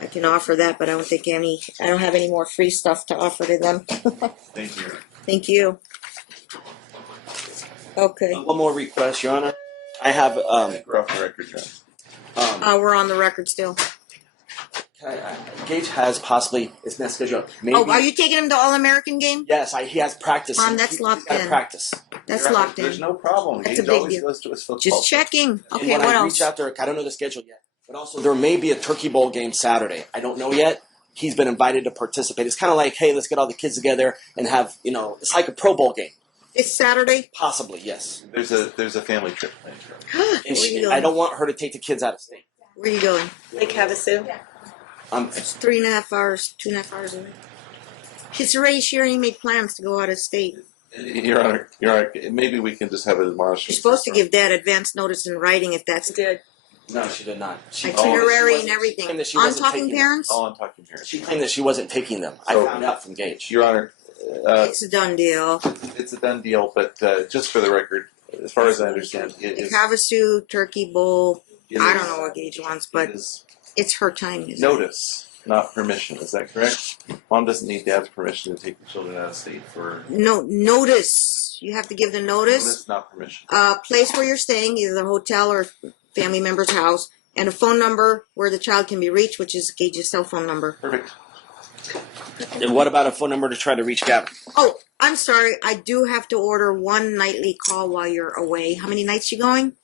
I can offer that, but I don't have any more free stuff to offer to them. Thank you. Thank you. Okay. one more request, Your Honor. I have. We're off the record, John. We're on the record still. Gage has possibly his next schedule. Maybe, Are you taking him to All-American game? Yes, he has practice. Mom, that's He's locked gotta in. practice. That's locked There's in. no problem. That's a Gage big always deal. goes to his football. Just checking. And Okay, when what I else? reach out there, I don't know the schedule yet. But also, there may be a Turkey Bowl game Saturday. I don't know yet. He's been invited to participate. It's kind of like, hey, let's get all the kids together and have, it's like a Pro Bowl game. It's Saturday? Possibly, yes. There's a family trip planned. And Where you going? I don't want her to take the kids out of state. Where are you going? Lake Havasu. It's 3.5 hours, 2.5 hours away. She already made plans to go out of state. Your Honor, maybe we can just have it admonished. You're supposed to give Dad advance notice in writing if that's Did. No, she did not. itinerary she and everything. claimed that she On wasn't Talking taking Parents? All on Talking Parents. She claimed that she wasn't taking them. I So- found out from Gage. Your Honor, It's a done deal. it's a done deal, but just for the record, as far as I understand, it is. Havasu, Turkey Bowl. it I is- don't know what Gage wants, it but is it's her time. Isn't it? notice, not permission. Is that correct? Mom doesn't need Dad's permission to take the children out of state for No, notice. You have to give the notice. not permission. Place where you're staying, either the hotel or family member's house, and a phone number where the child can be reached, which is Gage's cell phone number. Perfect. And what about a phone number to try to reach Gavin? Oh, I'm sorry. I do have to order one nightly call while you're away. How many nights you going?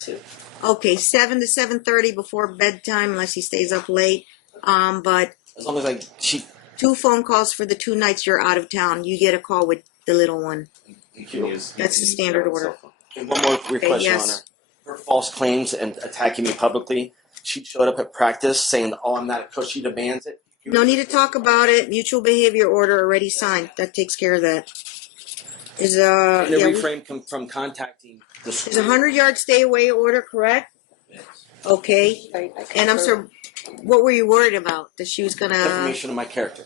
2. Okay, 7 to 7:30 before bedtime, unless he stays up late. But As long as she 2 phone calls for the 2 nights you're out of town. You get a call with the little one. You can use. That's the standard order. And one more request, Your yes. Honor. Her false claims and attacking me publicly. She showed up at practice saying, "Oh, I'm not a coach." She demands it. No need to talk about it. Mutual behavior order already signed. That takes care of that. Is And to yeah, refrain from contacting the school. is a 100-yard stay away order correct? Yes. Okay. And I'm sorry, what were you worried about? That she was gonna Information of my character.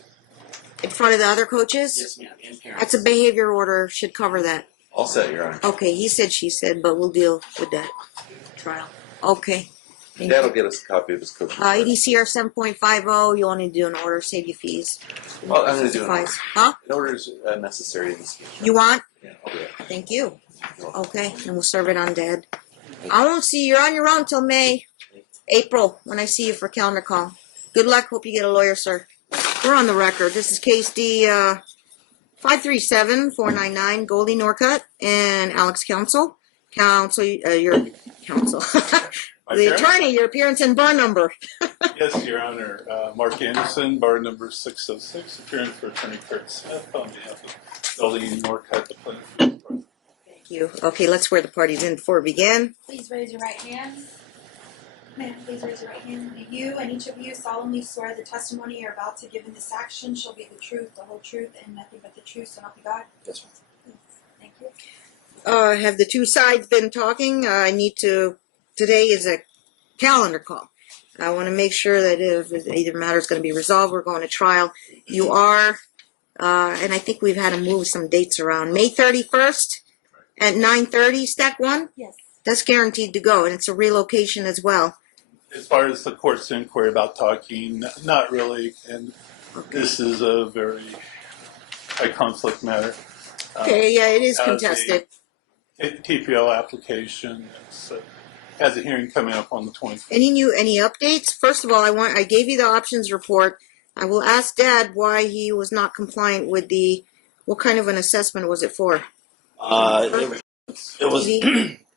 in front of the other coaches? Yes, ma'am. And parents. That's a behavior order. Should cover that. All set, Your Honor. Okay. He said, she said, but we'll deal with that trial. Okay. Thank Dad you. will get us a copy of his coaching. EDCR 7.50. You only do an order. Save you fees. Well, I'm going to do it. Huh? An order is necessary in this case. You want? Yeah, I'll do it. Thank you. Okay, and we'll serve it on Dad. I won't see you. You're on your own till April, when I see you for calendar call. Good luck. Hope you get a lawyer, sir. We're on the record. This is case D 537-499, Goldie Norcutt and Alex Counsel. Your counsel. The attorney, your appearance and bar number. Yes, Your Honor. Mark Anderson, bar number 606, appearing for Attorney Kurt Smith on behalf of Goldie Norcutt, the plaintiff. Thank you. Okay, let's swear the parties in before we begin. Please raise your right hand. Ma'am, please raise your right hand. Do you and each of you solemnly swear the testimony you're about to give in this action shall be the truth, the whole truth, and nothing but the truth, so help you God? Yes, ma'am. Thank you. Have the two sides been talking? Today is a calendar call. I want to make sure that if either matter is going to be resolved, we're going to trial. You are, and I think we've had to move some dates around. May 31st at 9:30, stack 1? Yes. That's guaranteed to go, and it's a relocation as well. As far as the court's inquiry about talking, not really, and this is a very high conflict matter. Okay, yeah, it is as contested. a TPO application. It's, has a hearing coming up on the 24th. Any updates? First of all, I gave you the options report. I will ask Dad why he was not compliant with what kind of an assessment was it for? It was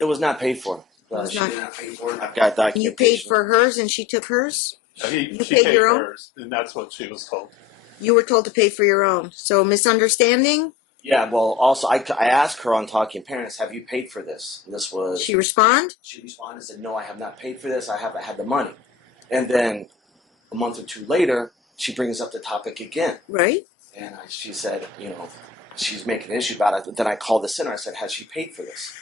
It was not paid for. was She not- did not pay for it. I've got documentation. You paid for hers and she took hers? She paid paid your own? hers, and that's what she was told. You were told to pay for your own. So misunderstanding? Yeah, well, also, I asked her on Talking Parents, have you paid for this? And this was... She respond? She responded and said, no, I have not paid for this. I haven't had the money. And then a month or two later, she brings up the topic again. Right. And she said, she's making an issue about it. But then I called the center. I said, has she paid for this?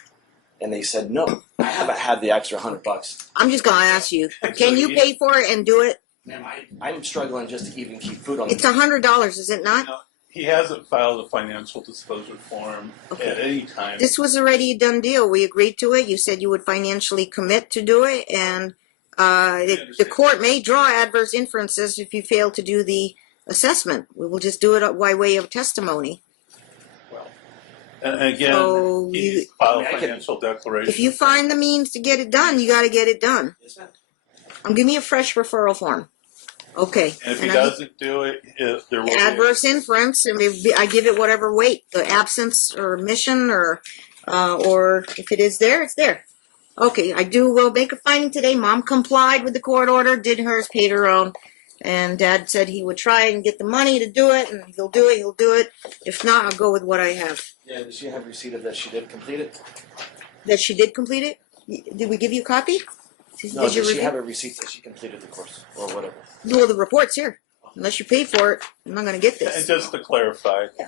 And they said, no, I haven't had the extra $100. I'm just going to ask you, can you pay for it and do it? Ma'am, I'm struggling just to even keep food on It's the $100, is it not? No, he hasn't filed a financial disclosure form Okay. at any time. This was already a done deal. We agreed to it. You said you would financially commit to do it, and the court may draw adverse inferences if you fail to do the assessment. We will just do it by way of testimony. And again, So he needs to file a I can- financial declaration. If you find the means to get it done, you got to get it done. Yes, ma'am. Give me a fresh referral form. Okay. And if he I- doesn't do it, there will be adverse inference, and I give it whatever weight, the absence or omission, or if it is there, it's there. Okay, I will make a finding today. Mom complied with the court order, did hers, paid her own, and Dad said he would try and get the money to do it, and he'll do it. If not, I'll go with what I have. Yeah, does she have receipt of that she did complete it? That she did complete it? Did we give you a copy? No, Did you does she review? have a receipt that she completed the course or whatever? Well, the report's here. Unless you pay for it, I'm not going to get And this. just to clarify, Yeah.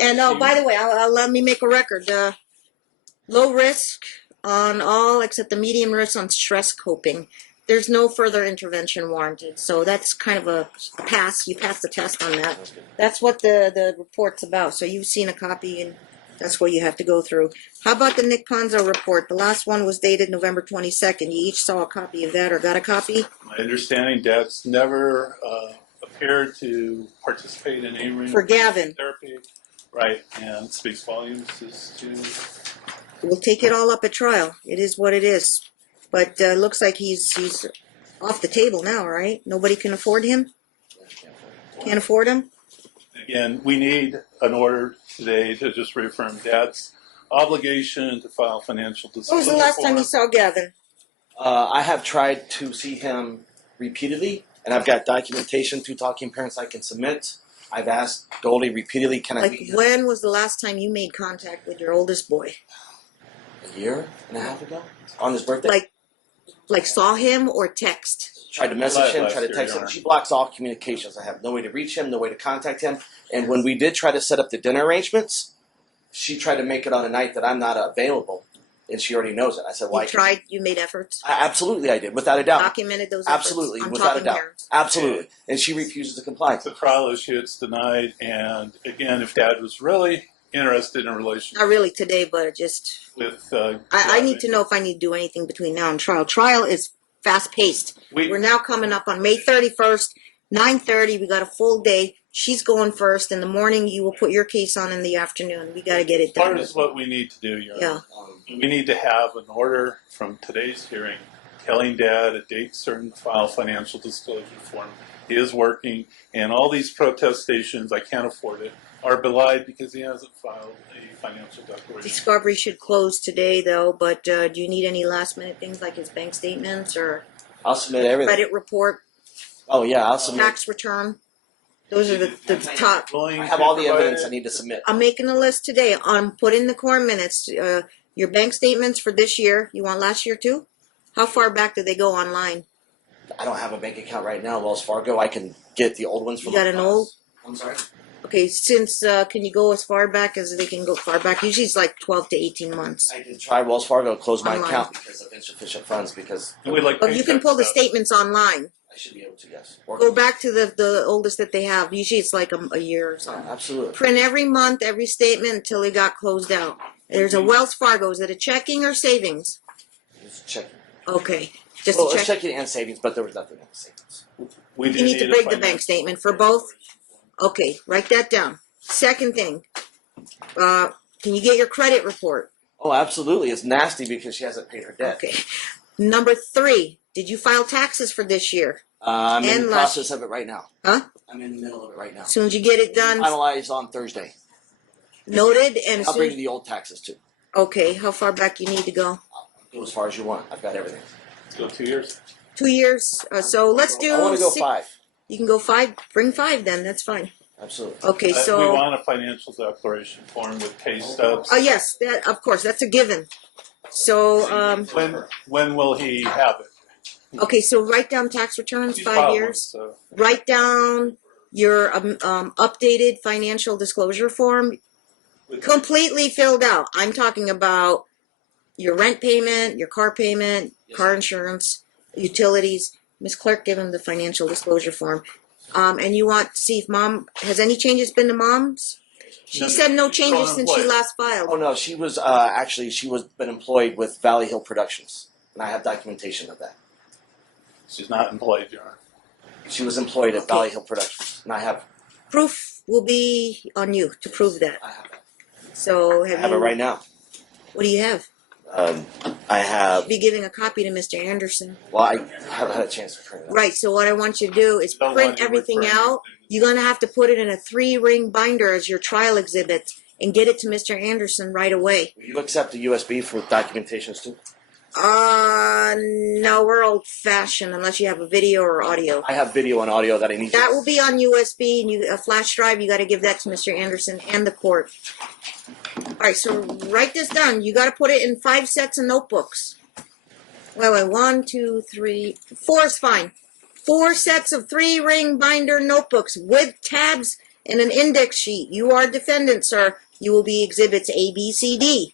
And oh, she- by the way, I'll let me make a record. Low risk on all except the medium risk on stress coping. There's no further intervention warranted. So that's kind of a pass. You passed the test on that. That's good. That's what the report's about. So you've seen a copy, and that's what you have to go through. How about the Nick Ponzo report? The last one was dated November 22nd. You each saw a copy of that or got a copy? my understanding, Dad's never appeared to participate in any For Gavin. therapy, right? And speaks volumes as to. We'll take it all up at trial. It is what it is. But looks like he's off the table now, right? Nobody can afford him? Can't afford him? Again, we need an order today to just reaffirm Dad's obligation to file financial disclosure. When was the last time you saw Gavin? I have tried to see him repeatedly, and I've got documentation through Talking Parents I can submit. I've asked Goldie repeatedly, can I Like, meet him? when was the last time you made contact with your oldest boy? A year and a half ago? On his birthday? Like saw him or text? Tried to message him, Last tried to year, text Your him. Honor. She blocks all communications. I have no way to reach him, no way to contact him. And when we did try to set up the dinner arrangements, she tried to make it on a night that I'm not available, and she already knows it. I said, "Why?" You tried, you made efforts? Absolutely, I did, without a doubt. Documented those efforts? Absolutely, I'm without a talking doubt. here. Absolutely, and she refuses to comply. It's a trial issue, it's denied, and again, if Dad was really interested in a relationship Not really today, but just... with I need to know if I need to do anything between now and trial. Trial is fast-paced. We're now coming up on May 31st, 9:30. We got a full day. She's going first. In the morning, you will put your case on in the afternoon. We got to get it part done. is what we need to do, Your Honor. Yeah. We need to have an order from today's hearing telling Dad a date certain to file financial disclosure form. He is working, and all these protestations, I can't afford it, are belied because he hasn't filed a financial declaration. Discovery should close today, though, but do you need any last-minute things like his bank statements or I'll submit everything. credit report, Oh yeah, I'll submit. tax return? Those are the top. Willing I have to all the provide evidence it? I need to submit. I'm making a list today. I'm putting the core minutes. Your bank statements for this year. You want last year too? How far back do they go online? I don't have a bank account right now, Wells Fargo. I can get the old ones from. You got an old? I'm sorry. Okay, since can you go as far back as they can go far back? Usually it's like 12 to 18 months. I did try Wells Fargo to close my Online. account because of insufficient funds. Because And we'd like But you can paycheck pull the stuff. statements online. I should be able to. Yes. Or- Go back to the oldest that they have. Usually it's like a year or Oh, something. absolutely. Print every month, every statement until it got closed out. There's a Wells Fargo. Is it a checking or savings? Just checking. Okay, just Well, a it's check. checking and savings, but there was nothing in the savings. We do You need to a break the financial- bank statement for both. Okay, write that down. Second thing, can you get your credit report? Oh, absolutely. It's nasty because she hasn't paid her debt. Okay. Number 3, did you file taxes for this year? I'm in And the last- process of it right now. Huh? I'm in the middle of it right now. As soon as you get it done, Finalized on Thursday. noted, and as I'll soon bring the old taxes too. okay, how far back you need to go? Go as far as you want. I've got everything. Let's go 2 years. 2 years. So let's do. I want to go 6. 5. You can go 5. Bring 5 then. That's fine. Absolutely. Okay, We so. want a financial declaration form with pay stubs. Yes, that of course that's a given. So When will he have it? okay, so write down tax returns, He's 5 filed years. one, so Write down your updated financial disclosure form, completely filled out. I'm talking about your rent payment, your car payment, car insurance, utilities. Ms. Clerk, give him the financial disclosure form. And you want to see if mom has any changes been to mom's? She No, said no she's changes still since she employed. last filed. Oh no, she was actually been employed with Valley Hill Productions, and I have documentation of that. she's not employed, Your Honor. She was employed at Valley Hill Productions, and I have Proof will be on you to prove that. I have that. So I have have you? it right now. What do you have? I have. Be giving a copy to Mr. Anderson. Well, I haven't had a chance to print it. Right. So what I want you to do is Don't print want you everything referring out. You're gonna have to put it in a 3-ring binder as your trial exhibit and get it to Mr. Anderson right away. Will you accept the USB for documentations too? No, we're old fashioned unless you have a video or audio. I have video and audio that I need. That will be on USB and a flash drive. You got to give that to Mr. Anderson and the court. All right, so write this down. You got to put it in 5 sets of notebooks. Wait, 1, 2, 3, 4 is fine. 4 sets of 3-ring binder notebooks with tabs and an index sheet. You are defendant, sir. You will be exhibits A, B, C, D.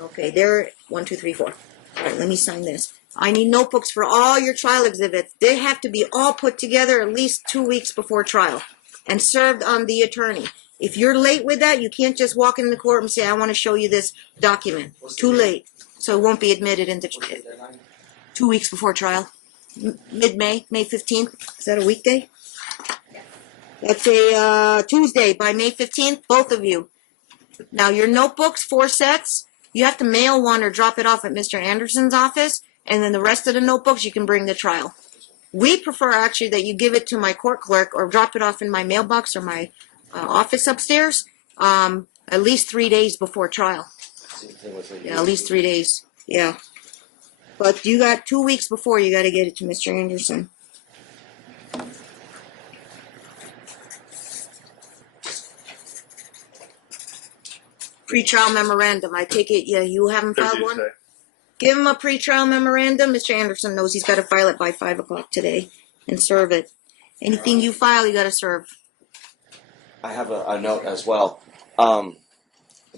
Okay, there. 1, 2, 3, 4. All right, let me sign this. I need notebooks for all your trial exhibits. They have to be all put together at least 2 weeks before trial and served on the attorney. If you're late with that, you can't just walk in the court and say, I want to show you this document. Too late. So it won't be admitted into 2 weeks before trial. Mid-May, May 15th. Is that a weekday? That's a Tuesday. By May 15th, both of you. Now, your notebooks, 4 sets, you have to mail one or drop it off at Mr. Anderson's office, and then the rest of the notebooks you can bring to trial. We prefer actually that you give it to my court clerk or drop it off in my mailbox or my office upstairs at least 3 days before trial. Yeah, at least 3 days. Yeah. But you got 2 weeks before you got to get it to Mr. Anderson. Pre-trial memorandum. I take it, yeah, you haven't filed one? Thursday. Give him a pre-trial memorandum. Mr. Anderson knows he's got to file it by 5 o'clock today and serve it. Anything you file, you got to serve. I have a note as well.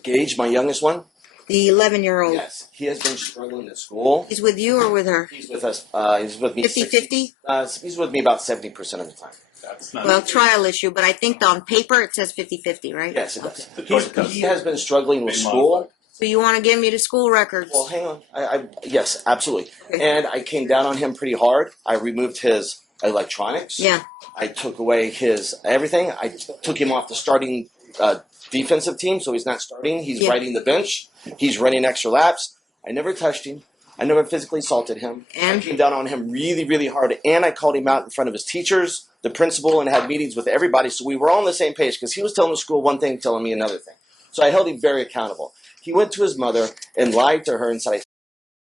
Gage, my youngest one. The 11-year-old. Yes, he has been struggling at school. He's with you or with her? He's with us. He's with me. 50-50? He's with me about 70% of the time. That's not Well, trial issue, but I think on paper it says 50-50, right? Yes, it does. The joint custody. He has been struggling with Been school. modified. So you want to give me the school records? Well, hang on. Yes, absolutely. Okay. And I came down on him pretty hard. I removed his electronics. Yeah. I took away his everything. I took him off the starting defensive team, so he's not starting. He's Yeah. riding the bench. He's running extra laps. I never touched him. I never physically assaulted him. And? I came down on him really, really hard, and I called him out in front of his teachers, the principal, and had meetings with everybody, so we were all on the same page, because he was telling the school one thing, telling me another thing. So I held him very accountable. He went to his mother and lied to her and said, I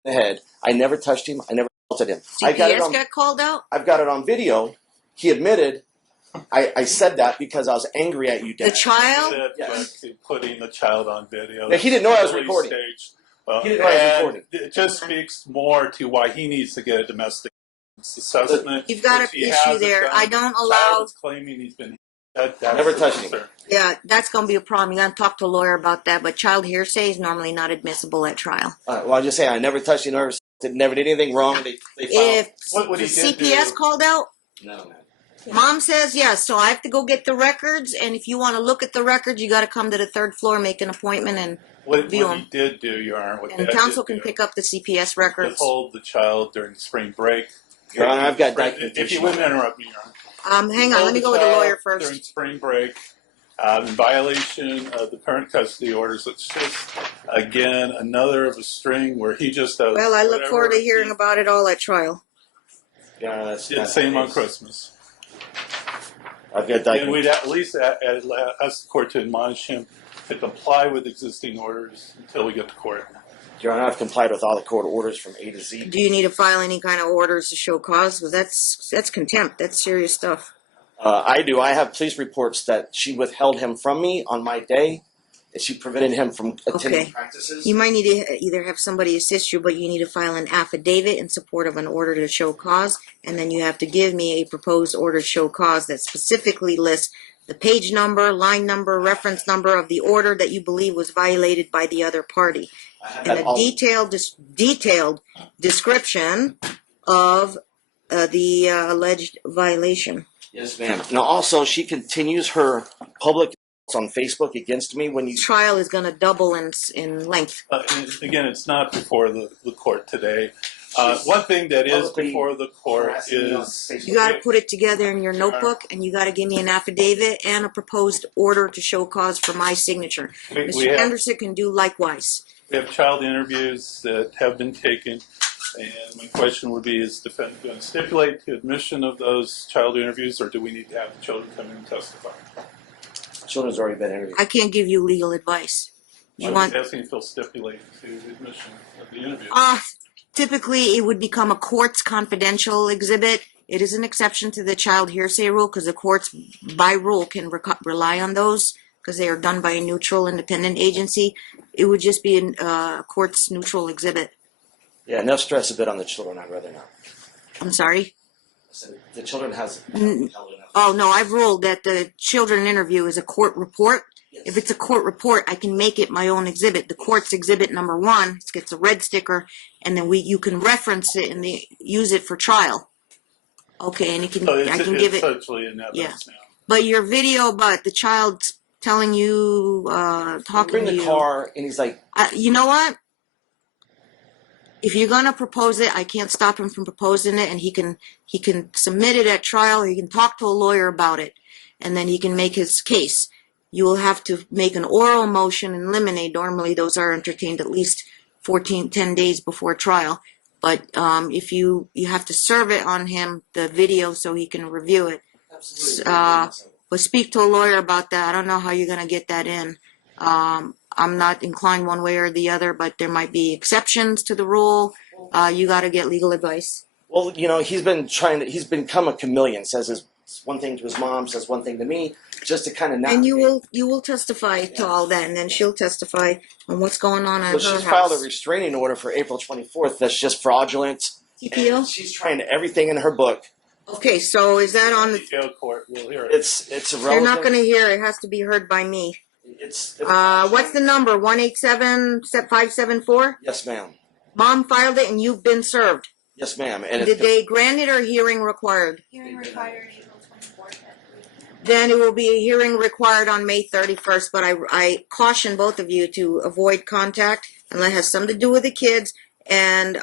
the head. I never touched him. I never assaulted him. CPS got called out? I've got it on video. He admitted I said that because I was angry at you, Dad. The child? Said, Yes. putting the child on video. Yeah, he didn't know I was Early recording. stage. Well, He didn't know I was and recording. It just speaks more to why he needs to get a domestic assessment. You've got which an he issue hasn't there. done. I don't Child allow. is claiming he's been. That's Never the touched him. concern. Yeah, that's going to be a problem. You got to talk to a lawyer about that. But child hearsay is normally not admissible at trial. Well, I'll just say I never touched him. Never did anything wrong. They filed. If What the he did CPS do- called out, No, man. Mom says yes. So I have to go get the records. And if you want to look at the records, you got to come to the 3rd floor, make an appointment, and What view he them. did do, Your Honor, what And Dad counsel did can do, pick up the CPS records. withhold the child during spring break. Your Honor, I've got If you documentation. wouldn't interrupt me, Your Honor. Hang on, let me go with the lawyer During first. spring break, in violation of the parent custody orders. It's just, again, another of a string where he just does. Well, I look whatever forward to hearing he about it all at trial. Yeah, that's did. Same on Christmas. I've got And we'd documentation. at least ask the court to admonish him to comply with existing orders until we get to court. Your Honor, I've complied with all the court orders from A to Z. Do you need to file any kind of orders to show cause? Because that's contempt. That's serious stuff. I do. I have police reports that she withheld him from me on my day, and she prevented him from attending Okay. practices. You might need to either have somebody assist you, but you need to file an affidavit in support of an order to show cause, and then you have to give me a proposed order to show cause that specifically lists the page number, line number, reference number of the order that you believe was violated by the other party, and a detailed description of the alleged violation. Yes, ma'am. Now, also, she continues her public on Facebook against me when you. Trial is going to double in length. Again, it's not before the court today. One thing that is before the court is You got to put it together in your notebook, and you got to give me an affidavit and a proposed order to show cause for my signature. Mr. Anderson can do likewise. we have child interviews that have been taken. And my question would be, is the defendant going to stipulate to admission of those child interviews, or do we need to have the children come in and testify? Children's already been interviewed. I can't give you legal advice. I'm just asking if he'll stipulate to admission of the interview. Typically, it would become a court's confidential exhibit. It is an exception to the child hearsay rule because the courts, by rule, can rely on those because they are done by a neutral, independent agency. It would just be a court's neutral exhibit. Yeah, no stress a bit on the children. I'd rather not. I'm sorry? I said the children has. Oh, no, I've ruled that the children interview is a court report. Yes. If it's a court report, I can make it my own exhibit. The court's exhibit number 1, it gets a red sticker, and then you can reference it and use it for trial. Okay, and I can give it. Essentially in evidence now. But your video about the child telling you, talking to you. In the car, and he's like, you know what? If you're gonna propose it, I can't stop him from proposing it, and he can submit it at trial. He can talk to a lawyer about it, and then he can make his case. You will have to make an oral motion and eliminate. Normally, those are entertained at least 10 days before trial. But if you have to serve it on him, the video, so he can review it. But speak to a lawyer about that. I don't know how you're gonna get that in. I'm not inclined one way or the other, but there might be exceptions to the rule. You got to get legal advice. Well, he's become a chameleon. Says one thing to his mom, says one thing to me, just to kind of navigate. And you will testify to all that, and then she'll testify on what's going on at her house. She's filed a restraining order for April 24th. That's just fraudulent. TPO? She's trying everything in her book. Okay, so is that on the TPO court? We'll hear it. It's irrelevant. You're not going to hear it. It has to be heard by me. What's the number? 187-574? Yes, ma'am. Mom filed it and you've been served. Yes, ma'am. And did they grant it or hearing required? Hearing required April 24th. Then it will be a hearing required on May 31st, but I caution both of you to avoid contact unless it has something to do with the kids, and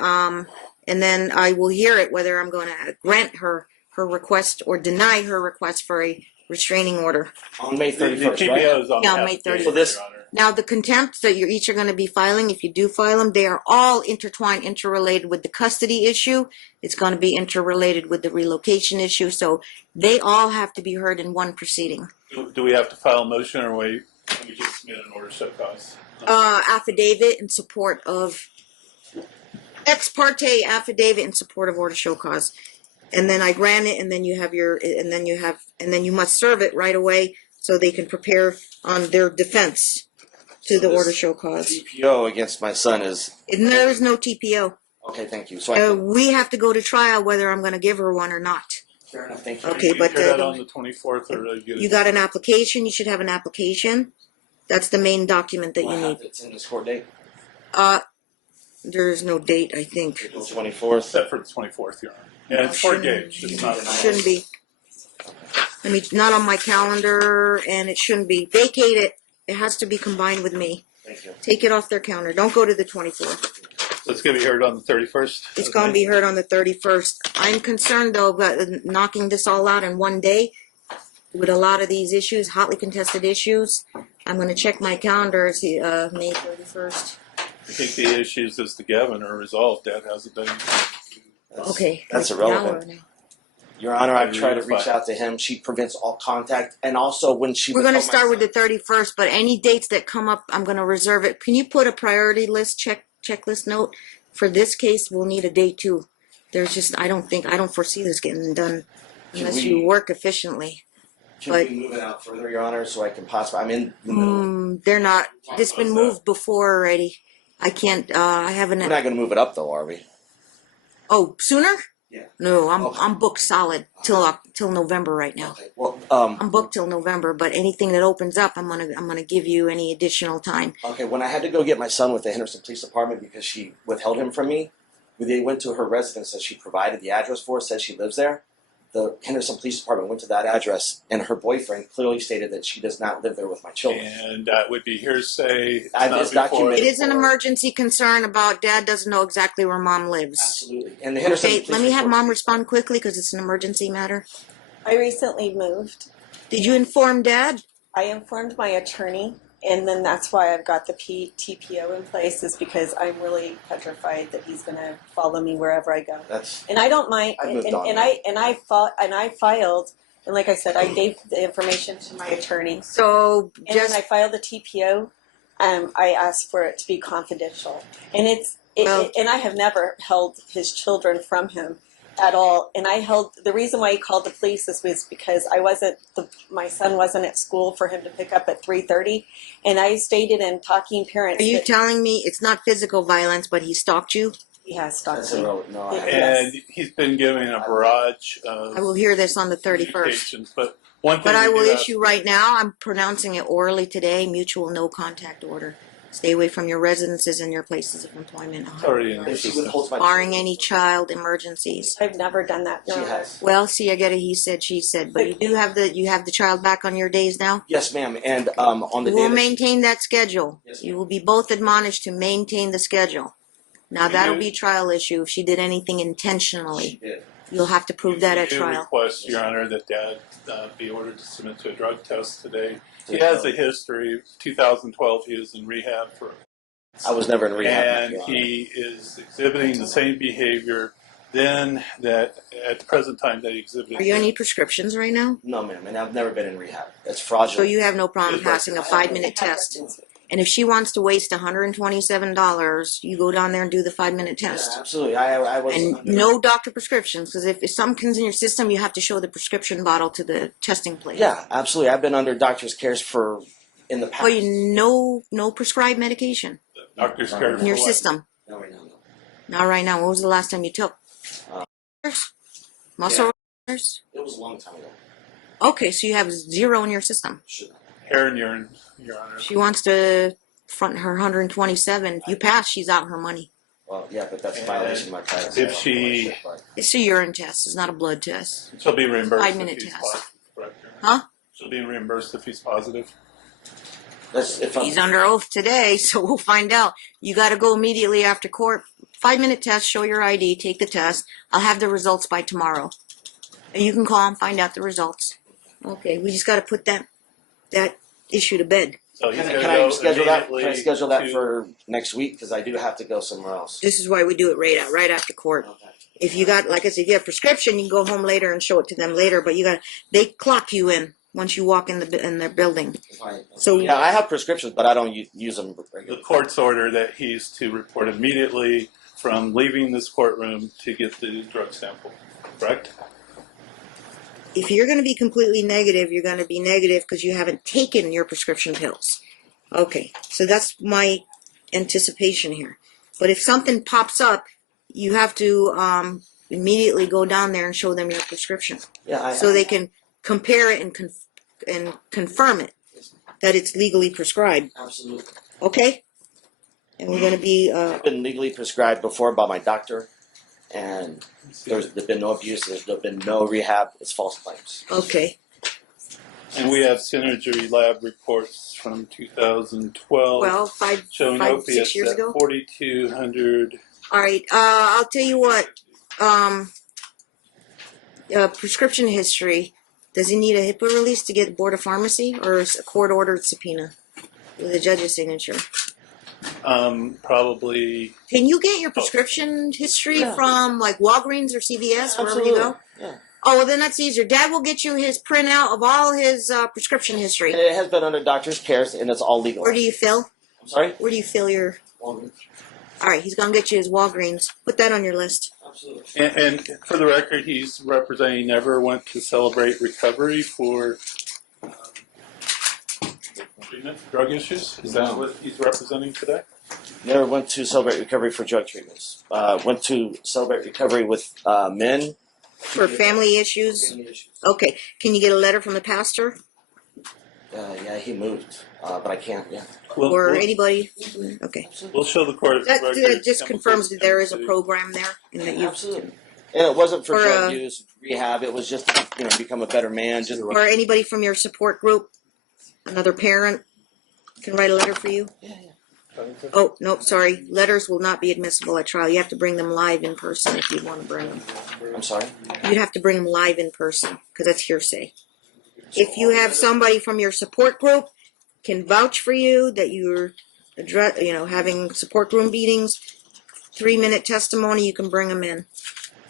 then I will hear it whether I'm going to grant her request or deny her request for a restraining order. On May 31st, the TPO is on May 30th. For this, now, the contempts that you each are going to be filing, if you do file them, they are all intertwined, interrelated with the custody issue. It's going to be interrelated with the relocation issue. So they all have to be heard in one proceeding. Do we have to file a motion, or we just submit an order to show cause? Affidavit in support of ex parte affidavit in support of order to show cause. And then I grant it, and then you must serve it right away so they can prepare on their defense to the order to show cause. TPO against my son is. And there is no TPO. Okay, thank you. So we have to go to trial whether I'm going to give her one or not. Fair enough, thank you. Okay, but that on the 24th, or you got an application. You should have an application. That's the main document that you need. It's in this court date. There is no date, I think. April 24th. Set for the 24th, Your Honor. Yeah, it's court date. Shouldn't be. Not on my calendar, and it shouldn't be. Vacate it. It has to be combined with me. Thank you. Take it off their counter. Don't go to the 24th. So it's going to be heard on the 31st? It's going to be heard on the 31st. I'm concerned, though, about knocking this all out in one day with a lot of these issues, hotly contested issues. I'm going to check my calendar. It's May 31st. I think the issues as to Gavin are resolved. Dad hasn't done anything. Okay. That's irrelevant. Your Honor, I've tried to reach out to him. She prevents all contact. And also when she... We're going to start with the 31st, but any dates that come up, I'm going to reserve it. Can you put a priority list check checklist note. For this case, we'll need a date too. There's just, I don't foresee this getting done unless you work efficiently. Can But- we move it out further, Your Honor, so I can possibly, I'm in the middle. They're not, this been moved before already. I can't, I haven't. We're not going to move it up though, are we? Oh, sooner? Yeah. No, Okay. I'm booked solid till November right now. Okay. Well, I'm booked till November, but anything that opens up, I'm gonna give you any additional time. okay, when I had to go get my son with the Henderson Police Department because she withheld him from me, they went to her residence that she provided the address for, says she lives there. The Henderson Police Department went to that address, and her boyfriend clearly stated that she does not live there with my children. And that would be hearsay. It's documented. It is an emergency concern about dad doesn't know exactly where mom lives. Absolutely. And the Henderson Okay, Police let me have Report- mom respond quickly because it's an emergency matter. I recently moved. Did you inform dad? I informed my attorney, and then that's why I've got the TPO in place, is because I'm really petrified that he's going to follow me wherever I go. That's And I don't mind. I moved And on. I filed, and like I said, I gave the information to my attorney. So And just when I filed the TPO, I asked for it to be confidential, and and I have never held his children from him at all. And the reason why he called the police was because my son wasn't at school for him to pick up at 3:30, and I stated in Talking Parents are you that telling me it's not physical violence, but he stalked you? he has stalked that's me. no. I Yeah. haven't. And he's been given a barrage of I will hear this on the 31st. communications, but one thing But I we will do ask- issue right now, I'm pronouncing it orally today, mutual no contact order. Stay away from your residences and your places of employment. It's already in If she existence. withholds my Barring children, any child emergencies. I've never done that. she No. has. Well, see, I get a he said, she said, but you have the child back on your days now? Yes, ma'am. And on the You day will that maintain that schedule. Yes, You ma'am. will be both admonished to maintain the schedule. Now We that'll do- be a trial issue if she did anything she intentionally. did. You'll have to prove that We at do trial. request, Your Honor, that Dad be ordered to submit to a drug test today. He has a history. 2012, he was in rehab for, I was never in rehab. and Your Honor. he is exhibiting the same behavior then that at the present time that he exhibited. Are you any prescriptions right now? No, ma'am, and I've never been in rehab. That's fraudulent. So you have no problem Yes, but- passing a 5-minute test. And if she wants to waste $127, you go down there and do the 5-minute test. Yeah, absolutely. I was. And no doctor prescriptions, because if something comes in your system, you have to show the prescription bottle to the testing place. Yeah, absolutely. I've been under doctor's cares in the past. Well, no prescribed medication Doctor's care in your for what? system. No, right now, no. Not right now. When was the last time you took? Uh, Muscle. It was a long time ago. Okay, so you have 0 in your system. Should Hair and urine, Your Honor. She wants to front her 127. If you pass, she's out her money. Well, yeah, but that's a violation of my privacy. If she- It's a urine test. It's not a blood test. She'll be reimbursed 5-minute if he's test. positive. Correct, Your Honor? Huh? She'll be reimbursed if he's positive. If I'm, He's under oath today, so we'll find out. You got to go immediately after court. 5-minute test. Show your ID. Take the test. I'll have the results by tomorrow. And you can call and find out the results. Okay, we just got to put that issue to bed. So he's can gonna I go schedule that? Can I immediately schedule that to- for next week? Because I do have to go somewhere else. This is why we do it right after court. Okay. If you got, like I said, if you have prescription, you can go home later and show it to them later. But they clock you in once you walk in their building. Fine. So Yeah, I have prescriptions, but I don't use them The regularly. court's order that he's to report immediately from leaving this courtroom to get the drug sample. Correct? if you're going to be completely negative, you're going to be negative because you haven't taken your prescription pills. Okay, so that's my anticipation here. But if something pops up, you have to immediately go down there and show them your prescription, Yeah, so they can compare it and confirm it that it's legally prescribed. absolutely. Okay, and we're going to be. I've been legally prescribed before by my doctor, and there's been no abuse. There's been no rehab. It's false claims. Okay. And we have synergy lab reports from 2012 Well, showing 6 opiates years at ago. 4,200. All right. I'll tell you what. Prescription history. Does he need a HIPAA release to get Board of Pharmacy, or is a court-ordered subpoena with a judge's signature? Probably. Can you get your prescription history Yeah. from like Walgreens or CVS, wherever you Absolutely. go? Yeah. Oh, well, then that's easier. Dad will get you his printout of all his prescription history. And it has been under doctor's care, and it's all legal. Where do you fill? I'm sorry? Where do you fill your? Walgreens. All right, he's gonna get you his Walgreens. Put that on your list. Absolutely. And for the record, he's representing never went to celebrate recovery for treatment for drug issues. Is that what he's representing today? Never went to celebrate recovery for drug treatments. Went to celebrate recovery with men. For family issues. Okay. Can you get a letter from the pastor Yeah, he moved, but I can't. Yeah. or anybody? Okay. We'll show the court. That record just confirms that there is a chemicals. program there and that you. Absolutely. And it wasn't for Or, drug use, rehab. It was just to become a better man. Just Or anybody from your support group, another parent, can write a letter for you. yeah. Oh, nope, sorry. Letters will not be admissible at trial. You have to bring them live in person if you want to bring them. I'm sorry. You'd have to bring them live in person because that's hearsay. If you have somebody from your support group can vouch for you that you're, having support group meetings, 3-minute testimony, you can bring them in.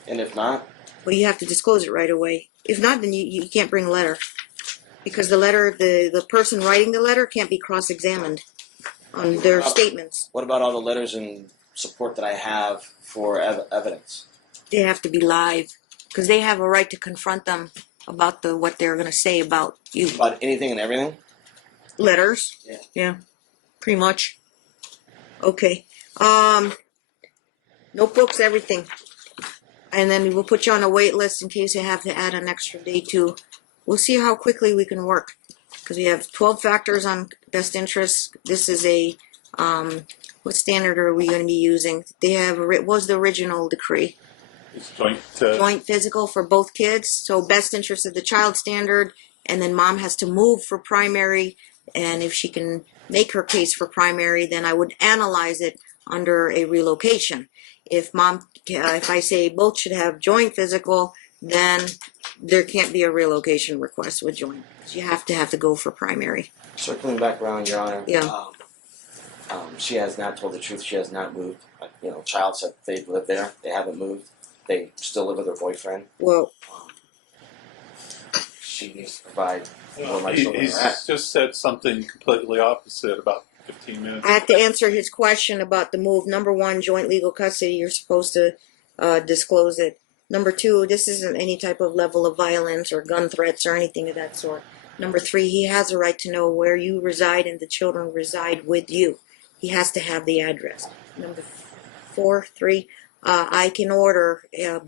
And if not, Well, you have to disclose it right away. If not, then you can't bring a letter because the letter, the person writing the letter can't be cross-examined on their statements. what about all the letters and support that I have for evidence? They have to be live because they have a right to confront them about what they're going to say about you. About anything and everything? Letters. Yeah. Pretty much. Okay. Notebooks, everything. And then we'll put you on a wait list in case you have to add an extra day too. We'll see how quickly we can work because we have 12 factors on best interest. This is a what standard are we going to be using? They have was the original decree. It's joint. Joint physical for both kids. So best interest of the child standard, and then mom has to move for primary. And if she can make her case for primary, then I would analyze it under a relocation. If I say both should have joint physical, then there can't be a relocation request with joint. So you have to go for primary. Circling back around, Your Honor. Yeah. She has not told the truth. She has not moved. Child said they live there. They haven't moved. They still live with their boyfriend. Well, she needs to provide where my children He's are at. just said something completely opposite about 15 minutes. I have to answer his question about the move. Number one, joint legal custody. You're supposed to disclose it. Number two, this isn't any type of level of violence or gun threats or anything of that sort. Number three, he has a right to know where you reside and the children reside with you. He has to have the address. Number three, I can order a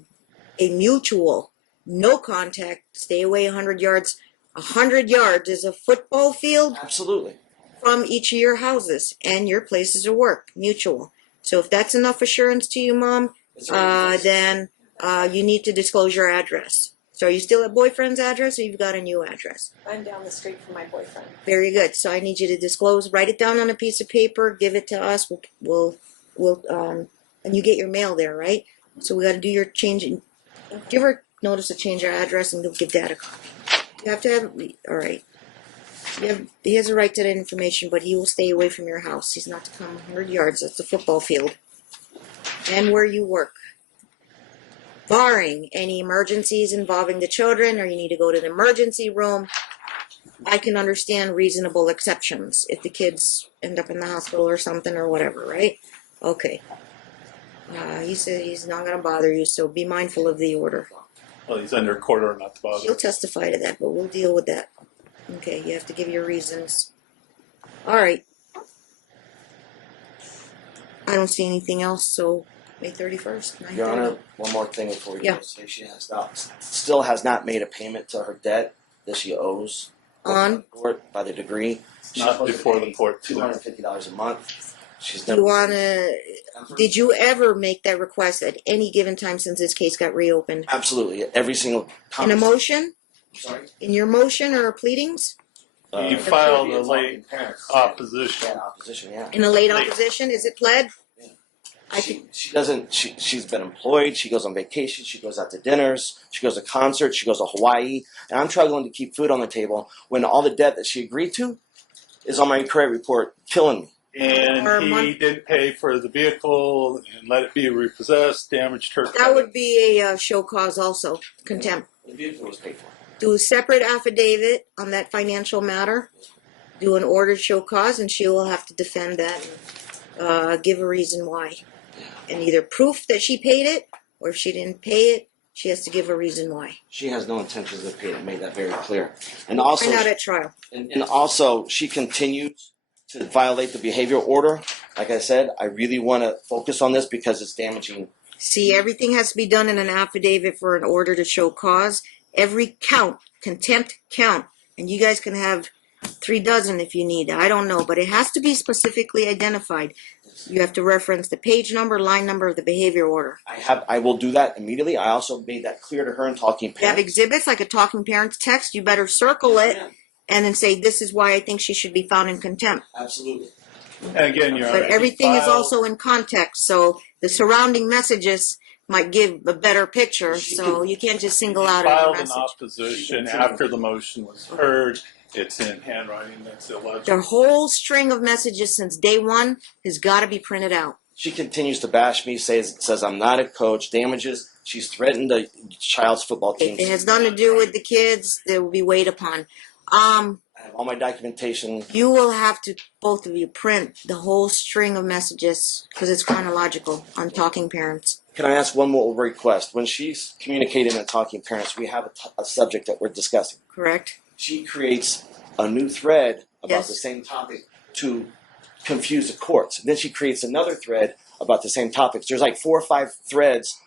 mutual, no contact, stay away 100 yards. 100 yards is a football field Absolutely. from each of your houses and your places of work, mutual. So if that's enough assurance to you, Mom, then you need to disclose your address. So are you still at boyfriend's address or you've got a new address? I'm down the street from my boyfriend. Very good. So I need you to disclose, write it down on a piece of paper, give it to us. We'll and you get your mail there, right? So we got to do your change. Do you ever notice to change your address and they'll give Dad a copy? You have to have, all right. He has a right to that information, but he will stay away from your house. He's not to come 100 yards. That's the football field. And where you work. Barring any emergencies involving the children or you need to go to the emergency room, I can understand reasonable exceptions if the kids end up in the hospital or something or whatever, right? Okay. He said he's not going to bother you, so be mindful of the order. Well, he's under court order not to bother. She'll testify to that, but we'll deal with that. Okay, you have to give your reasons. All right. I don't see anything else, so May 31st, 9:30. Your Honor, one more thing before we Yeah. go. She still has not made a payment to her debt that she owes On? court by the degree. She's Not supposed to before pay the court. $250 a month. She's Do never. you wanna? Did you ever make that request at any given time since this case got reopened? Absolutely, every single. In a motion? Sorry. In your motion or pleadings? You filed a late opposition. Yeah, opposition. Yeah. In a late Late. opposition? Is it pled? I She doesn't. She's been employed. She goes on vacation. She goes out to dinners. She goes to concerts. She goes to Hawaii. And I'm struggling to keep food on the table when all the debt that she agreed to is on my credit report, killing me. And Or a he month. didn't pay for the vehicle and let it be repossessed, damaged her That credit. would be a show cause also, contempt. The vehicle was paid for. Do a separate affidavit on that financial matter. Do an order to show cause, and she will have to defend that and give a reason why. and either proof that she paid it, or if she didn't pay it, she has to give a reason why. She has no intentions of paying it. Made that very clear. And also, Find out at trial. and also, she continues to violate the behavioral order. Like I said, I really want to focus on this because it's damaging. See, everything has to be done in an affidavit for an order to show cause. Every count, contempt count, and you guys can have 3 dozen if you need. I don't know, but it has to be specifically identified. You have to reference the page number, line number of the behavior order. I will do that immediately. I also made that clear to her in talking If you have parents. exhibits like a talking parents text, you better circle it and then say, this is why I think she should be found in contempt. Absolutely. And again, Your Honor, But everything is filed- also in context, so the surrounding messages might give a better picture, so you can't just single out any filed an message. opposition after the motion was heard. It's in handwriting that's illegible. The whole string of messages since day one has got to be printed out. She continues to bash me, says I'm not a coach, damages. She's threatened the child's football team. If it has nothing to do with the kids, they will be weighed upon. I have all my documentation. You will have to, both of you, print the whole string of messages because it's chronological on talking parents. Can I ask one more request? When she's communicating and talking parents, we have a subject that we're discussing. Correct? She creates a new thread about Yes. the same topic to confuse the courts. Then she creates another thread about the same topics. There's like 4 or 5 threads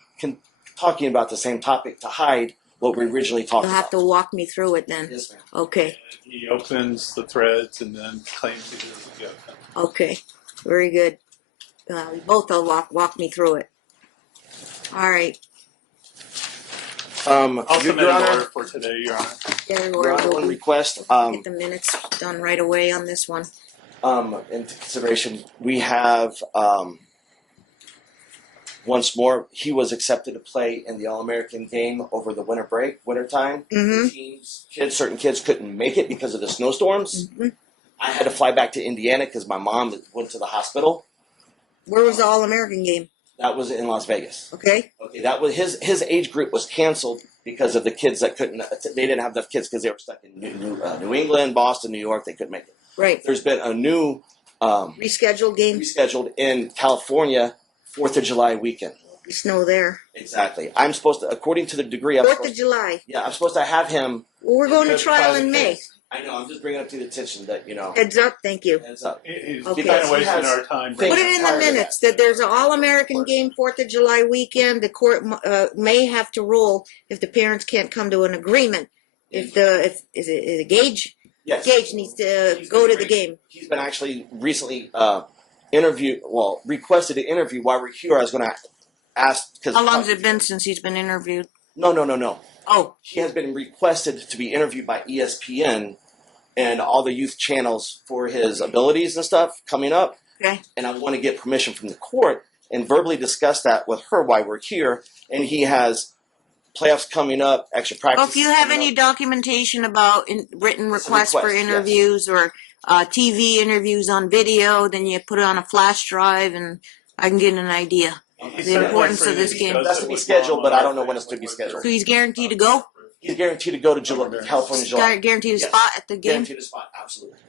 talking about the same topic to hide what we originally talked You'll have about. to walk me through it then. Yes, ma'am. Okay. He opens the threads and then claims he doesn't get them. Okay. Very good. You both will walk me through it. All right. I'll Your submit an Honor, order for today, Your Honor. Gary, Your Honor, we'll one get request. the minutes done right away on this one. Into consideration, we have once more. He was accepted to play in the All-American game over the winter time. Mm-hmm. Certain kids couldn't make it because of the snowstorms. Mm-hmm. I had to fly back to Indiana because my mom went to the hospital. Where was the All-American game? That was in Las Vegas. Okay. Okay, that was his age group was canceled because of the kids that couldn't. They didn't have enough kids because they were stuck in New England, Boston, New York. They couldn't make it. Right. There's been a new Rescheduled game. rescheduled in California, 4th of July weekend. Snow there. Exactly. I'm supposed to, according to the degree, I'm 4th supposed of July. yeah, I'm supposed to have him. Well, we're going to Just trial by the in May. case. I know. I'm just bringing up to the attention that Heads up. Thank you. heads up. He's Okay. kind of wasting He has our time. things- Put it in the prior to minutes that there's an All-American game 4th of July weekend. The court may have to rule if the parents can't come to an agreement. Is it Gage? Yes. Gage needs to go to the game. He's been actually recently requested an interview while we're here. I was going to ask because How long's it been since he's been interviewed? No. Oh, He has been requested to be interviewed by ESPN and all the youth channels for his abilities and stuff coming up. okay. And I want to get permission from the court and verbally discuss that with her while we're here. And he has playoffs coming up, extra practice. Well, if you have any documentation about written It's a requests for request, yes. interviews or TV interviews on video, then you put it on a flash drive and I can get an idea. The importance of this game. That's to be scheduled, but I don't know when it's to be scheduled. So he's guaranteed to go? He's guaranteed to go to California, July. Guaranteed a Yes. spot at the game? Guaranteed a spot, absolutely.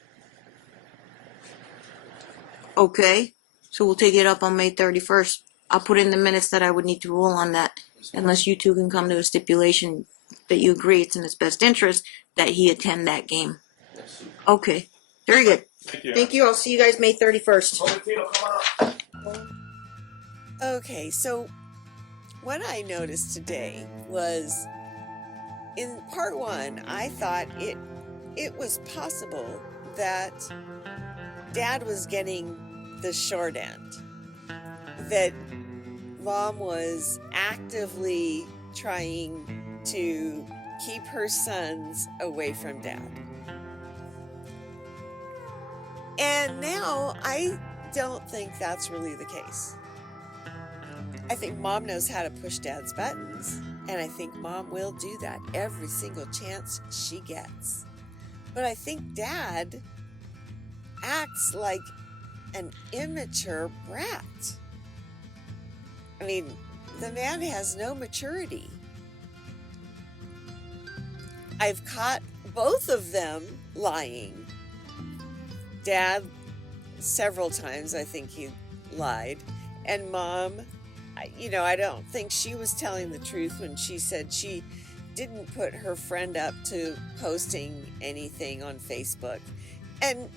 Okay. So we'll take it up on May 31st. I'll put in the minutes that I would need to rule on that, unless you two can come to a stipulation that you agree it's in his best interest that he attend that game. Okay. Very good. Thank you. Thank you. I'll see you guys May 31st. Okay, so what I noticed today was in part 1, I thought it was possible that Dad was getting the short end, that Mom was actively trying to keep her sons away from Dad. And now I don't think that's really the case. I think Mom knows how to push Dad's buttons, and I think Mom will do that every single chance she gets. But I think Dad acts like an immature brat. I mean, the man has no maturity. I've caught both of them lying. Dad, several times, I think he lied. And Mom, I don't think she was telling the truth when she said she didn't put her friend up to posting anything on Facebook. And,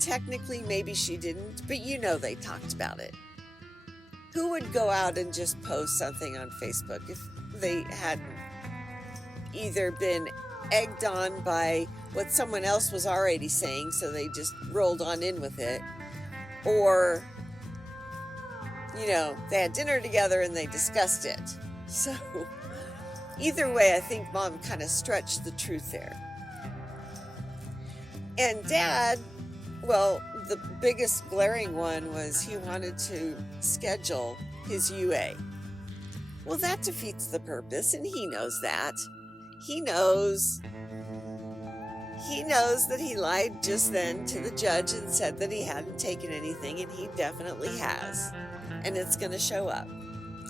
technically maybe she didn't, but they talked about it. Who would go out and just post something on Facebook if they hadn't either been egged on by what someone else was already saying, so they just rolled on in with it, or, they had dinner together and they discussed it. So, either way, I think Mom kind of stretched the truth there. And Dad, well, the biggest glaring one was he wanted to schedule his UA. Well, that defeats the purpose, and he knows that. He knows that he lied just then to the judge and said that he hadn't taken anything, and he definitely has. And it's going to show up.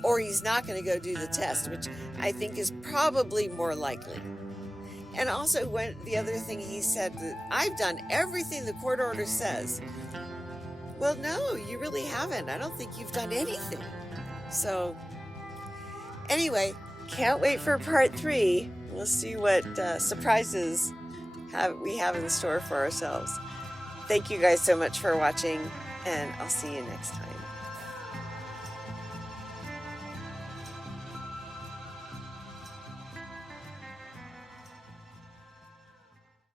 Or he's not going to go do the test, which I think is probably more likely. And also, the other thing he said, that I've done everything the court order says. Well, no, you really haven't. I don't think you've done anything. So, anyway, can't wait for part 3. We'll see what surprises we have in store for ourselves. Thank you guys so much for watching, and I'll see you next time.